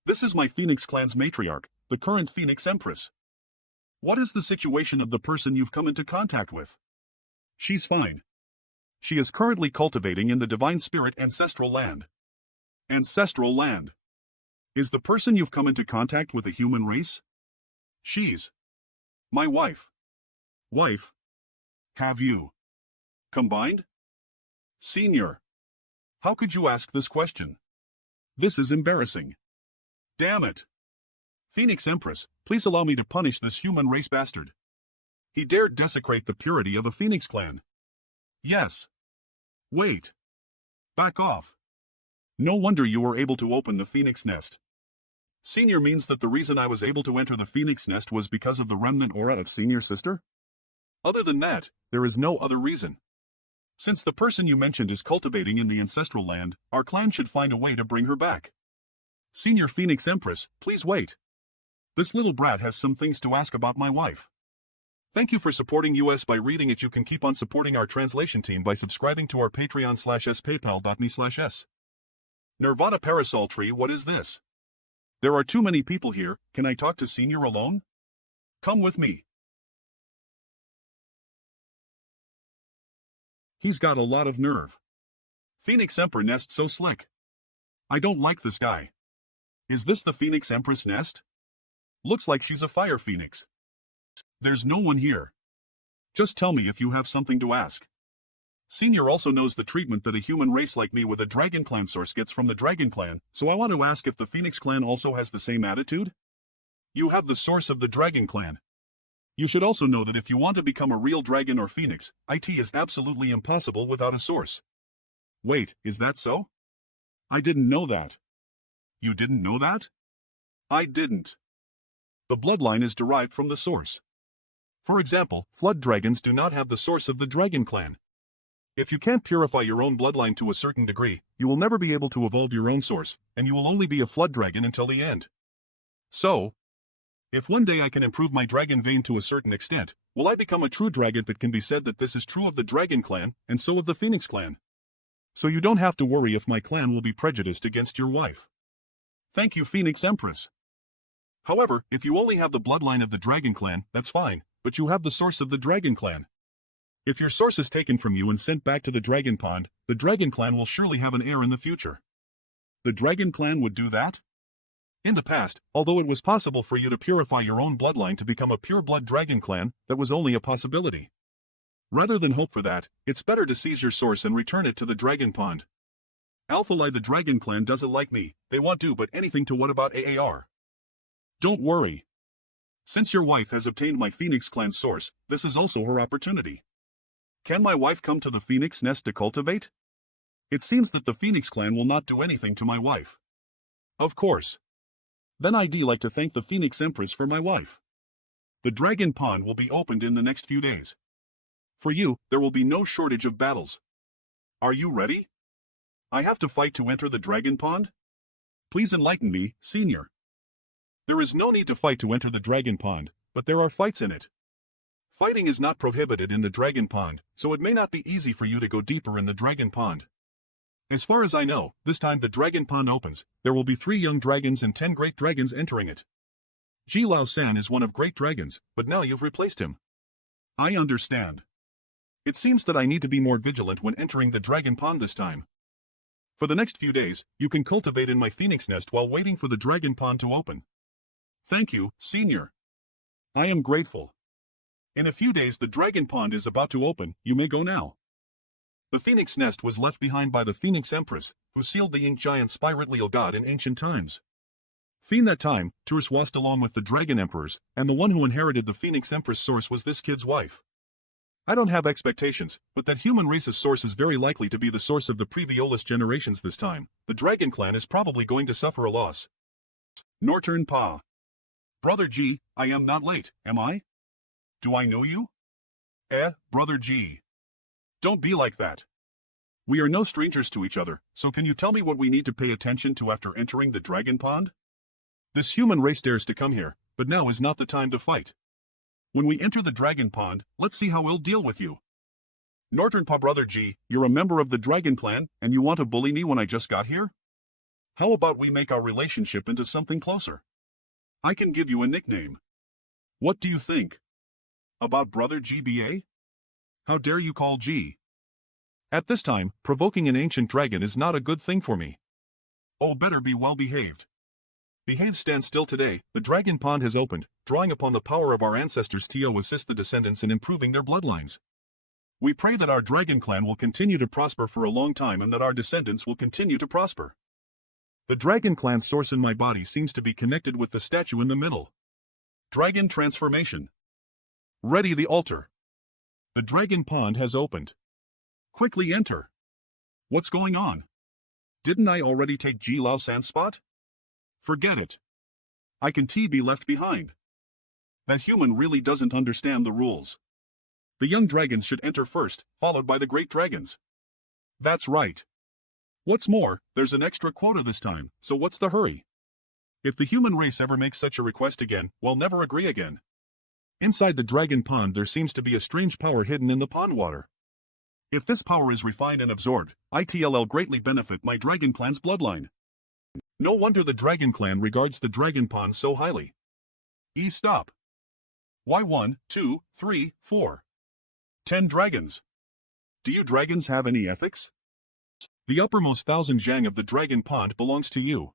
This is my Phoenix clan's matriarch, the current Phoenix Empress. What is the situation of the person you've come into contact with? She's fine. She is currently cultivating in the Divine Spirit Ancestral Land. Ancestral Land. Is the person you've come into contact with a human race? She's my wife. Wife? Have you combined? Senior. How could you ask this question? This is embarrassing. Damn it. Phoenix Empress, please allow me to punish this human race bastard. He dared desecrate the purity of a Phoenix clan. Yes. Wait. Back off. No wonder you were able to open the Phoenix nest. Senior means that the reason I was able to enter the Phoenix nest was because of the remnant aura of Senior sister? Other than that, there is no other reason. Since the person you mentioned is cultivating in the ancestral land, our clan should find a way to bring her back. Senior Phoenix Empress, please wait. This little brat has some things to ask about my wife. Thank you for supporting us by reading it. You can keep on supporting our translation team by subscribing to our Patreon/s paypal.me/s. Nirvana Parasol Tree, what is this? There are too many people here. Can I talk to Senior alone? Come with me. He's got a lot of nerve. Phoenix Emperor nest so slick. I don't like this guy. Is this the Phoenix Empress nest? Looks like she's a fire phoenix. There's no one here. Just tell me if you have something to ask. Senior also knows the treatment that a human race like me with a Dragon Clan source gets from the Dragon Clan, so I want to ask if the Phoenix Clan also has the same attitude? You have the source of the Dragon Clan. You should also know that if you want to become a real dragon or phoenix, it is absolutely impossible without a source. Wait, is that so? I didn't know that. You didn't know that? I didn't. The bloodline is derived from the source. For example, flood dragons do not have the source of the Dragon Clan. If you can't purify your own bloodline to a certain degree, you will never be able to evolve your own source, and you will only be a flood dragon until the end. So, if one day I can improve my dragon vein to a certain extent, will I become a true dragon? It can be said that this is true of the Dragon Clan, and so of the Phoenix Clan. So you don't have to worry if my clan will be prejudiced against your wife. Thank you, Phoenix Empress. However, if you only have the bloodline of the Dragon Clan, that's fine, but you have the source of the Dragon Clan. If your source is taken from you and sent back to the Dragon Pond, the Dragon Clan will surely have an heir in the future. The Dragon Clan would do that? In the past, although it was possible for you to purify your own bloodline to become a pure-blood Dragon Clan, that was only a possibility. Rather than hope for that, it's better to seize your source and return it to the Dragon Pond. Alphalai the Dragon Clan doesn't like me, they won't do but anything to what about AAR? Don't worry. Since your wife has obtained my Phoenix Clan's source, this is also her opportunity. Can my wife come to the Phoenix Nest to cultivate? It seems that the Phoenix Clan will not do anything to my wife. Of course. Then I'd like to thank the Phoenix Empress for my wife. The Dragon Pond will be opened in the next few days. For you, there will be no shortage of battles. Are you ready? I have to fight to enter the Dragon Pond? Please enlighten me, Senior. There is no need to fight to enter the Dragon Pond, but there are fights in it. Fighting is not prohibited in the Dragon Pond, so it may not be easy for you to go deeper in the Dragon Pond. As far as I know, this time the Dragon Pond opens, there will be 3 young dragons and 10 great dragons entering it. Ji Lao San is one of great dragons, but now you've replaced him. I understand. It seems that I need to be more vigilant when entering the Dragon Pond this time. For the next few days, you can cultivate in my Phoenix Nest while waiting for the Dragon Pond to open. Thank you, Senior. I am grateful. In a few days the Dragon Pond is about to open, you may go now. The Phoenix Nest was left behind by the Phoenix Empress, who sealed the ink giant Spyritleal god in ancient times. Fiend that time, Tours was along with the Dragon Emperors, and the one who inherited the Phoenix Empress source was this kid's wife. I don't have expectations, but that human race's source is very likely to be the source of the previous generations this time. The Dragon Clan is probably going to suffer a loss. Norturn Pa. Brother G, I am not late, am I? Do I know you? Brother G. Don't be like that. We are no strangers to each other, so can you tell me what we need to pay attention to after entering the Dragon Pond? This human race dares to come here, but now is not the time to fight. When we enter the Dragon Pond, let's see how we'll deal with you. Norturn Pa Brother G, you're a member of the Dragon Clan, and you want to bully me when I just got here? How about we make our relationship into something closer? I can give you a nickname. What do you think? About Brother GBA? How dare you call G? At this time, provoking an ancient dragon is not a good thing for me. Oh, better be well behaved. Behave, stand still today, the Dragon Pond has opened, drawing upon the power of our ancestors to assist the descendants in improving their bloodlines. We pray that our Dragon Clan will continue to prosper for a long time and that our descendants will continue to prosper. The Dragon Clan's source in my body seems to be connected with the statue in the middle. Dragon transformation. Ready the altar. The Dragon Pond has opened. Quickly enter. What's going on? Didn't I already take Ji Lao San's spot? Forget it. I can be left behind. That human really doesn't understand the rules. The young dragons should enter first, followed by the great dragons. That's right. What's more, there's an extra quota this time, so what's the hurry? If the human race ever makes such a request again, we'll never agree again. Inside the Dragon Pond there seems to be a strange power hidden in the pond water. If this power is refined and absorbed, it'll greatly benefit my Dragon Clan's bloodline. No wonder the Dragon Clan regards the Dragon Pond so highly. Stop. Why 1, 2, 3, 4. 10 dragons. Do you dragons have any ethics? The uppermost 1,000 zhang of the Dragon Pond belongs to you.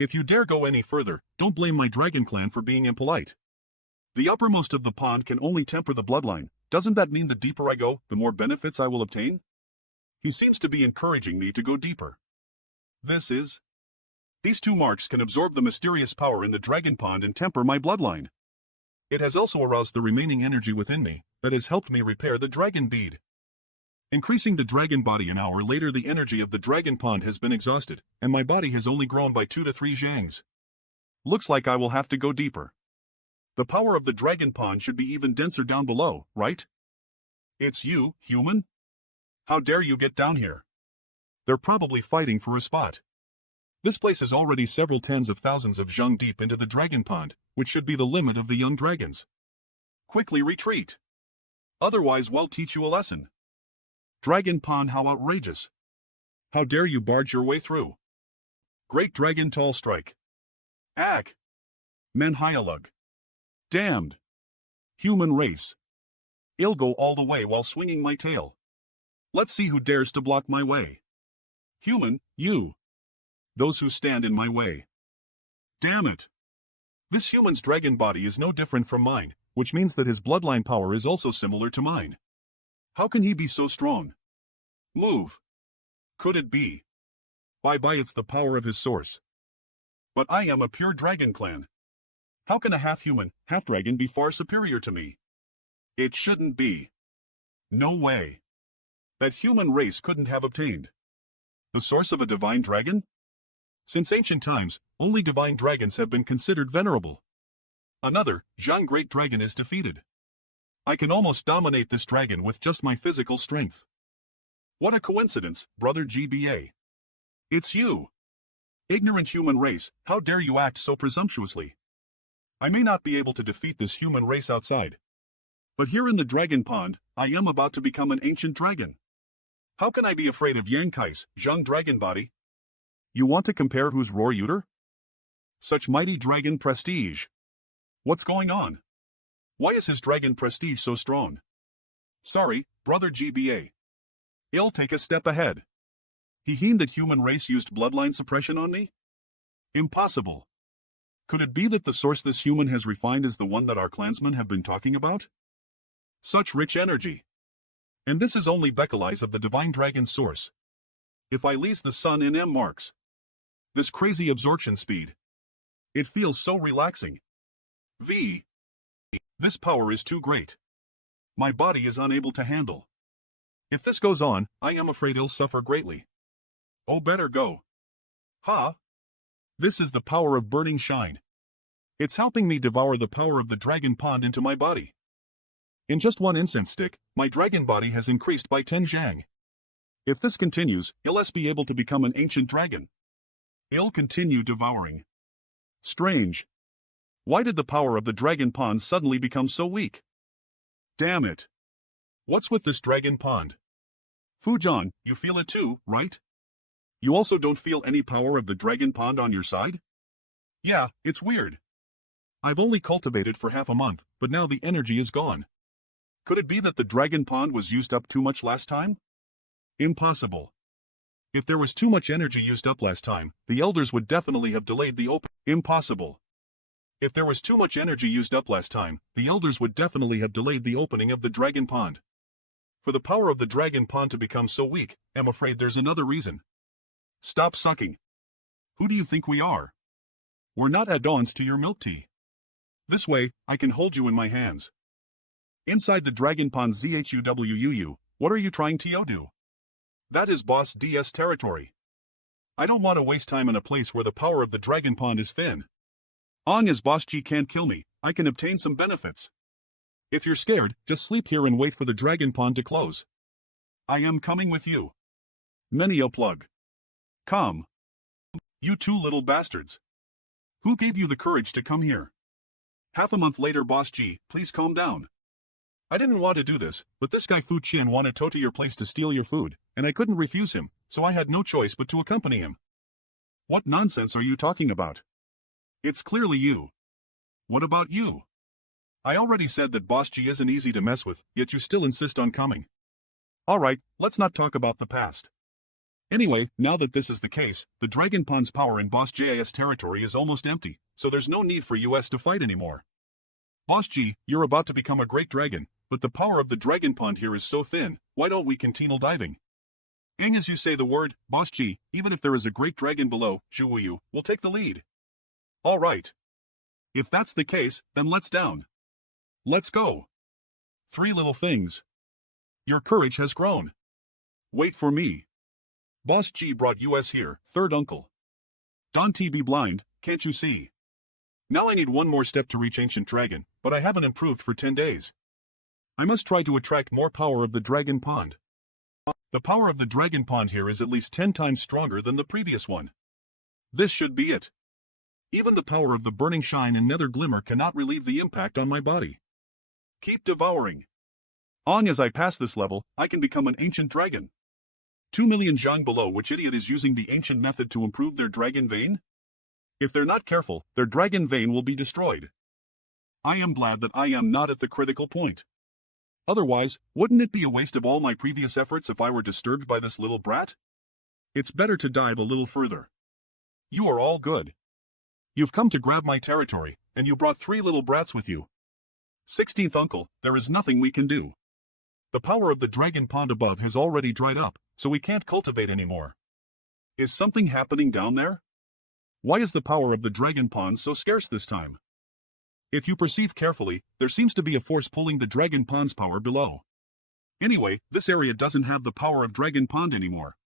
If you dare go any further, don't blame my Dragon Clan for being impolite. The uppermost of the pond can only temper the bloodline. Doesn't that mean the deeper I go, the more benefits I will obtain? He seems to be encouraging me to go deeper. These 2 marks can absorb the mysterious power in the Dragon Pond and temper my bloodline. It has also aroused the remaining energy within me, that has helped me repair the dragon bead. Increasing the dragon body an hour later the energy of the Dragon Pond has been exhausted, and my body has only grown by 2 to 3 zhangs. Looks like I will have to go deeper. The power of the Dragon Pond should be even denser down below, right? It's you, human? How dare you get down here? They're probably fighting for a spot. This place is already several tens of thousands of zhang deep into the Dragon Pond, which should be the limit of the young dragons. Quickly retreat. Otherwise we'll teach you a lesson. Dragon Pond, how outrageous. How dare you barge your way through? Great Dragon Tall Strike. Ack! Manhwa. Damned. Human race. I'll go all the way while swinging my tail. Let's see who dares to block my way. Human, you. Those who stand in my way. Damn it. This human's dragon body is no different from mine, which means that his bloodline power is also similar to mine. How can he be so strong? Move. Could it be? Bye-bye, it's the power of his source. But I am a pure dragon clan. How can a half-human, half-dragon be far superior to me? It shouldn't be. No way. That human race couldn't have obtained the source of a divine dragon? Since ancient times, only divine dragons have been considered venerable. Another, Zhang Great Dragon is defeated. I can almost dominate this dragon with just my physical strength. What a coincidence, brother GBA. It's you. Ignorant human race, how dare you act so presumptuously? I may not be able to defeat this human race outside, but here in the dragon pond, I am about to become an ancient dragon. How can I be afraid of Yankai's Zhang dragon body? You want to compare who's roar-uter? Such mighty dragon prestige. What's going on? Why is his dragon prestige so strong? Sorry, brother GBA. I'll take a step ahead. He heard that human race used bloodline suppression on me? Impossible. Could it be that the source this human has refined is the one that our clansmen have been talking about? Such rich energy. And this is only Beckeleyes of the divine dragon source. If I lease the sun in M marks. This crazy absorption speed. It feels so relaxing. V. This power is too great. My body is unable to handle. If this goes on, I am afraid I'll suffer greatly. Oh, better go. Ha! This is the power of burning shine. It's helping me devour the power of the dragon pond into my body. In just one incense stick, my dragon body has increased by 10 zhang. If this continues, I'll be able to become an ancient dragon. I'll continue devouring. Strange. Why did the power of the dragon pond suddenly become so weak? Damn it. What's with this dragon pond? Fujan, you feel it too, right? You also don't feel any power of the dragon pond on your side? Yeah, it's weird. I've only cultivated for half a month, but now the energy is gone. Could it be that the dragon pond was used up too much last time? Impossible. If there was too much energy used up last time, the elders would definitely have delayed the open. Impossible. If there was too much energy used up last time, the elders would definitely have delayed the opening of the dragon pond. For the power of the dragon pond to become so weak, I'm afraid there's another reason. Stop sucking. Who do you think we are? We're not add-ons to your milk tea. This way, I can hold you in my hands. Inside the dragon pond ZHUWUU, what are you trying to do? That is Boss DS territory. I don't want to waste time in a place where the power of the dragon pond is thin. As Boss G can't kill me, I can obtain some benefits. If you're scared, just sleep here and wait for the dragon pond to close. I am coming with you. Many a plug. Come. You two little bastards. Who gave you the courage to come here? Half a month later, Boss G, please calm down. I didn't want to do this, but this guy Fu Qian wanted to your place to steal your food, and I couldn't refuse him, so I had no choice but to accompany him. What nonsense are you talking about? It's clearly you. What about you? I already said that Boss G isn't easy to mess with, yet you still insist on coming. Alright, let's not talk about the past. Anyway, now that this is the case, the Dragon Pond's power in Boss JIS territory is almost empty, so there's no need for US to fight anymore. Boss G, you're about to become a great dragon, but the power of the Dragon Pond here is so thin, why don't we continue diving? As you say the word, Boss G, even if there is a great dragon below, Zhuwu will take the lead. Alright. If that's the case, then let's down. Let's go. 3 little things. Your courage has grown. Wait for me. Boss G brought US here, third uncle. Don't be blind, can't you see? Now I need one more step to reach Ancient Dragon, but I haven't improved for 10 days. I must try to attract more power of the Dragon Pond. The power of the Dragon Pond here is at least 10 times stronger than the previous one. This should be it. Even the power of the Burning Shine and Nether Glimmer cannot relieve the impact on my body. Keep devouring. As I pass this level, I can become an Ancient Dragon. 2 million zhang below, which idiot is using the ancient method to improve their dragon vein? If they're not careful, their dragon vein will be destroyed. I am glad that I am not at the critical point. Otherwise, wouldn't it be a waste of all my previous efforts if I were disturbed by this little brat? It's better to dive a little further. You are all good. You've come to grab my territory, and you brought 3 little brats with you. 16th uncle, there is nothing we can do. The power of the dragon pond above has already dried up, so we can't cultivate anymore. Is something happening down there? Why is the power of the dragon pond so scarce this time? If you perceive carefully, there seems to be a force pulling the dragon pond's power below. Anyway, this area doesn't have the power of dragon pond anymore.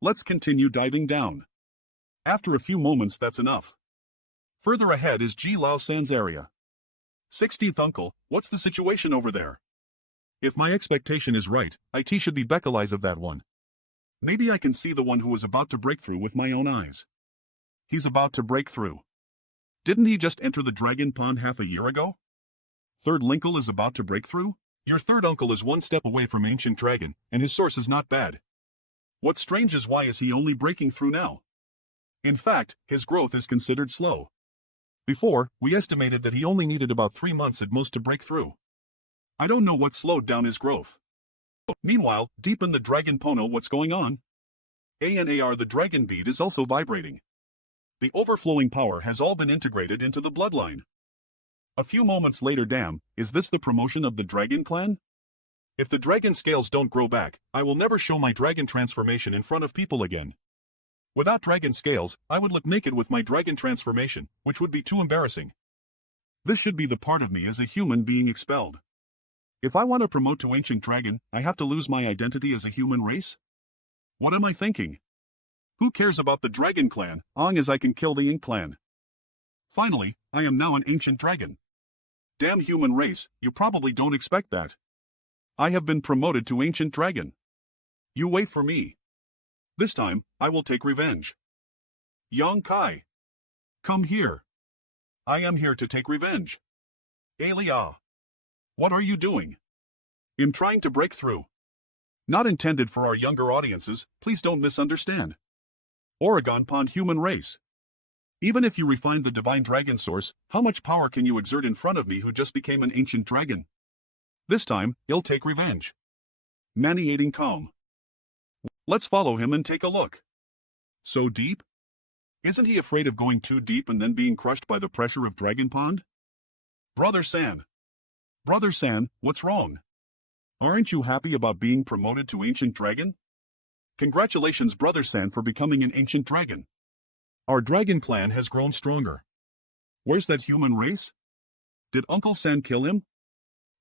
Let's continue diving down. After a few moments, that's enough. Further ahead is Ji Lao San's area. 16th uncle, what's the situation over there? If my expectation is right, IT should be Beckeleyes of that one. Maybe I can see the one who is about to break through with my own eyes. He's about to break through. Didn't he just enter the dragon pond half a year ago? Third Linkle is about to break through? Your third uncle is 1 step away from Ancient Dragon, and his source is not bad. What's strange is why is he only breaking through now? In fact, his growth is considered slow. Before, we estimated that he only needed about 3 months at most to break through. I don't know what slowed down his growth. Meanwhile, deep in the Dragon Pono, what's going on? ANAR, the dragon bead is also vibrating. The overflowing power has all been integrated into the bloodline. A few moments later, damn, is this the promotion of the dragon clan? If the dragon scales don't grow back, I will never show my dragon transformation in front of people again. Without dragon scales, I would look naked with my dragon transformation, which would be too embarrassing. This should be the part of me as a human being expelled. If I want to promote to Ancient Dragon, I have to lose my identity as a human race? What am I thinking? Who cares about the Dragon Clan, long as I can kill the Ink Clan? Finally, I am now an Ancient Dragon. Damn human race, you probably don't expect that. I have been promoted to Ancient Dragon. You wait for me. This time, I will take revenge. Yang Kai. Come here. I am here to take revenge. Alia. What are you doing? I'm trying to break through. Not intended for our younger audiences, please don't misunderstand. Oregon Pond human race. Even if you refine the divine dragon source, how much power can you exert in front of me who just became an ancient dragon? This time, he'll take revenge. Maniating calm. Let's follow him and take a look. So deep? Isn't he afraid of going too deep and then being crushed by the pressure of Dragon Pond? Brother San. Brother San, what's wrong? Aren't you happy about being promoted to Ancient Dragon? Congratulations, Brother San, for becoming an Ancient Dragon. Our Dragon Clan has grown stronger. Where's that human race? Did Uncle San kill him?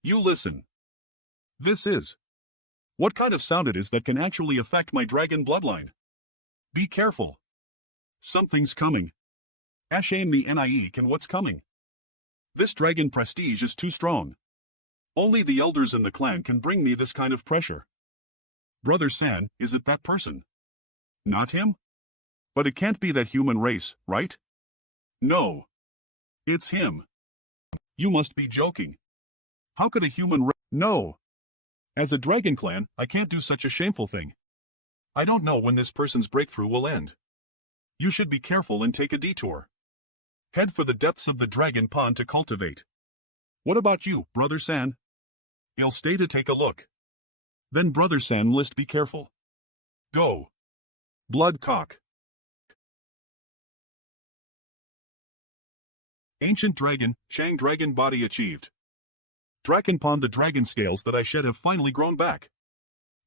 You listen. This is. What kind of sound it is that can actually affect my dragon bloodline? Be careful. Something's coming. Ashain me nie can what's coming. This dragon prestige is too strong. Only the elders in the clan can bring me this kind of pressure. Brother San, is it that person? Not him? But it can't be that human race, right? No. It's him. You must be joking. How could a human race? No. As a dragon clan, I can't do such a shameful thing. I don't know when this person's breakthrough will end. You should be careful and take a detour. Head for the depths of the dragon pond to cultivate. What about you, Brother San? He'll stay to take a look. Then Brother San list be careful. Go. Bloodcock. Ancient Dragon, Shang Dragon Body achieved. Dragon Pond, the dragon scales that I shed have finally grown back.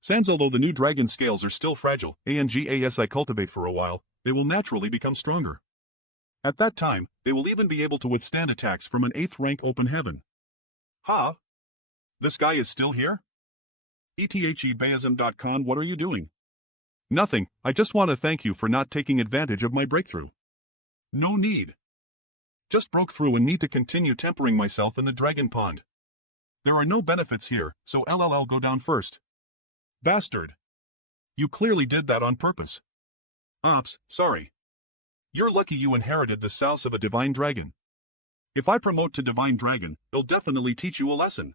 Sans, although the new dragon scales are still fragile, ANGAS I cultivate for a while, they will naturally become stronger. At that time, they will even be able to withstand attacks from an 8th rank open heaven. Ha! This guy is still here? ETHEBASM.com, what are you doing? Nothing, I just want to thank you for not taking advantage of my breakthrough. No need. Just broke through and need to continue tempering myself in the dragon pond. There are no benefits here, so LLL go down first. Bastard. You clearly did that on purpose. Ops, sorry. You're lucky you inherited the souse of a divine dragon. If I promote to divine dragon, they'll definitely teach you a lesson.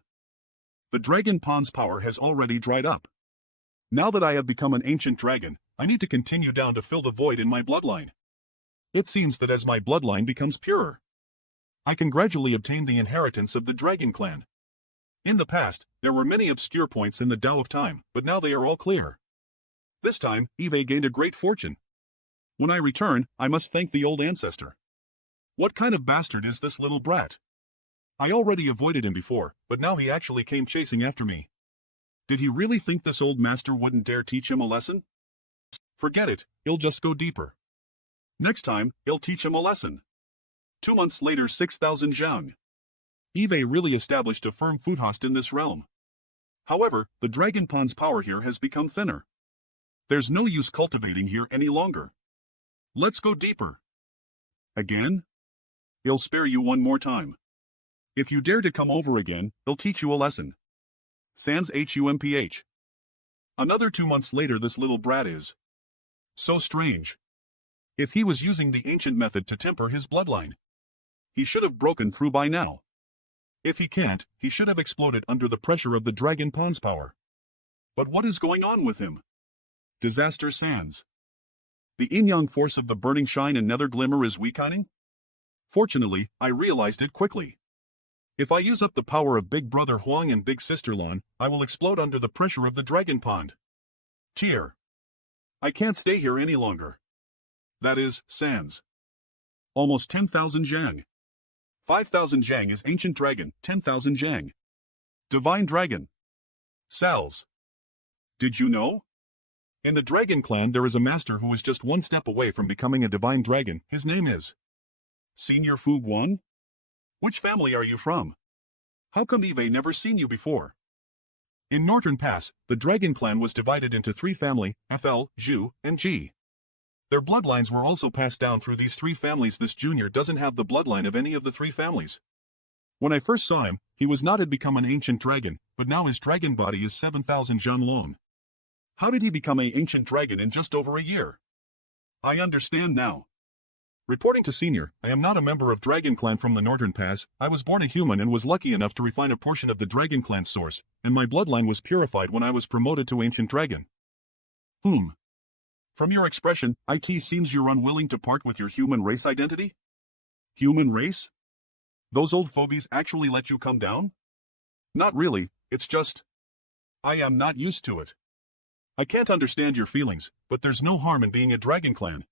The dragon pond's power has already dried up. Now that I have become an ancient dragon, I need to continue down to fill the void in my bloodline. It seems that as my bloodline becomes purer, I can gradually obtain the inheritance of the dragon clan. In the past, there were many obscure points in the Tao of Time, but now they are all clear. This time, Eve gained a great fortune. When I return, I must thank the old ancestor. What kind of bastard is this little brat? I already avoided him before, but now he actually came chasing after me. Did he really think this old master wouldn't dare teach him a lesson? Forget it, he'll just go deeper. Next time, he'll teach him a lesson. 2 months later, 6,000 zhang. Eve really established a firm food host in this realm. However, the dragon pond's power here has become thinner. There's no use cultivating here any longer. Let's go deeper. Again? He'll spare you one more time. If you dare to come over again, he'll teach you a lesson. Sans HUMPH. Another 2 months later, this little brat is so strange. If he was using the ancient method to temper his bloodline, he should have broken through by now. If he can't, he should have exploded under the pressure of the dragon pond's power. But what is going on with him? Disaster Sans. The yin-yang force of the burning shine and nether glimmer is weakening? Fortunately, I realized it quickly. If I use up the power of Big Brother Huang and Big Sister Lan, I will explode under the pressure of the dragon pond. Cheer. I can't stay here any longer. That is, Sans. Almost 10,000 zhang. 5,000 zhang is ancient dragon, 10,000 zhang. Divine dragon. Sal's. Did you know? In the dragon clan there is a master who is just one step away from becoming a divine dragon. His name is Senior Fu Guan? Which family are you from? How come Eve never seen you before? In Northern Pass, the dragon clan was divided into 3 families, FL, Zhu, and G. Their bloodlines were also passed down through these 3 families. This junior doesn't have the bloodline of any of the 3 families. When I first saw him, he was not had become an ancient dragon, but now his dragon body is 7,000 zhan long. How did he become an ancient dragon in just over a year? I understand now. Reporting to Senior, I am not a member of Dragon Clan from the Northern Pass. I was born a human and was lucky enough to refine a portion of the Dragon Clan source, and my bloodline was purified when I was promoted to Ancient Dragon. From your expression, it seems you're unwilling to part with your human race identity? Human race? Those old phobies actually let you come down? Not really, it's just I am not used to it. I can't understand your feelings, but there's no harm in being a Dragon Clan.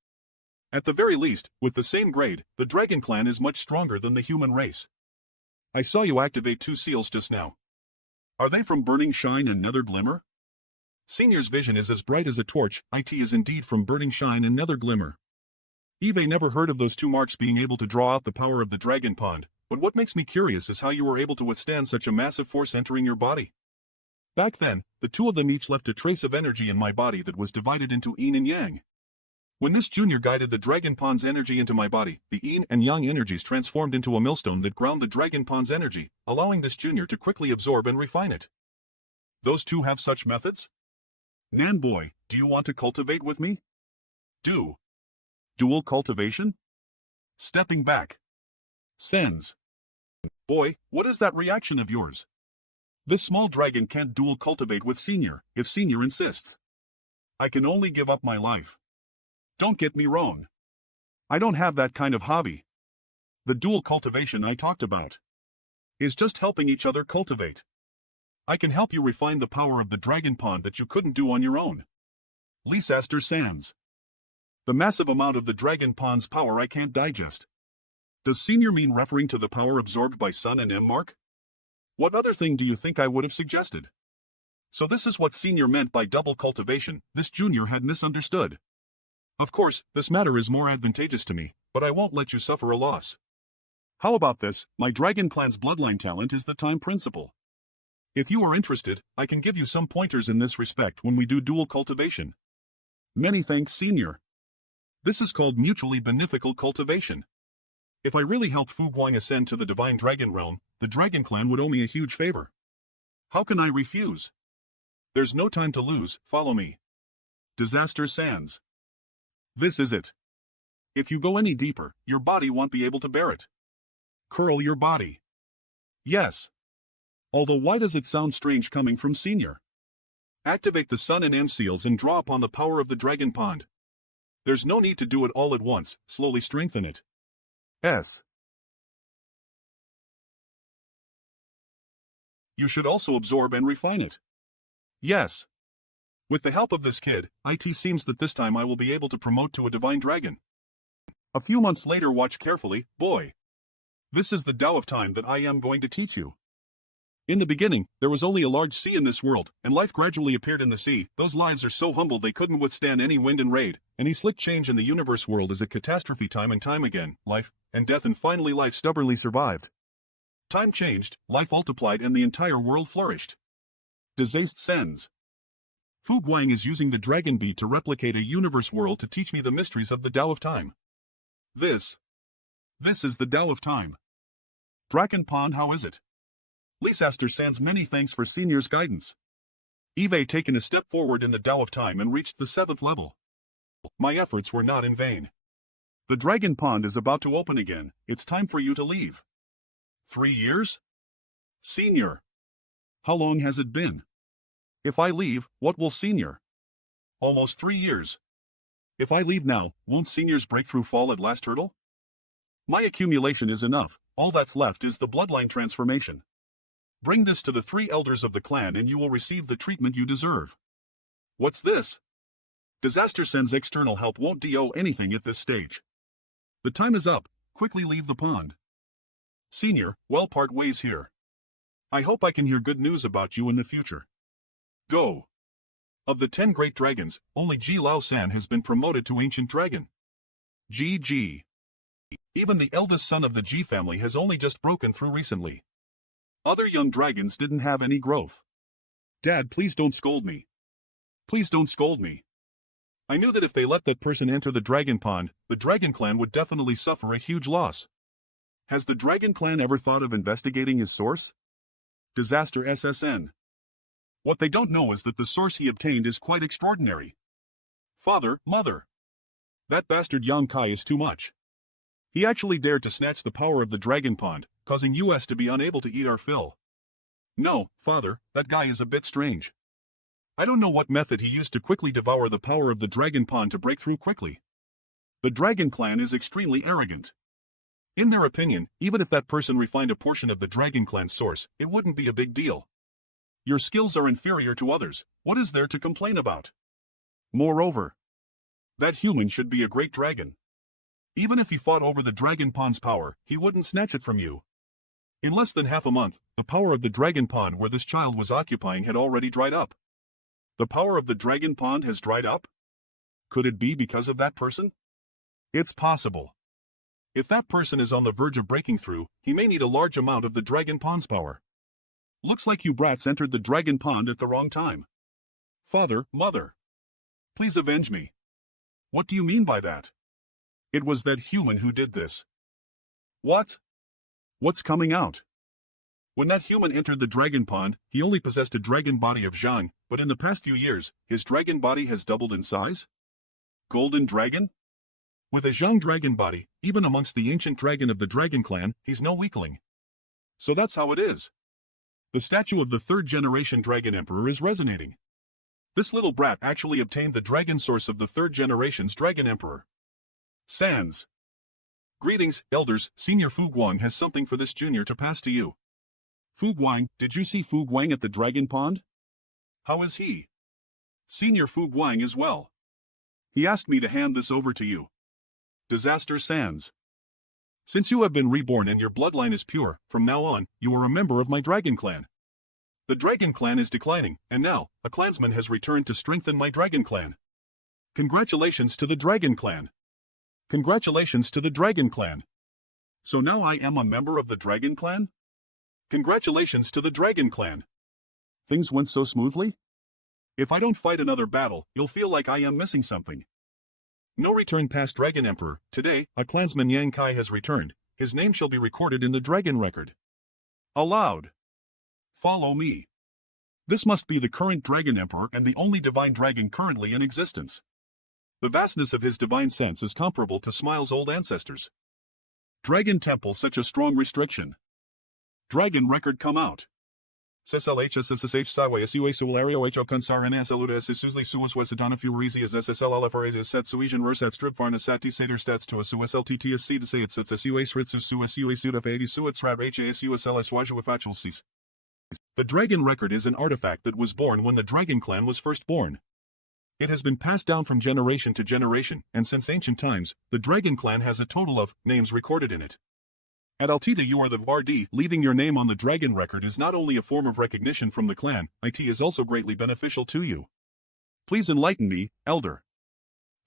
At the very least, with the same grade, the Dragon Clan is much stronger than the human race. I saw you activate 2 seals just now. Are they from Burning Shine and Nether Glimmer? Senior's vision is as bright as a torch. It is indeed from Burning Shine and Nether Glimmer. Eve never heard of those 2 marks being able to draw out the power of the Dragon Pond, but what makes me curious is how you were able to withstand such a massive force entering your body. Back then, the 2 of them each left a trace of energy in my body that was divided into yin and yang. When this junior guided the Dragon Pond's energy into my body, the yin and yang energies transformed into a millstone that ground the Dragon Pond's energy, allowing this junior to quickly absorb and refine it. Those 2 have such methods? Nan boy, do you want to cultivate with me? Do. Dual cultivation? Stepping back. Sens. Boy, what is that reaction of yours? This small dragon can't dual cultivate with Senior, if Senior insists. I can only give up my life. Don't get me wrong. I don't have that kind of hobby. The dual cultivation I talked about is just helping each other cultivate. I can help you refine the power of the Dragon Pond that you couldn't do on your own. Leicester Sands. The massive amount of the Dragon Pond's power I can't digest. Does Senior mean referring to the power absorbed by Sun and M Mark? What other thing do you think I would have suggested? So this is what Senior meant by double cultivation. This junior had misunderstood. Of course, this matter is more advantageous to me, but I won't let you suffer a loss. How about this? My Dragon Clan's bloodline talent is the time principle. If you are interested, I can give you some pointers in this respect when we do dual cultivation. Many thanks, Senior. This is called mutually beneficial cultivation. If I really helped Fu Guang ascend to the Divine Dragon realm, the Dragon Clan would owe me a huge favor. How can I refuse? There's no time to lose, follow me. Disaster Sands. This is it. If you go any deeper, your body won't be able to bear it. Curl your body. Yes. Although why does it sound strange coming from Senior? Activate the Sun and M seals and draw upon the power of the Dragon Pond. There's no need to do it all at once, slowly strengthen it. S. You should also absorb and refine it. Yes. With the help of this kid, it seems that this time I will be able to promote to a divine dragon. A few months later, watch carefully, boy. This is the Tao of Time that I am going to teach you. In the beginning, there was only a large sea in this world, and life gradually appeared in the sea. Those lives are so humble they couldn't withstand any wind and raid. Any slick change in the universe world is a catastrophe time and time again. Life, and death, and finally life stubbornly survived. Time changed, life multiplied, and the entire world flourished. Disaste sends. Fu Guang is using the dragon bee to replicate a universe world to teach me the mysteries of the Tao of Time. This is the Tao of Time. Dragon Pond, how is it? Leicester sends many thanks for senior's guidance. Eve taken a step forward in the Tao of Time and reached the 7th level. My efforts were not in vain. The Dragon Pond is about to open again. It's time for you to leave. 3 years? Senior. How long has it been? If I leave, what will senior? Almost 3 years. If I leave now, won't senior's breakthrough fall at last hurdle? My accumulation is enough. All that's left is the bloodline transformation. Bring this to the 3 elders of the clan and you will receive the treatment you deserve. What's this? Disaster sends external help won't do anything at this stage. The time is up, quickly leave the pond. Senior, well, part ways here. I hope I can hear good news about you in the future. Go. Of the 10 great dragons, only Ji Lao San has been promoted to Ancient Dragon. GG. Even the eldest son of the Ji family has only just broken through recently. Other young dragons didn't have any growth. Dad, please don't scold me. Please don't scold me. I knew that if they let that person enter the Dragon Pond, the Dragon Clan would definitely suffer a huge loss. Has the Dragon Clan ever thought of investigating his source? Disaster SSN. What they don't know is that the source he obtained is quite extraordinary. Father, mother. That bastard Yang Kai is too much. He actually dared to snatch the power of the Dragon Pond, causing us to be unable to eat our fill. No, father, that guy is a bit strange. I don't know what method he used to quickly devour the power of the Dragon Pond to break through quickly. The Dragon Clan is extremely arrogant. In their opinion, even if that person refined a portion of the Dragon Clan's source, it wouldn't be a big deal. Your skills are inferior to others, what is there to complain about? Moreover, that human should be a great dragon. Even if he fought over the Dragon Pond's power, he wouldn't snatch it from you. In less than half a month, the power of the Dragon Pond where this child was occupying had already dried up. The power of the Dragon Pond has dried up? Could it be because of that person? It's possible. If that person is on the verge of breaking through, he may need a large amount of the Dragon Pond's power. Looks like you brats entered the Dragon Pond at the wrong time. Father, mother. Please avenge me. What do you mean by that? It was that human who did this. What? What's coming out? When that human entered the Dragon Pond, he only possessed a dragon body of Zhang, but in the past few years, his dragon body has doubled in size? Golden Dragon? With a Zhang dragon body, even amongst the ancient dragon of the Dragon Clan, he's no weakling. So that's how it is. The statue of the 3rd generation Dragon Emperor is resonating. This little brat actually obtained the dragon source of the 3rd generation's Dragon Emperor. Sans. Greetings, elders, Senior Fu Guang has something for this junior to pass to you. Fu Guang, did you see Fu Guang at the Dragon Pond? How is he? Senior Fu Guang is well. He asked me to hand this over to you. Disaster Sans. Since you have been reborn and your bloodline is pure, from now on, you are a member of my Dragon Clan. The Dragon Clan is declining, and now, a clansman has returned to strengthen my Dragon Clan. Congratulations to the Dragon Clan. Congratulations to the Dragon Clan. So now I am a member of the Dragon Clan? Congratulations to the Dragon Clan. Things went so smoothly? If I don't fight another battle, you'll feel like I am missing something. No return past Dragon Emperor. Today, a clansman Yang Kai has returned. His name shall be recorded in the Dragon Record. Aloud. Follow me. This must be the current Dragon Emperor and the only divine dragon currently in existence. The vastness of his divine sense is comparable to Smile's old ancestors. Dragon Temple, such a strong restriction. Dragon Record come out. SSLHSSH Sawe Siwe Suelario Ho Kansar and Saluda Sisuzli Suas Wesadana Furizi as SSL Alapharazes Sat Suijan Versat Stripfarna Sati Sater Stats to a SLTT as C to say it's a Suas Ritsu Suas Sue Suda 80 Suats Rat HASUSL Swaju Fachalsis. The dragon record is an artifact that was born when the dragon clan was first born. It has been passed down from generation to generation, and since ancient times, the dragon clan has a total of names recorded in it. At Altita you are the Vardi. Leaving your name on the dragon record is not only a form of recognition from the clan, it is also greatly beneficial to you. Please enlighten me, Elder.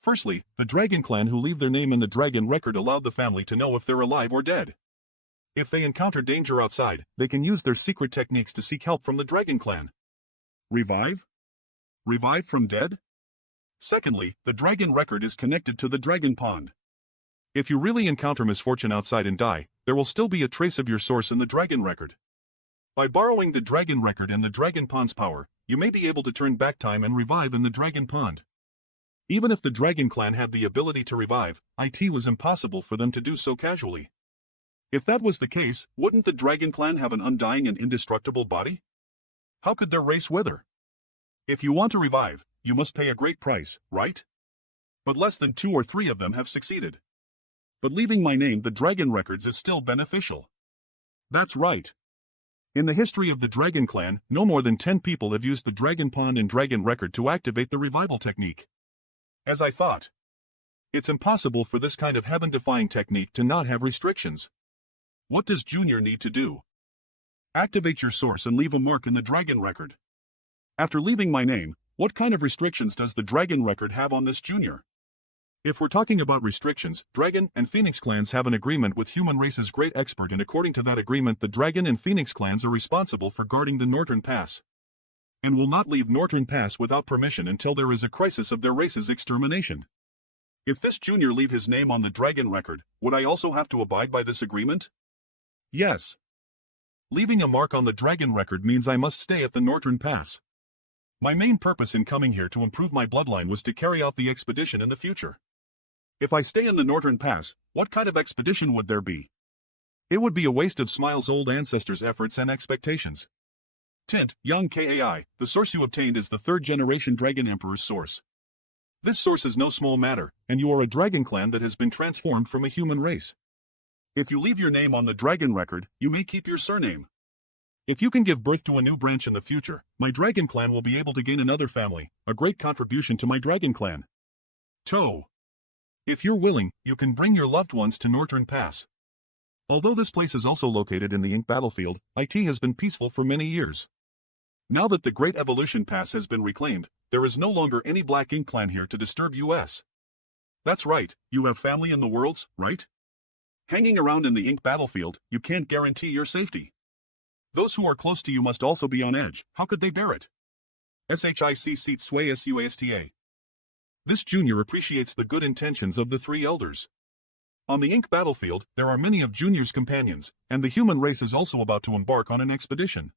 Firstly, the dragon clan who leave their name in the dragon record allowed the family to know if they're alive or dead. If they encounter danger outside, they can use their secret techniques to seek help from the dragon clan. Revive? Revive from dead? Secondly, the dragon record is connected to the dragon pond. If you really encounter misfortune outside and die, there will still be a trace of your source in the dragon record. By borrowing the dragon record and the dragon pond's power, you may be able to turn back time and revive in the dragon pond. Even if the dragon clan had the ability to revive, it was impossible for them to do so casually. If that was the case, wouldn't the dragon clan have an undying and indestructible body? How could their race wither? If you want to revive, you must pay a great price, right? But less than 2 or 3 of them have succeeded. But leaving my name the dragon records is still beneficial. That's right. In the history of the dragon clan, no more than 10 people have used the dragon pond and dragon record to activate the revival technique. As I thought, it's impossible for this kind of heaven-defying technique to not have restrictions. What does Junior need to do? Activate your source and leave a mark in the dragon record. After leaving my name, what kind of restrictions does the dragon record have on this Junior? If we're talking about restrictions, Dragon and Phoenix clans have an agreement with human race's great expert, and according to that agreement the Dragon and Phoenix clans are responsible for guarding the Northern Pass, and will not leave Northern Pass without permission until there is a crisis of their race's extermination. If this Junior leave his name on the dragon record, would I also have to abide by this agreement? Yes. Leaving a mark on the dragon record means I must stay at the Northern Pass. My main purpose in coming here to improve my bloodline was to carry out the expedition in the future. If I stay in the Northern Pass, what kind of expedition would there be? It would be a waste of Smile's old ancestors' efforts and expectations. Tint, Young Kai, the source you obtained is the 3rd-generation Dragon Emperor's source. This source is no small matter, and you are a dragon clan that has been transformed from a human race. If you leave your name on the dragon record, you may keep your surname. If you can give birth to a new branch in the future, my dragon clan will be able to gain another family, a great contribution to my dragon clan. Toe. If you're willing, you can bring your loved ones to Northern Pass. Although this place is also located in the Ink battlefield, it has been peaceful for many years. Now that the Great Evolution Pass has been reclaimed, there is no longer any Black Ink clan here to disturb us. That's right, you have family in the worlds, right? Hanging around in the Ink battlefield, you can't guarantee your safety. Those who are close to you must also be on edge. How could they bear it? SHIC seat sway SUASTA. This Junior appreciates the good intentions of the 3 elders. On the Ink battlefield, there are many of Junior's companions, and the human race is also about to embark on an expedition.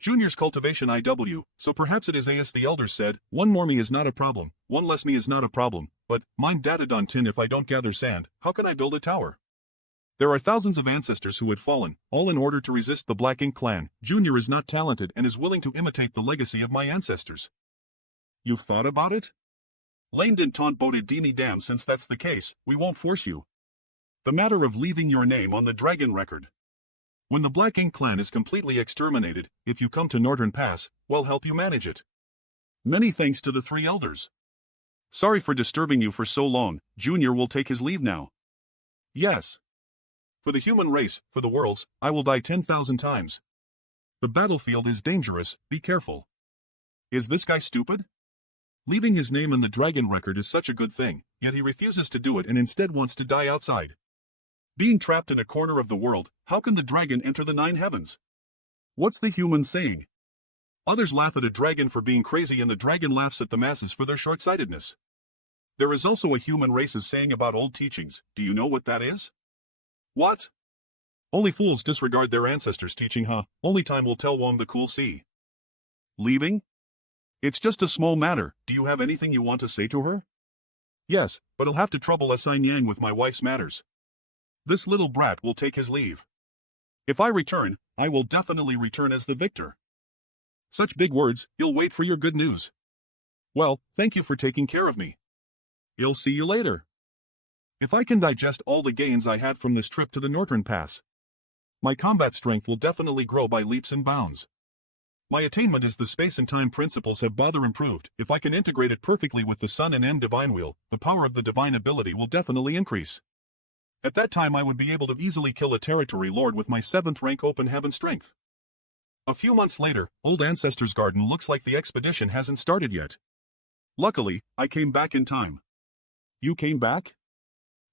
Junior's cultivation IW, so perhaps it is as the elders said, 1 more me is not a problem, 1 less me is not a problem, but, mine datadon tin if I don't gather sand, how can I build a tower? There are thousands of ancestors who had fallen, all in order to resist the Black Ink clan. Junior is not talented and is willing to imitate the legacy of my ancestors. You've thought about it? Lane didn't taunt boated Demi Dam. Since that's the case, we won't force you. The matter of leaving your name on the dragon record. When the Black Ink clan is completely exterminated, if you come to Northern Pass, we'll help you manage it. Many thanks to the 3 elders. Sorry for disturbing you for so long. Junior will take his leave now. Yes. For the human race, for the worlds, I will die 10,000 times. The battlefield is dangerous, be careful. Is this guy stupid? Leaving his name in the dragon record is such a good thing, yet he refuses to do it and instead wants to die outside. Being trapped in a corner of the world, how can the dragon enter the 9 heavens? What's the human saying? Others laugh at a dragon for being crazy and the dragon laughs at the masses for their short-sightedness. There is also a human race's saying about old teachings. Do you know what that is? What? Only fools disregard their ancestors' teaching, huh? Only time will tell Wong the cool sea. Leaving? It's just a small matter. Do you have anything you want to say to her? Yes, but I'll have to trouble assign Yang with my wife's matters. This little brat will take his leave. If I return, I will definitely return as the victor. Such big words, you'll wait for your good news. Well, thank you for taking care of me. I'll see you later. If I can digest all the gains I had from this trip to the Northern Pass, my combat strength will definitely grow by leaps and bounds. My attainment is the space and time principles have bother improved. If I can integrate it perfectly with the Sun and End Divine Wheel, the power of the divine ability will definitely increase. At that time I would be able to easily kill a territory lord with my 7th rank open heaven strength. A few months later, Old Ancestor's Garden looks like the expedition hasn't started yet. Luckily, I came back in time. You came back?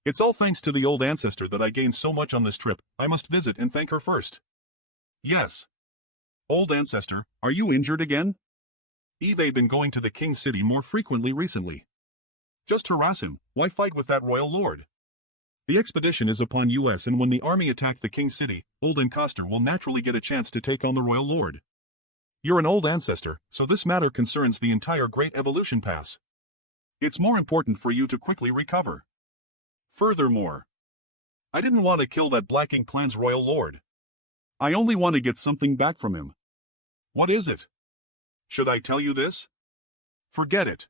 It's all thanks to the Old Ancestor that I gained so much on this trip. I must visit and thank her first. Yes. Old Ancestor, are you injured again? I've been going to the King's City more frequently recently. Just harass him, why fight with that royal lord? The expedition is upon us, and when the army attack the King's City, Old Ancestor will naturally get a chance to take on the royal lord. You're an Old Ancestor, so this matter concerns the entire Great Evolution Pass. It's more important for you to quickly recover. Furthermore, I didn't want to kill that Blacking clan's royal lord. I only want to get something back from him. What is it? Should I tell you this? Forget it.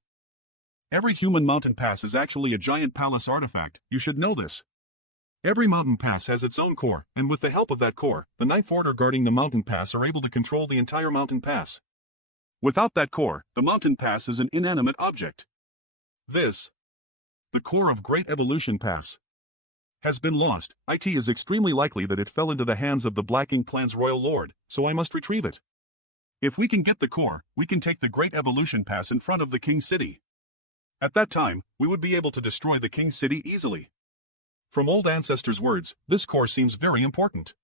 Every human mountain pass is actually a giant palace artifact, you should know this. Every mountain pass has its own core, and with the help of that core, the Ninth Order guarding the mountain pass are able to control the entire mountain pass. Without that core, the mountain pass is an inanimate object. This, the core of Great Evolution Pass, has been lost. It is extremely likely that it fell into the hands of the Blacking clan's royal lord, so I must retrieve it. If we can get the core, we can take the Great Evolution Pass in front of the King's City. At that time, we would be able to destroy the King's City easily. From Old Ancestor's words, this core seems very important.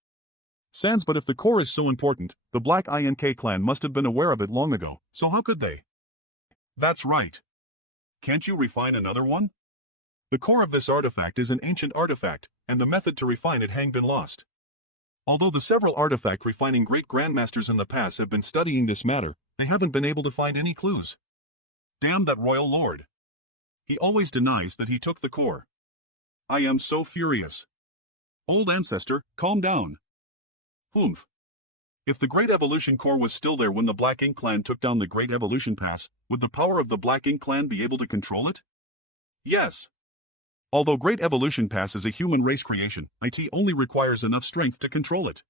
Sans, but if the core is so important, the Black INK clan must have been aware of it long ago, so how could they? That's right. Can't you refine another one? The core of this artifact is an ancient artifact, and the method to refine it has been lost. Although the several artifact refining great grandmasters in the past have been studying this matter, they haven't been able to find any clues. Damn that royal lord. He always denies that he took the core. I am so furious. Old Ancestor, calm down. Humph. If the Great Evolution Core was still there when the Black Ink clan took down the Great Evolution Pass, would the power of the Black Ink clan be able to control it? Yes. Although Great Evolution Pass is a human race creation, it only requires enough strength to control it.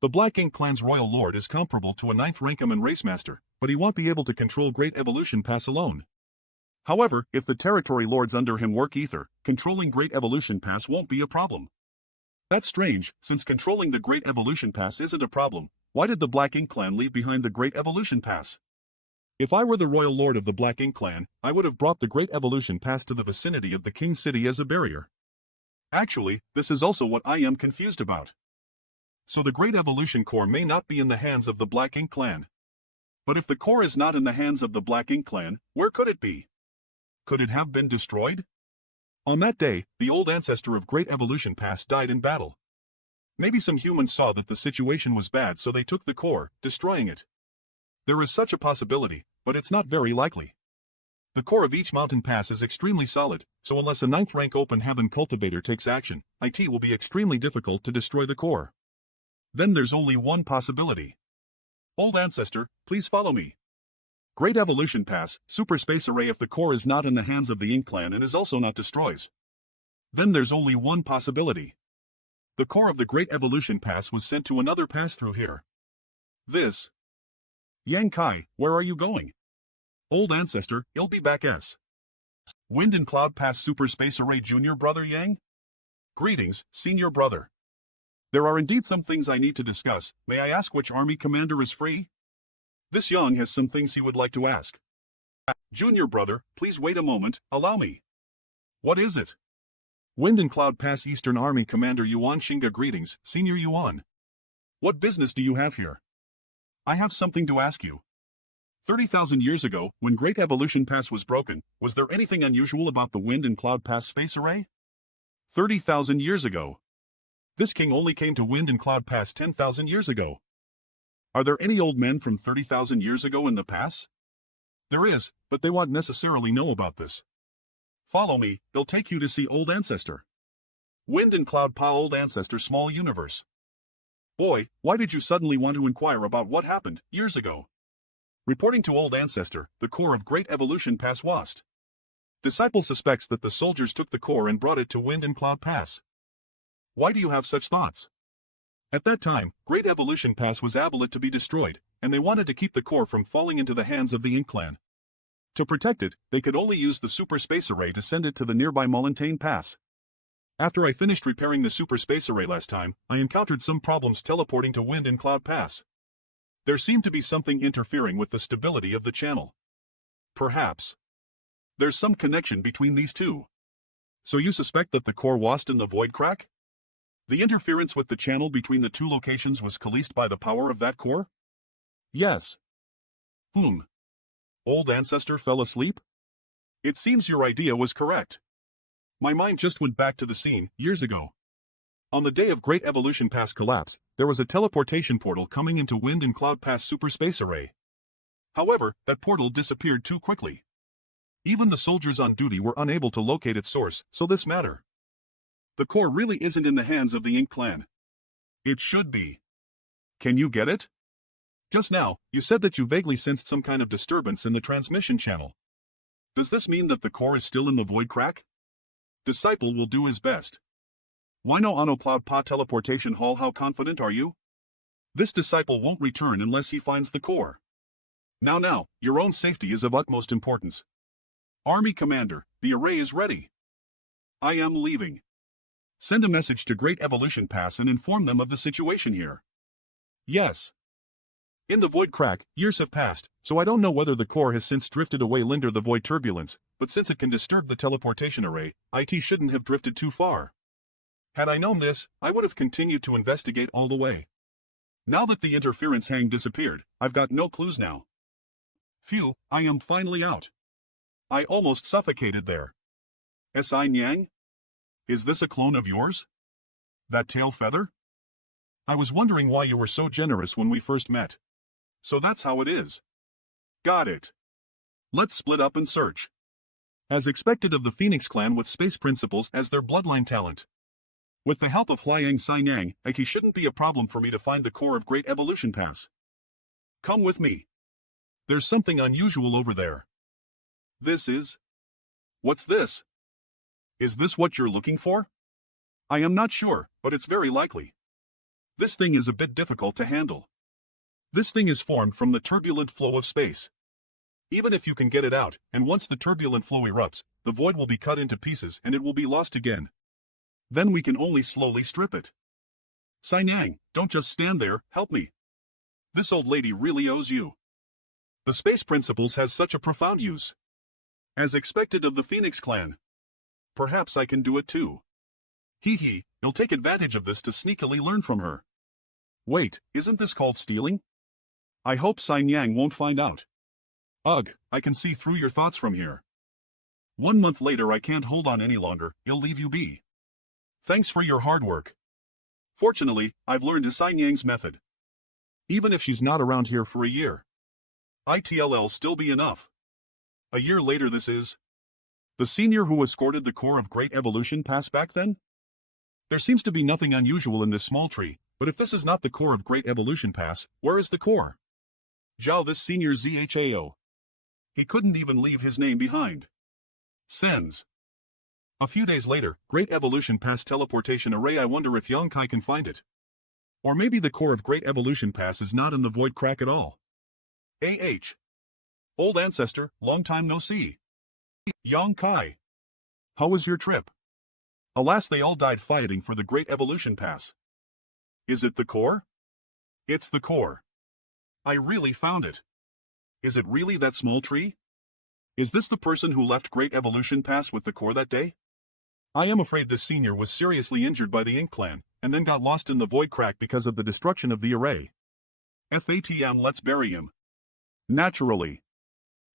The Black Ink clan's royal lord is comparable to a 9th rank race master, but he won't be able to control Great Evolution Pass alone. However, if the territory lords under him work ether, controlling Great Evolution Pass won't be a problem. That's strange, since controlling the Great Evolution Pass isn't a problem. Why did the Black Ink clan leave behind the Great Evolution Pass? If I were the royal lord of the Black Ink clan, I would have brought the Great Evolution Pass to the vicinity of the King's City as a barrier. Actually, this is also what I am confused about. So the Great Evolution Core may not be in the hands of the Black Ink clan. But if the core is not in the hands of the Black Ink clan, where could it be? Could it have been destroyed? On that day, the Old Ancestor of Great Evolution Pass died in battle. Maybe some humans saw that the situation was bad, so they took the core, destroying it. There is such a possibility, but it's not very likely. The core of each mountain pass is extremely solid, so unless a 9th rank open heaven cultivator takes action, it will be extremely difficult to destroy the core. Then there's only one possibility. Old Ancestor, please follow me. Great Evolution Pass, Super Space Array. If the core is not in the hands of the Ink clan and is also not destroyed, then there's only one possibility. The core of the Great Evolution Pass was sent to another pass through here. This. Yang Kai, where are you going? Old Ancestor, I'll be back. Wind and Cloud Pass Super Space Array. Junior Brother Yang? Greetings, Senior Brother. There are indeed some things I need to discuss. May I ask which army commander is free? This Yang has some things he would like to ask. Junior Brother, please wait a moment, allow me. What is it? Wind and Cloud Pass Eastern Army Commander Yuan Shinga. Greetings, Senior Yuan. What business do you have here? I have something to ask you. 30,000 years ago, when Great Evolution Pass was broken, was there anything unusual about the Wind and Cloud Pass Space Array? 30,000 years ago. This king only came to Wind and Cloud Pass 10,000 years ago. Are there any old men from 30,000 years ago in the pass? There is, but they won't necessarily know about this. Follow me, they'll take you to see Old Ancestor. Wind and Cloud Pa. Old Ancestor. Small universe. Boy, why did you suddenly want to inquire about what happened years ago? Reporting to Old Ancestor, the core of Great Evolution Pass Wast. Disciple suspects that the soldiers took the core and brought it to Wind and Cloud Pass. Why do you have such thoughts? At that time, Great Evolution Pass was able to be destroyed, and they wanted to keep the core from falling into the hands of the Ink Clan. To protect it, they could only use the Super Space Array to send it to the nearby Montaigne Pass. After I finished repairing the Super Space Array last time, I encountered some problems teleporting to Wind and Cloud Pass. There seemed to be something interfering with the stability of the channel. Perhaps there's some connection between these two. So you suspect that the core was in the void crack? The interference with the channel between the two locations was caused by the power of that core? Yes. Old Ancestor fell asleep? It seems your idea was correct. My mind just went back to the scene, years ago. On the day of Great Evolution Pass collapse, there was a teleportation portal coming into Wind and Cloud Pass Super Space Array. However, that portal disappeared too quickly. Even the soldiers on duty were unable to locate its source, so this matter. The core really isn't in the hands of the Ink Clan. It should be. Can you get it? Just now, you said that you vaguely sensed some kind of disturbance in the transmission channel. Does this mean that the core is still in the void crack? Disciple will do his best. Why no Ano Cloud Pa Teleportation Hall? How confident are you? This disciple won't return unless he finds the core. Now, your own safety is of utmost importance. Army Commander, the array is ready. I am leaving. Send a message to Great Evolution Pass and inform them of the situation here. Yes. In the void crack, years have passed, so I don't know whether the core has since drifted away under the void turbulence, but since it can disturb the teleportation array, IT shouldn't have drifted too far. Had I known this, I would have continued to investigate all the way. Now that the interference hang disappeared, I've got no clues now. Phew, I am finally out. I almost suffocated there. S.I. Nyang? Is this a clone of yours? That tail feather? I was wondering why you were so generous when we first met. So that's how it is. Got it. Let's split up and search. As expected of the Phoenix Clan with space principles as their bloodline talent. With the help of Huayang Sainang, it shouldn't be a problem for me to find the core of Great Evolution Pass. Come with me. There's something unusual over there. What's this? Is this what you're looking for? I am not sure, but it's very likely. This thing is a bit difficult to handle. This thing is formed from the turbulent flow of space. Even if you can get it out, and once the turbulent flow erupts, the void will be cut into pieces and it will be lost again. Then we can only slowly strip it. Sainang, don't just stand there, help me. This old lady really owes you. The space principles has such a profound use. As expected of the Phoenix Clan. Perhaps I can do it too. He'll take advantage of this to sneakily learn from her. Wait, isn't this called stealing? I hope Sainang won't find out. Ugh, I can see through your thoughts from here. 1 month later I can't hold on any longer, I'll leave you be. Thanks for your hard work. Fortunately, I've learned Sainang's method. Even if she's not around here for a year. ITLL still be enough. A year later this is. The senior who escorted the core of Great Evolution Pass back then? There seems to be nothing unusual in this small tree, but if this is not the core of Great Evolution Pass, where is the core? Zhao, this senior ZHAO. He couldn't even leave his name behind. Sends. A few days later, Great Evolution Pass teleportation array. I wonder if Young Kai can find it. Or maybe the core of Great Evolution Pass is not in the void crack at all. Old Ancestor, long time no see. Yang Kai. How was your trip? Alas, they all died fighting for the Great Evolution Pass. Is it the core? It's the core. I really found it. Is it really that small tree? Is this the person who left Great Evolution Pass with the core that day? I am afraid this senior was seriously injured by the Ink Clan, and then got lost in the void crack because of the destruction of the array. FATM, let's bury him. Naturally.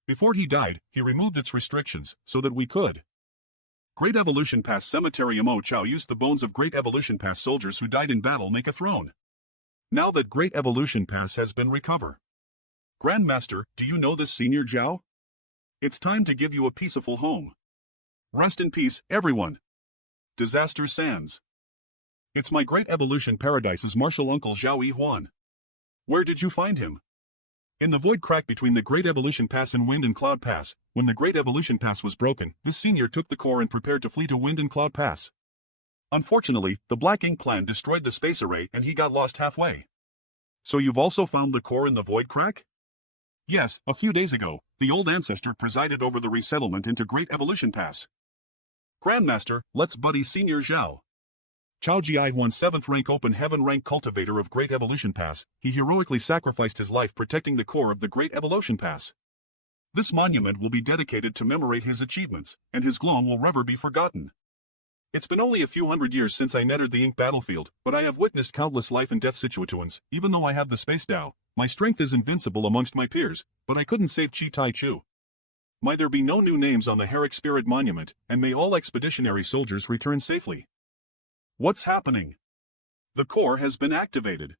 Before he died, he removed its restrictions, so that we could. Great Evolution Pass Cemetery. Mo Chao used the bones of Great Evolution Pass soldiers who died in battle make a throne. Now that Great Evolution Pass has been recovered. Grandmaster, do you know this senior Zhao? It's time to give you a peaceful home. Rest in peace, everyone. Disaster Sands. It's my Great Evolution Paradise's martial uncle Zhao Yi Huan. Where did you find him? In the void crack between the Great Evolution Pass and Wind and Cloud Pass, when the Great Evolution Pass was broken, this senior took the core and prepared to flee to Wind and Cloud Pass. Unfortunately, the Black Ink clan destroyed the space array and he got lost halfway. So you've also found the core in the void crack? Yes, a few days ago, the old ancestor presided over the resettlement into Great Evolution Pass. Grandmaster, let's buddy Senior Zhao. Chao Ji won 7th rank open heaven rank cultivator of Great Evolution Pass. He heroically sacrificed his life protecting the core of the Great Evolution Pass. This monument will be dedicated to commemorate his achievements, and his gloom will never be forgotten. It's been only a few hundred years since I entered the ink battlefield, but I have witnessed countless life and death situations. Even though I have the space Dao, my strength is invincible amongst my peers, but I couldn't save Chi Tai Chu. May there be no new names on the Herrick Spirit Monument, and may all expeditionary soldiers return safely. What's happening? The core has been activated.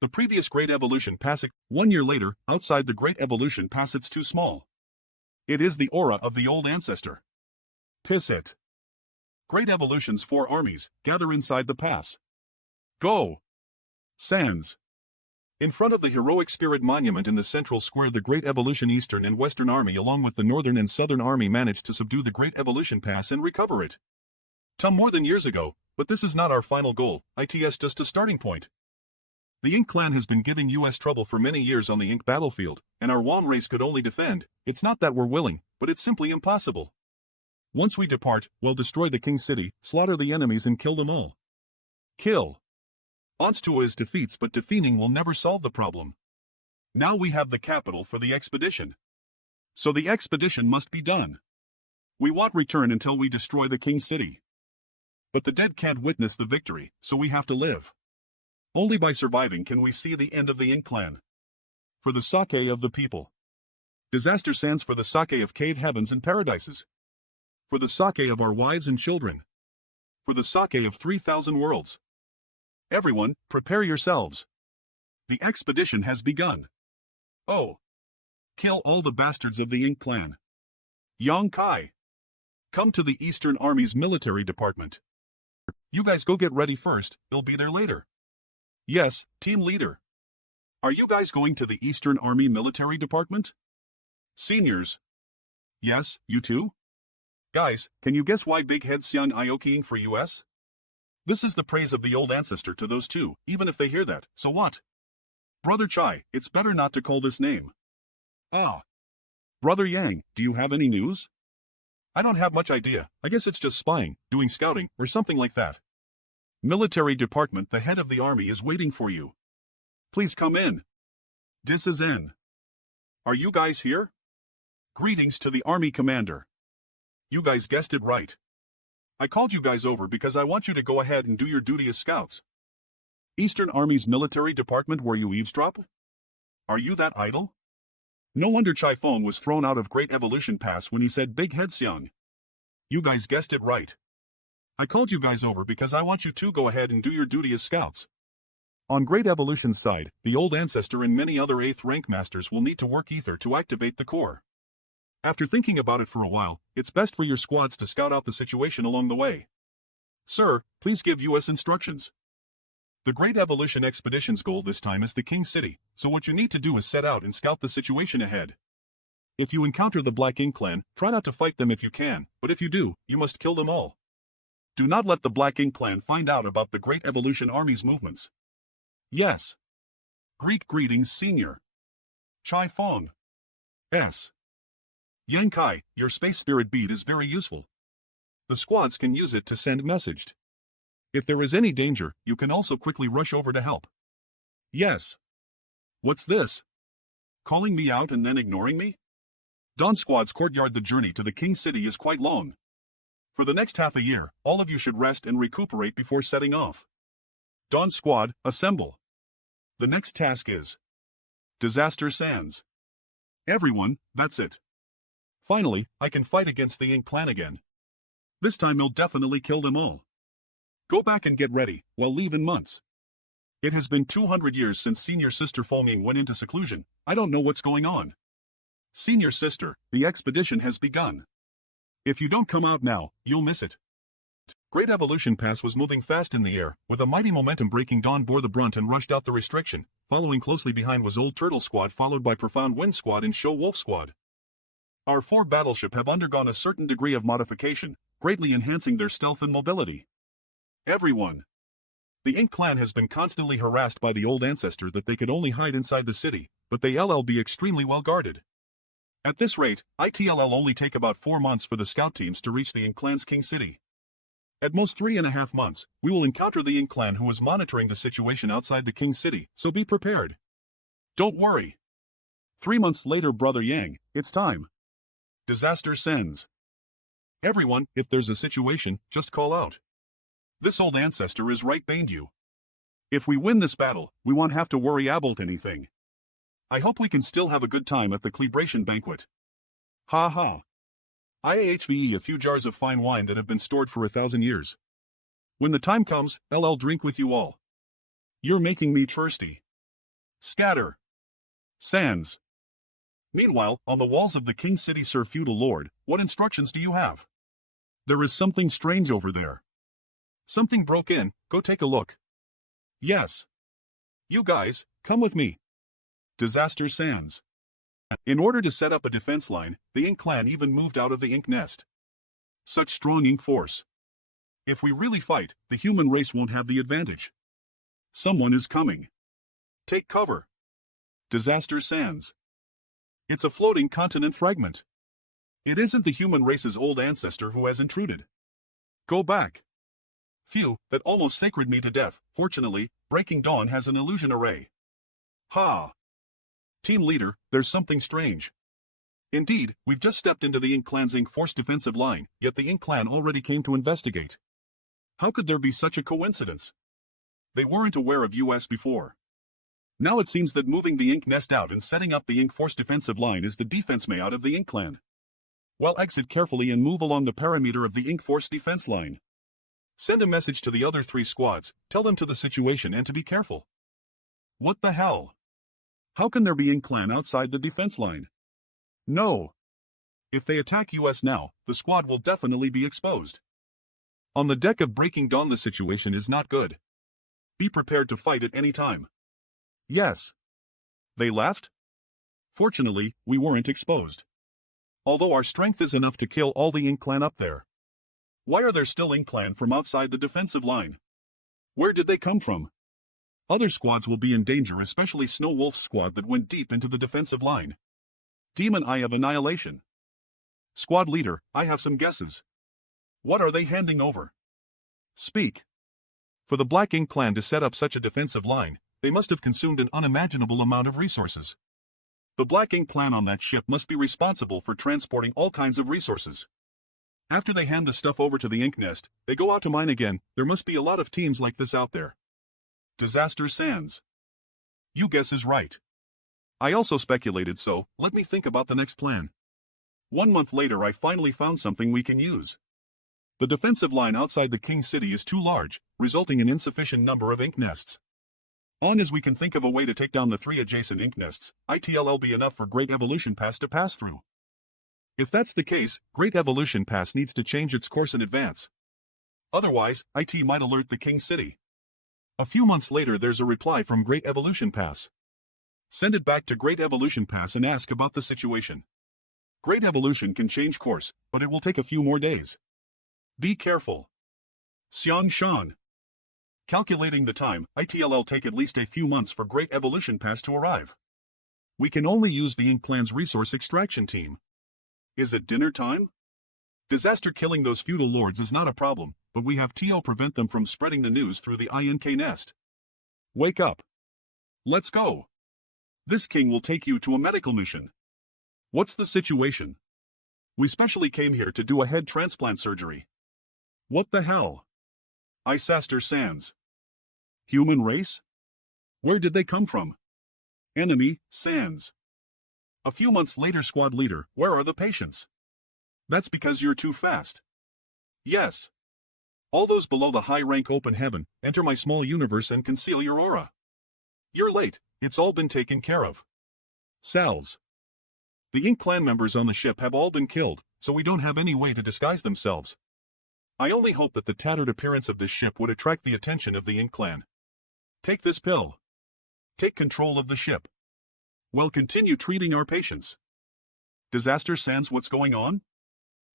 The previous Great Evolution Pass. 1 year later, outside the Great Evolution Pass, it's too small. It is the aura of the old ancestor. Piss it. Great Evolution's 4 armies gather inside the pass. Go! Sans. In front of the Heroic Spirit Monument in the central square, the Great Evolution Eastern and Western Army along with the Northern and Southern Army managed to subdue the Great Evolution Pass and recover it. More than years ago, but this is not our final goal, it's just a starting point. The Ink clan has been giving US trouble for many years on the Ink battlefield, and our Wam race could only defend. It's not that we're willing, but it's simply impossible. Once we depart, we'll destroy the King City, slaughter the enemies and kill them all. Kill. Onstua is defeats, but defeating will never solve the problem. Now we have the capital for the expedition. So the expedition must be done. We won't return until we destroy the King City. But the dead can't witness the victory, so we have to live. Only by surviving can we see the end of the Ink clan. For the sake of the people. Disaster Sands, for the sake of cave heavens and paradises. For the sake of our wives and children. For the sake of 3,000 worlds. Everyone, prepare yourselves. The expedition has begun. Oh. Kill all the bastards of the Ink clan. Yang Kai. Come to the Eastern Army's military department. You guys go get ready first, they'll be there later. Yes, team leader. Are you guys going to the Eastern Army military department? Seniors. Yes, you too? Guys, can you guess why Big Head Xian Iokiing for US? This is the praise of the old ancestor to those two, even if they hear that, so what? Brother Chai, it's better not to call this name. Ah. Brother Yang, do you have any news? I don't have much idea, I guess it's just spying, doing scouting, or something like that. Military department, the head of the army is waiting for you. Please come in. This is N. Are you guys here? Greetings to the army commander. You guys guessed it right. I called you guys over because I want you to go ahead and do your duty as scouts. Eastern Army's military department, where you eavesdrop? Are you that idle? No wonder Chai Feng was thrown out of Great Evolution Pass when he said Big Head Xiang. You guys guessed it right. I called you guys over because I want you to go ahead and do your duty as scouts. On Great Evolution's side, the old ancestor and many other 8th rank masters will need to work ether to activate the core. After thinking about it for a while, it's best for your squads to scout out the situation along the way. Sir, please give US instructions. The Great Evolution Expedition's goal this time is the King City, so what you need to do is set out and scout the situation ahead. If you encounter the Black Ink clan, try not to fight them if you can, but if you do, you must kill them all. Do not let the Black Ink clan find out about the Great Evolution Army's movements. Yes. Greetings, Senior. Chai Feng. S. Yang Kai, your space spirit bead is very useful. The squads can use it to send messaged. If there is any danger, you can also quickly rush over to help. Yes. What's this? Calling me out and then ignoring me? Dawn Squad's courtyard. The journey to the King City is quite long. For the next half a year, all of you should rest and recuperate before setting off. Dawn Squad, assemble. The next task is Disaster Sands. Everyone, that's it. Finally, I can fight against the Ink clan again. This time I'll definitely kill them all. Go back and get ready, we'll leave in months. It has been 200 years since Senior Sister Fengming went into seclusion. I don't know what's going on. Senior Sister, the expedition has begun. If you don't come out now, you'll miss it. Great Evolution Pass was moving fast in the air, with a mighty momentum. Breaking Dawn bore the brunt and rushed out the restriction. Following closely behind was Old Turtle Squad, followed by Profound Wind Squad and Show Wolf Squad. Our 4 battleship have undergone a certain degree of modification, greatly enhancing their stealth and mobility. Everyone. The Ink Clan has been constantly harassed by the old ancestor that they could only hide inside the city, but they'll be extremely well guarded. At this rate, it'll only take about 4 months for the scout teams to reach the Ink Clan's King City. At most 3.5 months, we will encounter the Ink Clan, who is monitoring the situation outside the King City, so be prepared. Don't worry. 3 months later, Brother Yang, it's time. Disaster sends. Everyone, if there's a situation, just call out. This old ancestor is right behind you. If we win this battle, we won't have to worry about anything. I hope we can still have a good time at the celebration banquet. Ha ha. IAHVE a few jars of fine wine that have been stored for 1,000 years. When the time comes, I'll drink with you all. You're making me thirsty. Scatter. Sands. Meanwhile, on the walls of the King City, Sir Feudal Lord, what instructions do you have? There is something strange over there. Something broke in, go take a look. Yes. You guys, come with me. Disaster Sands. In order to set up a defense line, the Ink Clan even moved out of the Ink Nest. Such strong Ink force. If we really fight, the human race won't have the advantage. Someone is coming. Take cover. Disaster Sands. It's a floating continent fragment. It isn't the human race's old ancestor who has intruded. Go back. Phew, that almost sacred me to death. Fortunately, Breaking Dawn has an illusion array. Ha! Team leader, there's something strange. Indeed, we've just stepped into the Ink Clan's Ink Force defensive line, yet the Ink Clan already came to investigate. How could there be such a coincidence? They weren't aware of us before. Now it seems that moving the Ink Nest out and setting up the Ink Force defensive line is the defense layout of the Ink Clan. Well, exit carefully and move along the perimeter of the Ink Force defense line. Send a message to the other 3 squads, tell them to the situation and to be careful. What the hell? How can there be Ink Clan outside the defense line? No. If they attack us now, the squad will definitely be exposed. On the deck of Breaking Dawn, the situation is not good. Be prepared to fight at any time. Yes. They left? Fortunately, we weren't exposed. Although our strength is enough to kill all the Ink Clan up there. Why are there still Ink Clan from outside the defensive line? Where did they come from? Other squads will be in danger, especially Snow Wolf's squad that went deep into the defensive line. Demon Eye of Annihilation. Squad leader, I have some guesses. What are they handing over? Speak. For the Black Ink Clan to set up such a defensive line, they must have consumed an unimaginable amount of resources. The Black Ink Clan on that ship must be responsible for transporting all kinds of resources. After they hand the stuff over to the Ink Nest, they go out to mine again. There must be a lot of teams like this out there. Disaster Sands. You guess is right. I also speculated, so let me think about the next plan. 1 month later, I finally found something we can use. The defensive line outside the King City is too large, resulting in insufficient number of Ink Nests. As we can think of a way to take down the 3 adjacent Ink Nests, it'll be enough for Great Evolution Pass to pass through. If that's the case, Great Evolution Pass needs to change its course in advance. Otherwise, IT might alert the King City. A few months later, there's a reply from Great Evolution Pass. Send it back to Great Evolution Pass and ask about the situation. Great Evolution can change course, but it will take a few more days. Be careful. Xiang Shan. Calculating the time, it'll take at least a few months for Great Evolution Pass to arrive. We can only use the Ink Clan's resource extraction team. Is it dinner time? Disaster killing those feudal lords is not a problem, but we have to prevent them from spreading the news through the INK nest. Wake up. Let's go. This king will take you to a medical mission. What's the situation? We specially came here to do a head transplant surgery. What the hell? Disaster Sands. Human race? Where did they come from? Enemy, Sands. A few months later, squad leader, where are the patients? That's because you're too fast. Yes. All those below the high rank open heaven, enter my small universe and conceal your aura. You're late, it's all been taken care of. Sal's. The Ink Clan members on the ship have all been killed, so we don't have any way to disguise themselves. I only hope that the tattered appearance of this ship would attract the attention of the Ink Clan. Take this pill. Take control of the ship. We'll continue treating our patients. Disaster Sans, what's going on?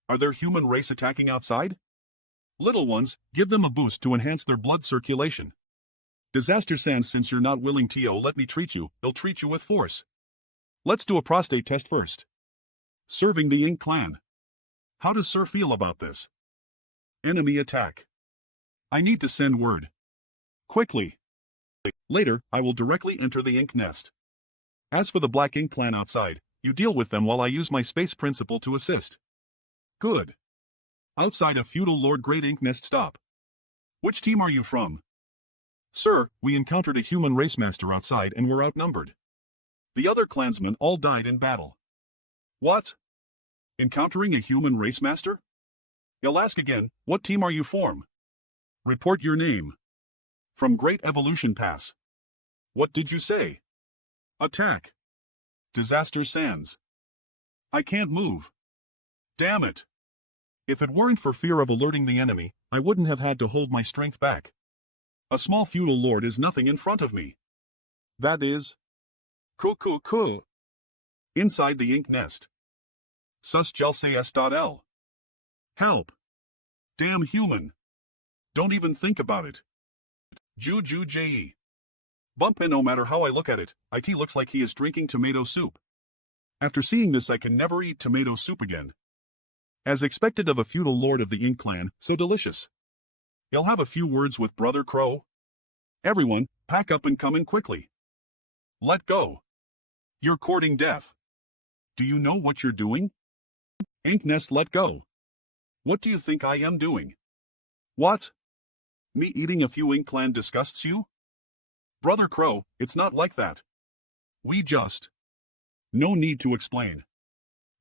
Are there human race attacking outside? Little ones, give them a boost to enhance their blood circulation. Disaster Sans, since you're not willing to let me treat you, I'll treat you with force. Let's do a prostate test first. Serving the Ink Clan. How does Sir feel about this? Enemy attack. I need to send word. Quickly. Later, I will directly enter the Ink Nest. As for the Black Ink Clan outside, you deal with them while I use my space principle to assist. Good. Outside a feudal Lord Great Ink Nest stop. Which team are you from? Sir, we encountered a human race master outside and were outnumbered. The other clansmen all died in battle. What? Encountering a human race master? I'll ask again, what team are you from? Report your name. From Great Evolution Pass. What did you say? Attack. Disaster Sans. I can't move. Damn it. If it weren't for fear of alerting the enemy, I wouldn't have had to hold my strength back. A small feudal lord is nothing in front of me. That is... Cool. Inside the Ink Nest. Sus.L. Help. Damn human. Don't even think about it. Ju-Ju-J-E. Bump in, no matter how I look at it, it looks like he is drinking tomato soup. After seeing this, I can never eat tomato soup again. As expected of a feudal lord of the Ink Clan, so delicious. He'll have a few words with Brother Crow. Everyone, pack up and come in quickly. Let go. You're courting death. Do you know what you're doing? Ink Nest, let go. What do you think I am doing? What? Me eating a few Ink Clan disgusts you? Brother Crow, it's not like that. We just... No need to explain.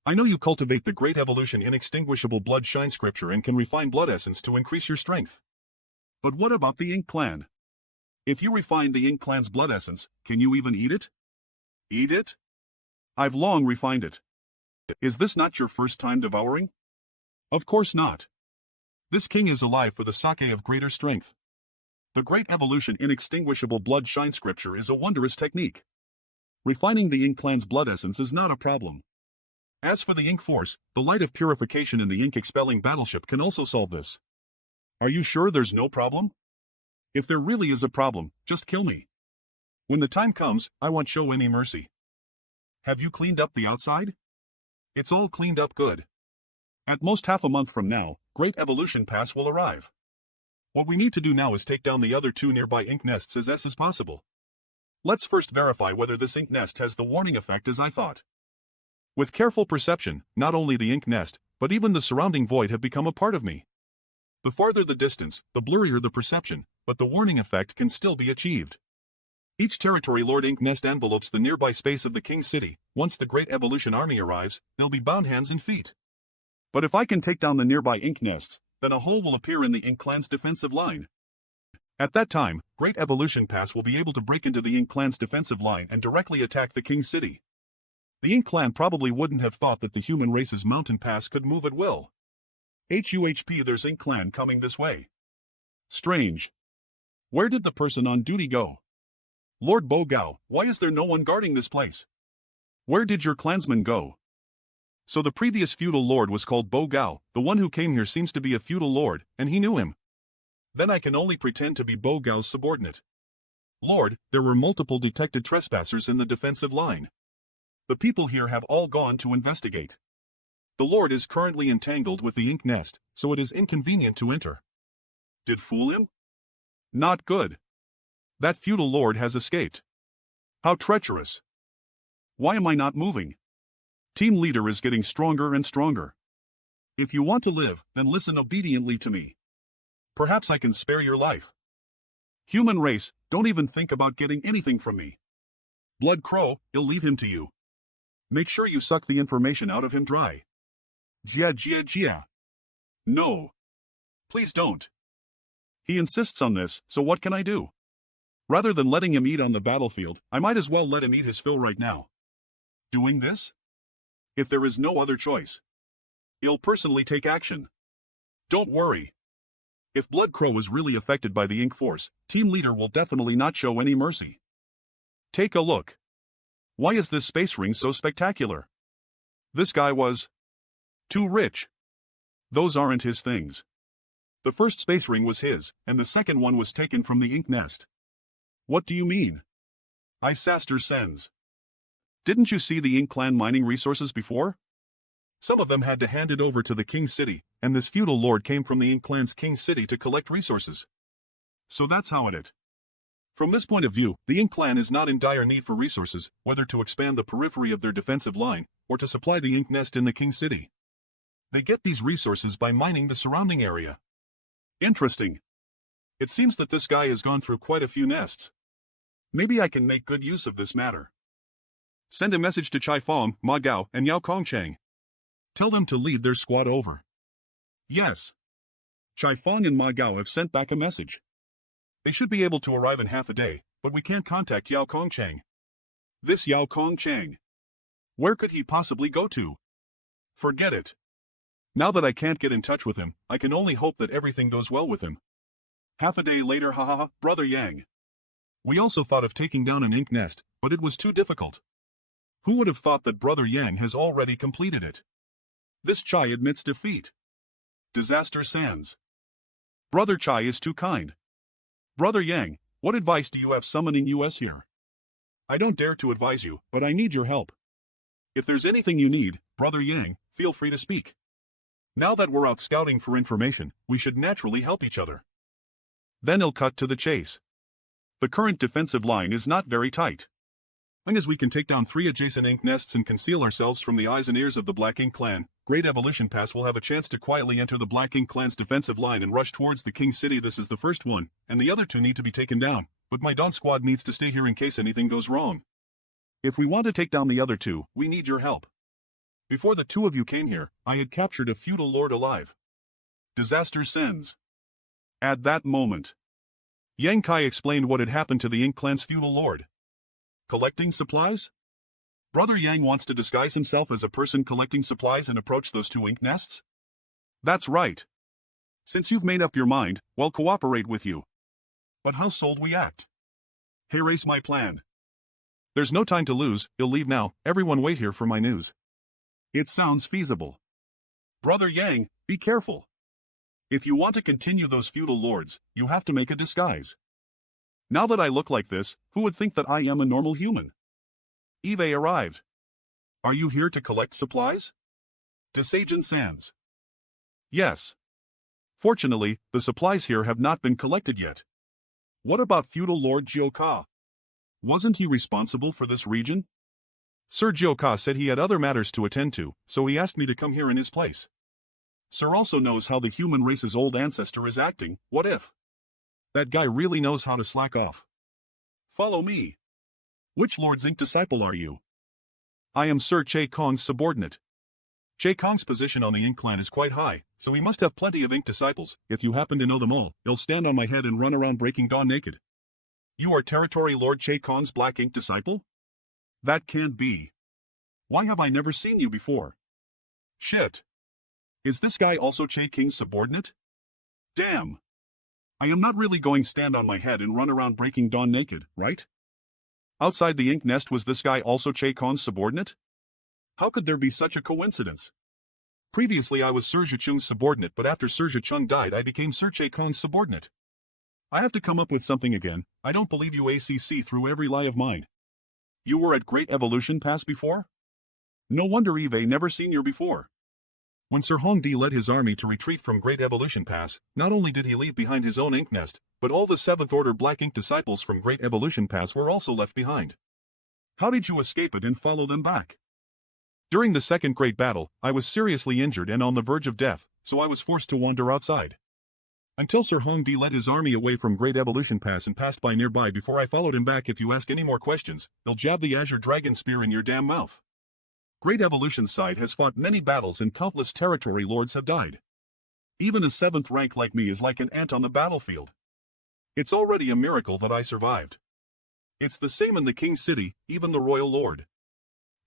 I know you cultivate the Great Evolution Inextinguishable Blood Shine Scripture and can refine blood essence to increase your strength. But what about the Ink Clan? If you refine the Ink Clan's blood essence, can you even eat it? Eat it? I've long refined it. Is this not your first time devouring? Of course not. This king is alive for the sake of greater strength. The Great Evolution Inextinguishable Blood Shine Scripture is a wondrous technique. Refining the Ink Clan's blood essence is not a problem. As for the Ink Force, the light of purification in the ink-expelling battleship can also solve this. Are you sure there's no problem? If there really is a problem, just kill me. When the time comes, I won't show any mercy. Have you cleaned up the outside? It's all cleaned up good. At most half a month from now, Great Evolution Pass will arrive. What we need to do now is take down the other two nearby ink nests as possible. Let's first verify whether this ink nest has the warning effect as I thought. With careful perception, not only the ink nest, but even the surrounding void have become a part of me. The farther the distance, the blurrier the perception, but the warning effect can still be achieved. Each territory Lord Ink Nest envelopes the nearby space of the King City. Once the Great Evolution Army arrives, they'll be bound hands and feet. But if I can take down the nearby ink nests, then a hole will appear in the Ink Clan's defensive line. At that time, Great Evolution Pass will be able to break into the Ink Clan's defensive line and directly attack the King City. The Ink Clan probably wouldn't have thought that the human race's mountain pass could move at will. HUHP, there's Ink Clan coming this way. Strange. Where did the person on duty go? Lord Bo Gao, why is there no one guarding this place? Where did your clansman go? So the previous feudal lord was called Bo Gao, the one who came here seems to be a feudal lord, and he knew him. Then I can only pretend to be Bo Gao's subordinate. Lord, there were multiple detected trespassers in the defensive line. The people here have all gone to investigate. The lord is currently entangled with the ink nest, so it is inconvenient to enter. Did fool him? Not good. That feudal lord has escaped. How treacherous. Why am I not moving? Team leader is getting stronger and stronger. If you want to live, then listen obediently to me. Perhaps I can spare your life. Human race, don't even think about getting anything from me. Blood Crow, I'll leave him to you. Make sure you suck the information out of him dry. Jia. No. Please don't. He insists on this, so what can I do? Rather than letting him eat on the battlefield, I might as well let him eat his fill right now. Doing this? If there is no other choice. He'll personally take action. Don't worry. If Blood Crow is really affected by the ink force, team leader will definitely not show any mercy. Take a look. Why is this space ring so spectacular? This guy was too rich. Those aren't his things. The first space ring was his, and the second one was taken from the ink nest. What do you mean? I Saster sends. Didn't you see the Ink Clan mining resources before? Some of them had to hand it over to the King City, and this feudal lord came from the Ink Clan's King City to collect resources. So that's how it. From this point of view, the Ink Clan is not in dire need for resources, whether to expand the periphery of their defensive line, or to supply the Ink Nest in the King City. They get these resources by mining the surrounding area. Interesting. It seems that this guy has gone through quite a few nests. Maybe I can make good use of this matter. Send a message to Chai Fong, Ma Gao, and Yao Kongchang. Tell them to lead their squad over. Yes. Chai Fong and Ma Gao have sent back a message. They should be able to arrive in half a day, but we can't contact Yao Kongchang. This Yao Kongchang. Where could he possibly go to? Forget it. Now that I can't get in touch with him, I can only hope that everything goes well with him. Half a day later, hahaha, Brother Yang. We also thought of taking down an ink nest, but it was too difficult. Who would have thought that Brother Yang has already completed it? This Chai admits defeat. Disaster Sans. Brother Chai is too kind. Brother Yang, what advice do you have summoning us here? I don't dare to advise you, but I need your help. If there's anything you need, Brother Yang, feel free to speak. Now that we're out scouting for information, we should naturally help each other. Then he'll cut to the chase. The current defensive line is not very tight. Long as we can take down 3 adjacent ink nests and conceal ourselves from the eyes and ears of the Black Ink Clan, Great Evolution Pass will have a chance to quietly enter the Black Ink Clan's defensive line and rush towards the King City. This is the first one, and the other 2 need to be taken down, but my Dawn Squad needs to stay here in case anything goes wrong. If we want to take down the other 2, we need your help. Before the 2 of you came here, I had captured a feudal lord alive. Disaster Sends. At that moment, Yang Kai explained what had happened to the Ink Clan's feudal lord. Collecting supplies? Brother Yang wants to disguise himself as a person collecting supplies and approach those 2 ink nests? That's right. Since you've made up your mind, we'll cooperate with you. But how sold we act? Hey, race my plan. There's no time to lose, you'll leave now, everyone wait here for my news. It sounds feasible. Brother Yang, be careful. If you want to continue those feudal lords, you have to make a disguise. Now that I look like this, who would think that I am a normal human? Eve arrived. Are you here to collect supplies? Desajan Sans. Yes. Fortunately, the supplies here have not been collected yet. What about feudal lord Jioka? Wasn't he responsible for this region? Sir Jioka said he had other matters to attend to, so he asked me to come here in his place. Sir also knows how the human race's old ancestor is acting. What if? That guy really knows how to slack off. Follow me. Which Lord's Ink disciple are you? I am Sir Che Kong's subordinate. Che Kong's position on the Ink Clan is quite high, so he must have plenty of ink disciples. If you happen to know them all, they'll stand on my head and run around breaking dawn naked. You are Territory Lord Che Kong's Black Ink disciple? That can't be. Why have I never seen you before? Shit. Is this guy also Che King's subordinate? Damn. I am not really going stand on my head and run around breaking dawn naked, right? Outside the ink nest was this guy also Che Kong's subordinate? How could there be such a coincidence? Previously I was Sir Zhichung's subordinate, but after Sir Zhichung died I became Sir Che Kong's subordinate. I have to come up with something again. I don't believe you ACC through every lie of mine. You were at Great Evolution Pass before? No wonder Eve never seen you before. When Sir Hongdi led his army to retreat from Great Evolution Pass, not only did he leave behind his own ink nest, but all the 7th Order Black Ink disciples from Great Evolution Pass were also left behind. How did you escape it and follow them back? During the Second Great Battle, I was seriously injured and on the verge of death, so I was forced to wander outside. Until Sir Hongdi led his army away from Great Evolution Pass and passed by nearby before I followed him back. If you ask any more questions, they'll jab the Azure Dragon Spear in your damn mouth. Great Evolution's side has fought many battles and countless territory lords have died. Even a 7th rank like me is like an ant on the battlefield. It's already a miracle that I survived. It's the same in the King City, even the Royal Lord.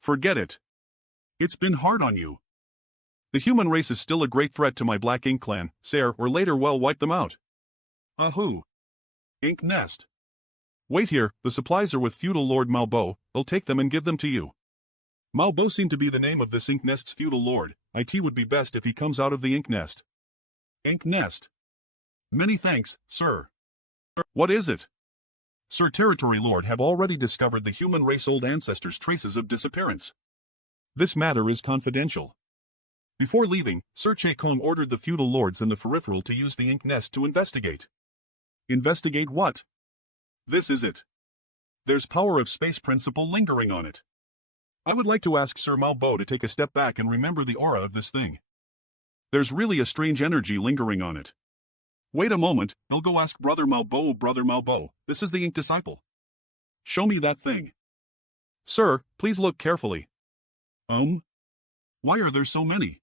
Forget it. It's been hard on you. The human race is still a great threat to my Black Ink clan, sire, or later well wipe them out. Ahoo. Ink nest. Wait here, the supplies are with feudal lord Malbo, I'll take them and give them to you. Malbo seemed to be the name of this ink nest's feudal lord, it would be best if he comes out of the ink nest. Ink nest. Many thanks, sir. What is it? Sir Territory Lord have already discovered the human race old ancestors' traces of disappearance. This matter is confidential. Before leaving, Sir Che Kong ordered the feudal lords and the peripheral to use the ink nest to investigate. Investigate what? This is it. There's power of space principle lingering on it. I would like to ask Sir Malbo to take a step back and remember the aura of this thing. There's really a strange energy lingering on it. Wait a moment, I'll go ask Brother Malbo, this is the ink disciple. Show me that thing. Sir, please look carefully. Why are there so many?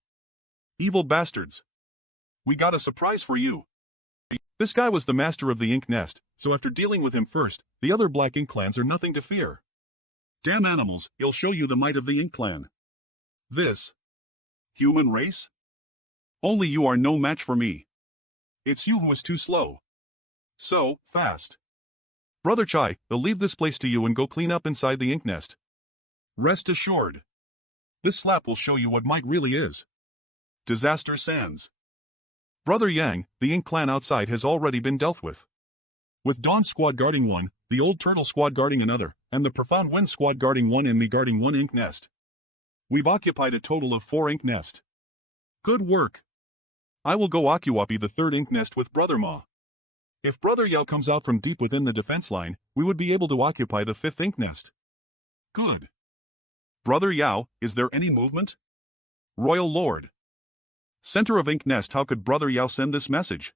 Evil bastards. We got a surprise for you. This guy was the master of the ink nest, so after dealing with him first, the other Black Ink clans are nothing to fear. Damn animals, he'll show you the might of the Ink clan. This. Human race? Only you are no match for me. It's you who is too slow. So, fast. Brother Chai, they'll leave this place to you and go clean up inside the ink nest. Rest assured. This slap will show you what might really is. Disaster Sands. Brother Yang, the Ink clan outside has already been dealt with Dawn Squad guarding one, the Old Turtle Squad guarding another, and the Profound Wind Squad guarding one and me guarding one ink nest. We've occupied a total of 4 ink nest. Good work. I will go occupy the 3rd ink nest with Brother Ma. If Brother Yao comes out from deep within the defense line, we would be able to occupy the 5th ink nest. Good. Brother Yao, is there any movement? Royal Lord. Center of ink nest, how could Brother Yao send this message?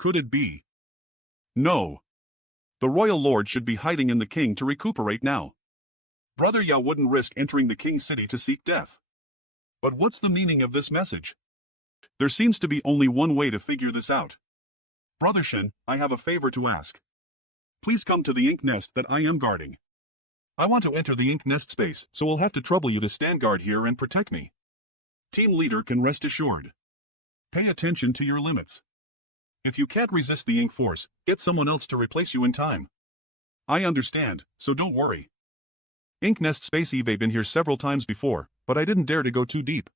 Could it be? No. The Royal Lord should be hiding in the king to recuperate now. Brother Yao wouldn't risk entering the king's city to seek death. But what's the meaning of this message? There seems to be only one way to figure this out. Brother Shen, I have a favor to ask. Please come to the ink nest that I am guarding. I want to enter the ink nest space, so we'll have to trouble you to stand guard here and protect me. Team leader can rest assured. Pay attention to your limits. If you can't resist the ink force, get someone else to replace you in time. I understand, so don't worry. Ink nest space I've been here several times before, but I didn't dare to go too deep.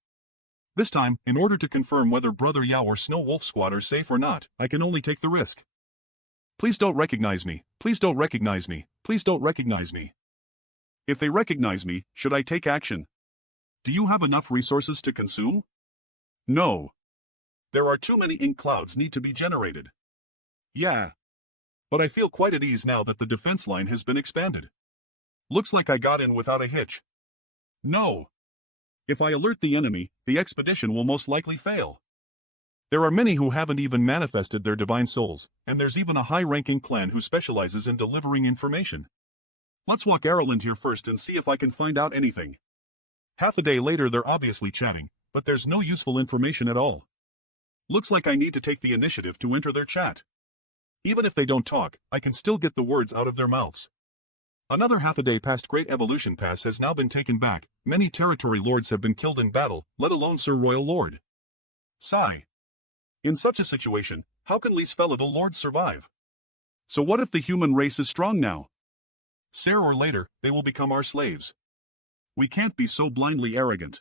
This time, in order to confirm whether Brother Yao or Snow Wolf Squad are safe or not, I can only take the risk. Please don't recognize me, please don't recognize me, please don't recognize me. If they recognize me, should I take action? Do you have enough resources to consume? No. There are too many ink clouds need to be generated. Yeah. But I feel quite at ease now that the defense line has been expanded. Looks like I got in without a hitch. No. If I alert the enemy, the expedition will most likely fail. There are many who haven't even manifested their divine souls, and there's even a high-ranking clan who specializes in delivering information. Let's walk Ireland here first and see if I can find out anything. Half a day later they're obviously chatting, but there's no useful information at all. Looks like I need to take the initiative to enter their chat. Even if they don't talk, I can still get the words out of their mouths. Another half a day past Great Evolution Pass has now been taken back, many territory lords have been killed in battle, let alone Sir Royal Lord. Sigh. In such a situation, how can least fellow the lords survive? So what if the human race is strong now? Sooner or later, they will become our slaves. We can't be so blindly arrogant.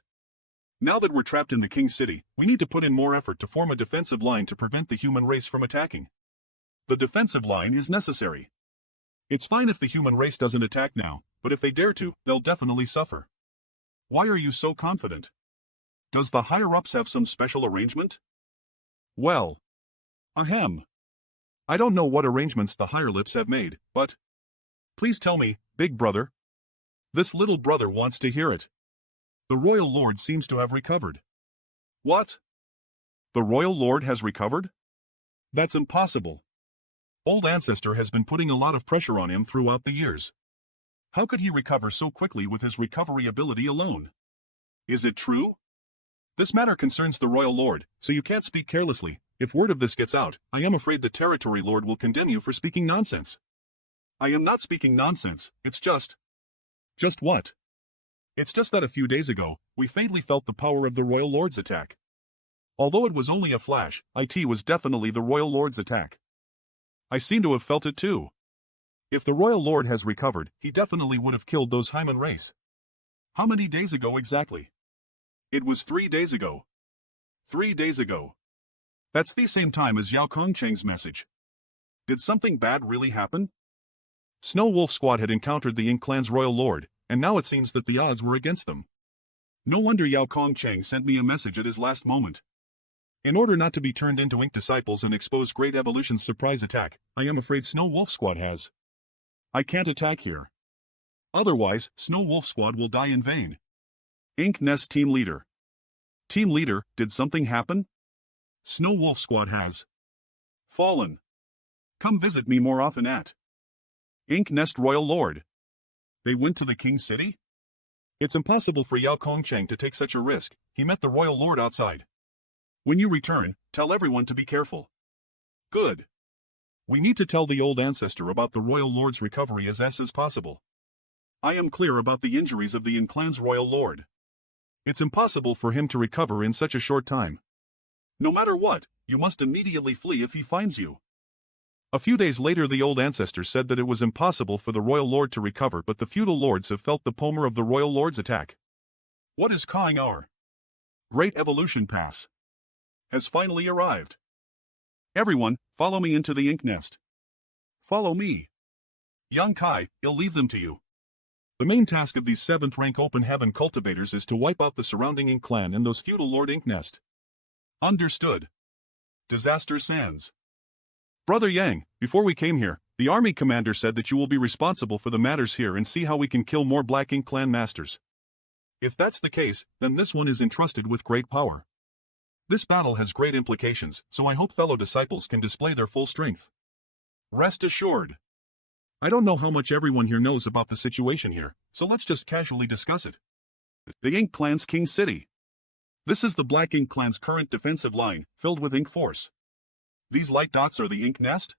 Now that we're trapped in the King's City, we need to put in more effort to form a defensive line to prevent the human race from attacking. The defensive line is necessary. It's fine if the human race doesn't attack now, but if they dare to, they'll definitely suffer. Why are you so confident? Does the higher-ups have some special arrangement? Well, ahem. I don't know what arrangements the higher-lips have made, but... Please tell me, big brother. This little brother wants to hear it. The Royal Lord seems to have recovered. What? The Royal Lord has recovered? That's impossible. Old Ancestor has been putting a lot of pressure on him throughout the years. How could he recover so quickly with his recovery ability alone? Is it true? This matter concerns the Royal Lord, so you can't speak carelessly. If word of this gets out, I am afraid the Territory Lord will condemn you for speaking nonsense. I am not speaking nonsense, it's just... Just what? It's just that a few days ago, we faintly felt the power of the Royal Lord's attack. Although it was only a flash, it was definitely the Royal Lord's attack. I seem to have felt it too. If the Royal Lord has recovered, he definitely would have killed those Hyman race. How many days ago exactly? It was 3 days ago. 3 days ago. That's the same time as Yao Kongcheng's message. Did something bad really happen? Snow Wolf Squad had encountered the Ink Clan's Royal Lord, and now it seems that the odds were against them. No wonder Yao Kongcheng sent me a message at his last moment. In order not to be turned into Ink Disciples and expose Great Evolution's surprise attack, I am afraid Snow Wolf Squad has. I can't attack here. Otherwise, Snow Wolf Squad will die in vain. Ink Nest Team Leader. Team Leader, did something happen? Snow Wolf Squad has fallen. Come visit me more often at Ink Nest Royal Lord. They went to the King City? It's impossible for Yao Kongcheng to take such a risk. He met the Royal Lord outside. When you return, tell everyone to be careful. Good. We need to tell the old ancestor about the Royal Lord's recovery as possible. I am clear about the injuries of the Yin Clan's Royal Lord. It's impossible for him to recover in such a short time. No matter what, you must immediately flee if he finds you. A few days later the old ancestor said that it was impossible for the Royal Lord to recover, but the feudal lords have felt the power of the Royal Lord's attack. What is calling our Great Evolution Pass has finally arrived. Everyone, follow me into the Ink Nest. Follow me. Young Kai, I'll leave them to you. The main task of these 7th rank open heaven cultivators is to wipe out the surrounding Ink clan and those feudal lord Ink Nest. Understood. Disaster Sands. Brother Yang, before we came here, the army commander said that you will be responsible for the matters here and see how we can kill more Black Ink clan masters. If that's the case, then this one is entrusted with great power. This battle has great implications, so I hope fellow disciples can display their full strength. Rest assured. I don't know how much everyone here knows about the situation here, so let's just casually discuss it. The Ink Clan's King City. This is the Black Ink Clan's current defensive line, filled with Ink Force. These light dots are the Ink Nest?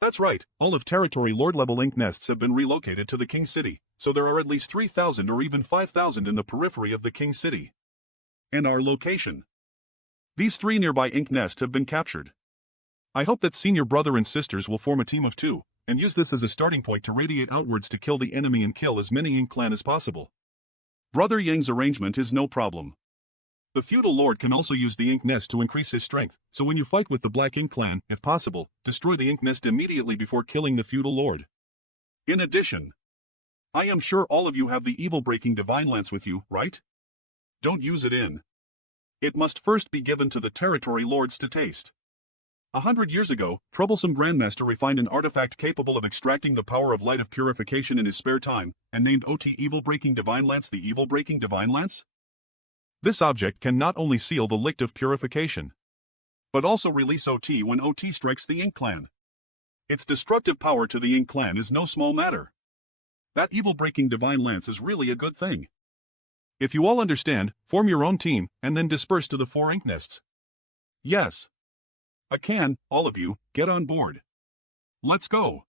That's right, all of territory Lord-level Ink Nests have been relocated to the King City, so there are at least 3,000 or even 5,000 in the periphery of the King City. And our location. These 3 nearby Ink Nests have been captured. I hope that senior brother and sisters will form a team of 2, and use this as a starting point to radiate outwards to kill the enemy and kill as many Ink Clan as possible. Brother Yang's arrangement is no problem. The feudal lord can also use the Ink Nest to increase his strength, so when you fight with the Black Ink Clan, if possible, destroy the Ink Nest immediately before killing the feudal lord. In addition, I am sure all of you have the evil-breaking Divine Lance with you, right? Don't use it in. It must first be given to the territory lords to taste. 100 years ago, troublesome Grandmaster refined an artifact capable of extracting the power of light of purification in his spare time, and named OT Evil-Breaking Divine Lance the Evil-Breaking Divine Lance? This object can not only seal the lict of purification, but also release OT when OT strikes the Ink Clan. Its destructive power to the Ink Clan is no small matter. That evil-breaking Divine Lance is really a good thing. If you all understand, form your own team, and then disperse to the 4 Ink Nests. Yes. All of you, get on board. Let's go.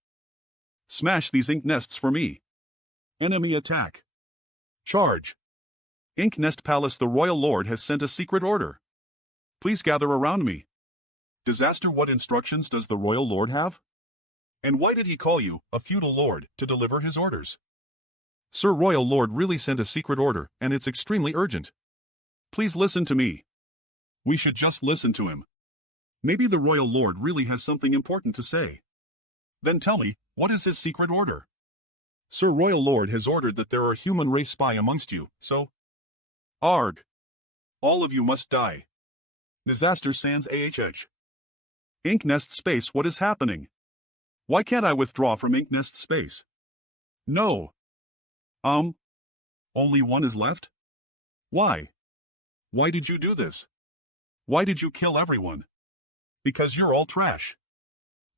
Smash these Ink Nests for me. Enemy attack. Charge. Ink Nest Palace. The Royal Lord has sent a secret order. Please gather around me. Disaster. What instructions does the Royal Lord have? And why did he call you, a feudal lord, to deliver his orders? Sir, Royal Lord really sent a secret order, and it's extremely urgent. Please listen to me. We should just listen to him. Maybe the Royal Lord really has something important to say. Then tell me, what is his secret order? Sir, Royal Lord has ordered that there are human race spy amongst you, so... Arg. All of you must die. Disaster Sans AHH. Ink Nest Space. What is happening? Why can't I withdraw from Ink Nest Space? No. Only one is left? Why? Why did you do this? Why did you kill everyone? Because you're all trash.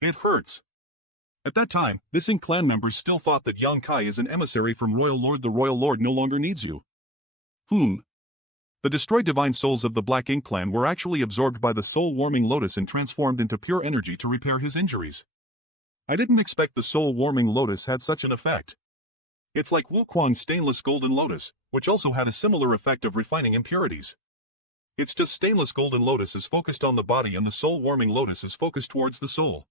It hurts. At that time, this Ink Clan members still thought that Yang Kai is an emissary from Royal Lord. The Royal Lord no longer needs you. The destroyed divine souls of the Black Ink Clan were actually absorbed by the soul-warming lotus and transformed into pure energy to repair his injuries. I didn't expect the soul-warming lotus had such an effect. It's like Wuquan's stainless golden lotus, which also had a similar effect of refining impurities. It's just stainless golden lotus is focused on the body and the soul-warming lotus is focused towards the soul.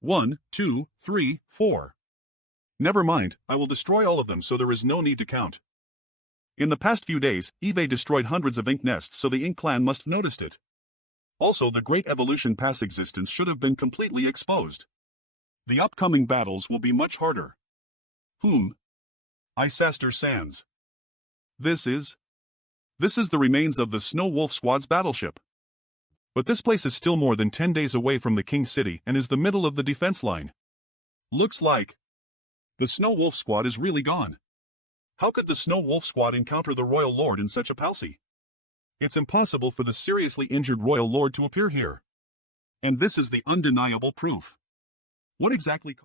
1, 2, 3, 4. Never mind, I will destroy all of them so there is no need to count. In the past few days, Eve destroyed hundreds of ink nests, so the Ink clan must have noticed it. Also, the Great Evolution past existence should have been completely exposed. The upcoming battles will be much harder. Isaster Sands. This is the remains of the Snow Wolf Squad's battleship. But this place is still more than 10 days away from the King's City and is the middle of the defense line. Looks like the Snow Wolf Squad is really gone. How could the Snow Wolf Squad encounter the Royal Lord in such a palsy? It's impossible for the seriously injured Royal Lord to appear here. And this is the undeniable proof. What exactly